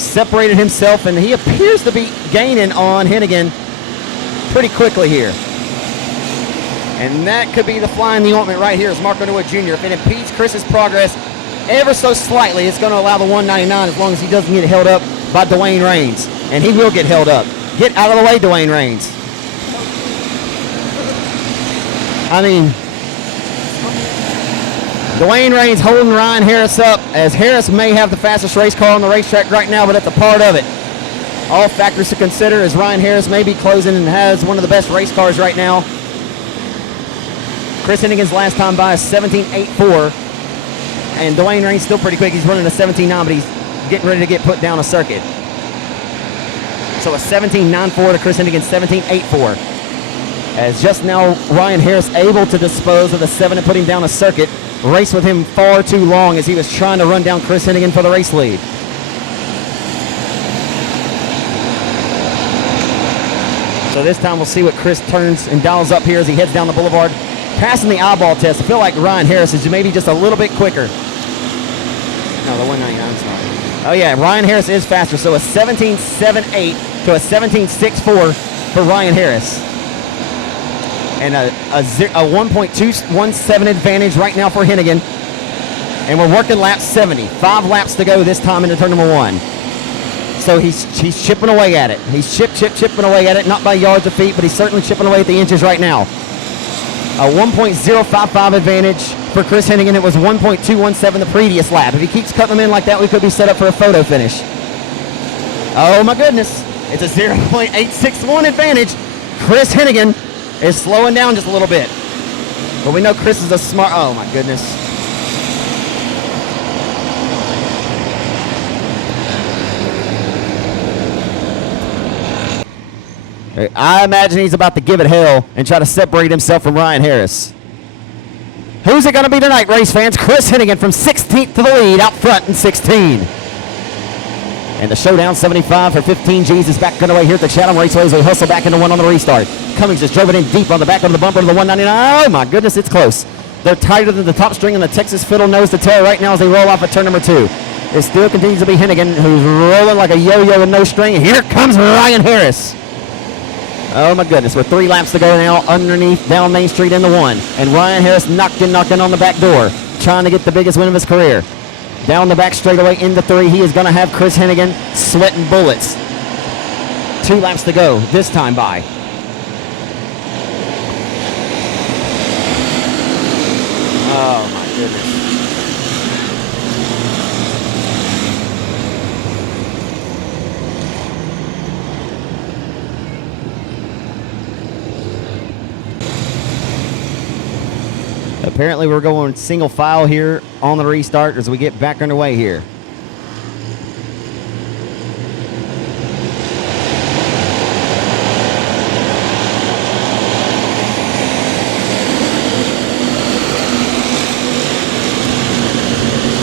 separated himself, and he appears to be gaining on Hennigan pretty quickly here. And that could be the fly in the ointment right here as Mark Underwood Jr. If it impedes Chris's progress, ever so slightly, it's going to allow the 199 as long as he doesn't get held up by Dwayne Raines. And he will get held up. Get out of the way, Dwayne Raines. I mean, Dwayne Raines holding Ryan Harris up, as Harris may have the fastest race car on the racetrack right now, but that's a part of it. All factors to consider, as Ryan Harris may be closing and has one of the best race cars right now. Chris Hennigan's last time by is 17.84, and Dwayne Raines still pretty quick. He's running a 17.9, but he's getting ready to get put down a circuit. So a 17.94 to Chris Hennigan, 17.84. As just now Ryan Harris able to dispose of the 7 and put him down a circuit. Race with him far too long as he was trying to run down Chris Hennigan for the race lead. So this time we'll see what Chris turns and dials up here as he heads down the boulevard. Passing the eyeball test, I feel like Ryan Harris is maybe just a little bit quicker. No, the 199's not. Oh yeah, Ryan Harris is faster, so a 17.78 to a 17.64 for Ryan Harris. And a 1.217 advantage right now for Hennigan. And we're working lap 70. 5 laps to go this time into turn number 1. So he's chipping away at it. He's chipping away at it, not by yards or feet, but he's certainly chipping away at the inches right now. A 1.055 advantage for Chris Hennigan. It was 1.217 the previous lap. If he keeps cutting them in like that, we could be set up for a photo finish. Oh my goodness. It's a 0.861 advantage. Chris Hennigan is slowing down just a little bit. But we know Chris is a smart... Oh, my goodness. I imagine he's about to give it hell and try to separate himself from Ryan Harris. Who's it going to be tonight, race fans? Chris Hennigan from 16th to the lead, out front in 16. And the showdown, 75 for 15 G's, is back underway here at the Chatham Raceway as we hustle back into one on the restart. Cummings just drove it in deep on the back of the bumper of the 199. Oh my goodness, it's close. They're tighter than the top string, and the Texas fiddle knows to tell right now as they roll off at turn number 2. It still continues to be Hennigan, who's rolling like a yo-yo with no string. Here comes Ryan Harris. Oh my goodness, with 3 laps to go now underneath down Main Street in the 1. And Ryan Harris knocking on the back door, trying to get the biggest win of his career. Down the back straightaway into 3. He is going to have Chris Hennigan sweating bullets. 2 laps to go this time by. Oh my goodness. Apparently we're going single file here on the restart as we get back underway here.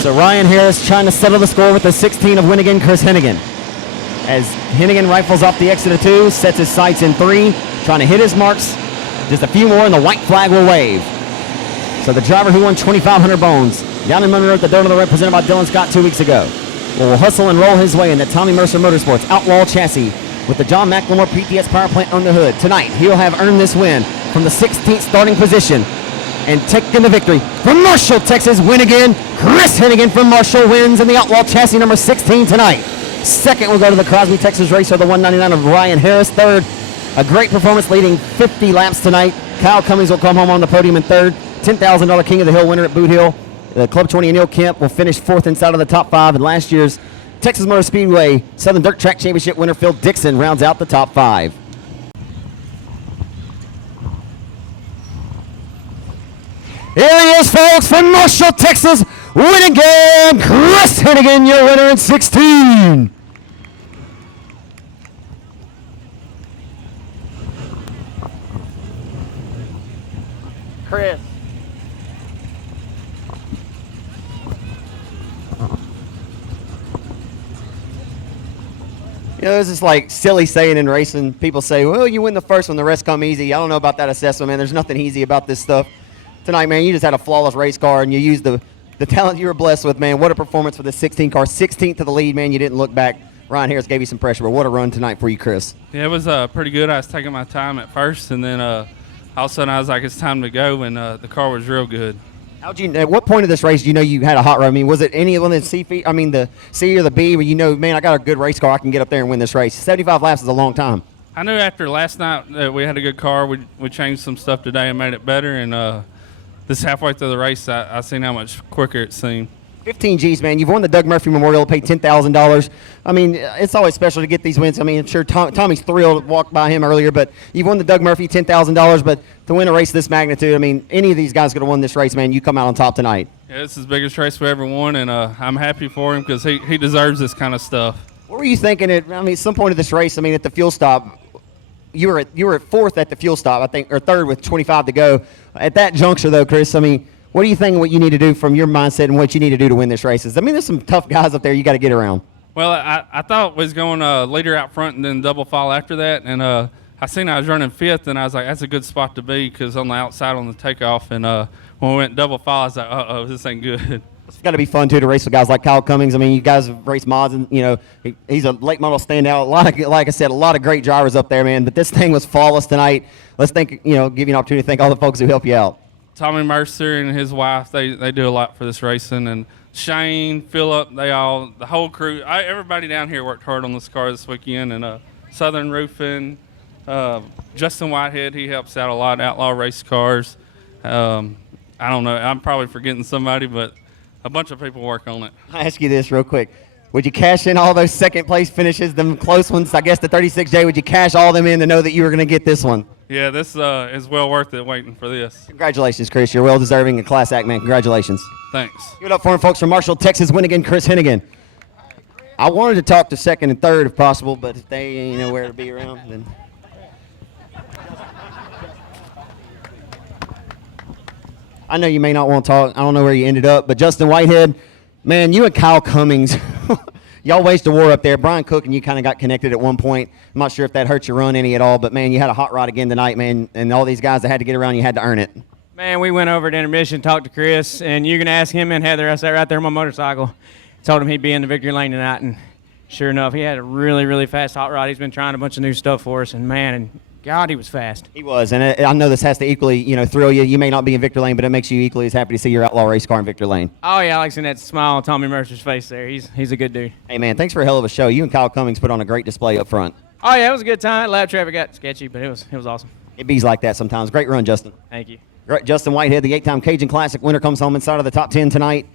So Ryan Harris trying to settle the score with the 16 of Winnigan, Chris Hennigan. As Hennigan rifles off the exit of 2, sets his sights in 3, trying to hit his marks. Just a few more and the white flag will wave. So the driver who won 2,500 bones down in Monroe at the Dirt on the Road, presented by Dylan Scott 2 weeks ago, will hustle and roll his way in the Tommy Mercer Motorsports Outlaw chassis with the John McLemore PTS power plant on the hood. Tonight, he'll have earned this win from the 16th starting position and taking the victory from Marshall, Texas. Win again. Chris Hennigan from Marshall wins in the Outlaw chassis number 16 tonight. Second will go to the Crosby, Texas racer, the 199 of Ryan Harris. Third, a great performance leading 50 laps tonight. Kyle Cummings will come home on the podium in third. $10,000 King of the Hill winner at Boot Hill. Club 20 and Neil Kemp will finish 4th inside of the top 5. And last year's Texas Motor Speedway Southern Dirt Track Championship winner Phil Dixon rounds out the top 5. Here he is, folks, from Marshall, Texas. Win again, Chris Hennigan, your winner in 16. Chris. You know, there's this like silly saying in racing. People say, well, you win the first one, the rest come easy. I don't know about that assessment, man. There's nothing easy about this stuff. Tonight, man, you just had a flawless race car, and you used the talent you were blessed with, man. What a performance for the 16 car. 16th to the lead, man. You didn't look back. Ryan Harris gave you some pressure, but what a run tonight for you, Chris. Yeah, it was pretty good. I was taking my time at first, and then all of a sudden I was like, it's time to go, and the car was real good. At what point of this race do you know you had a hot rod? I mean, was it any one of the the C or the B where you know, man, I got a good race car, I can get up there and win this race? 75 laps is a long time. I knew after last night that we had a good car. We changed some stuff today and made it better. And this halfway through the race, I seen how much quicker it seemed. 15 G's, man. You've won the Doug Murphy Memorial, paid $10,000. I mean, it's always special to get these wins. I mean, I'm sure Tommy's thrilled, walked by him earlier, but you've won the Doug Murphy $10,000. But to win a race of this magnitude, I mean, any of these guys could have won this race, man. You come out on top tonight. Yeah, it's his biggest race we ever won, and I'm happy for him because he deserves this kind of stuff. What were you thinking at some point of this race? I mean, at the fuel stop, you were at fourth at the fuel stop, I think, or third with 25 to go. At that juncture, though, Chris, I mean, what do you think what you need to do from your mindset and what you need to do to win this race? I mean, there's some tough guys up there you got to get around. Well, I thought was going leader out front and then double file after that, and I seen I was running fifth, and I was like, that's a good spot to be because on the outside on the takeoff, and when we went double file, I was like, uh-oh, this ain't good. It's got to be fun, too, to race with guys like Kyle Cummings. I mean, you guys have raced mods, and, you know, he's a late model standout. Like I said, a lot of great drivers up there, man. But this thing was flawless tonight. Let's give you an opportunity to thank all the folks who help you out. Tommy Mercer and his wife, they do a lot for this racing. And Shane, Phillip, the whole crew, everybody down here worked hard on this car this weekend. And Southern Roofing, Justin Whitehead, he helps out a lot, Outlaw Race Cars. I don't know, I'm probably forgetting somebody, but a bunch of people work on it. I ask you this real quick. Would you cash in all those second place finishes, them close ones, I guess the 36J, would you cash all them in to know that you were going to get this one? Yeah, this is well worth it waiting for this. Congratulations, Chris. You're well-deserving and class act, man. Congratulations. Thanks. Give it up for him, folks, from Marshall, Texas. Win again, Chris Hennigan. I wanted to talk to second and third if possible, but if they ain't nowhere to be around, then... I know you may not want to talk. I don't know where you ended up, but Justin Whitehead, man, you and Kyle Cummings, y'all waged a war up there. Brian Cook and you kind of got connected at one point. I'm not sure if that hurt your run any at all, but, man, you had a hot rod again tonight, man, and all these guys that had to get around, you had to earn it. Man, we went over to intermission, talked to Chris, and you can ask him and Heather. I sat right there on my motorcycle. Told him he'd be in the victory lane tonight, and sure enough, he had a really, really fast hot rod. He's been trying a bunch of new stuff for us, and, man, and God, he was fast. He was, and I know this has to equally, thrill you. You may not be in victory lane, but it makes you equally as happy to see your Outlaw race car in victory lane. Oh, yeah, I like seeing that smile on Tommy Mercer's face there. He's a good dude. Hey, man, thanks for a hell of a show. You and Kyle Cummings put on a great display up front. Oh, yeah, it was a good time. Lap traffic got sketchy, but it was awesome. It bees like that sometimes. Great run, Justin. Thank you. Great. Justin Whitehead, the 8-time Cajun Classic winner, comes home inside of the top 10 tonight.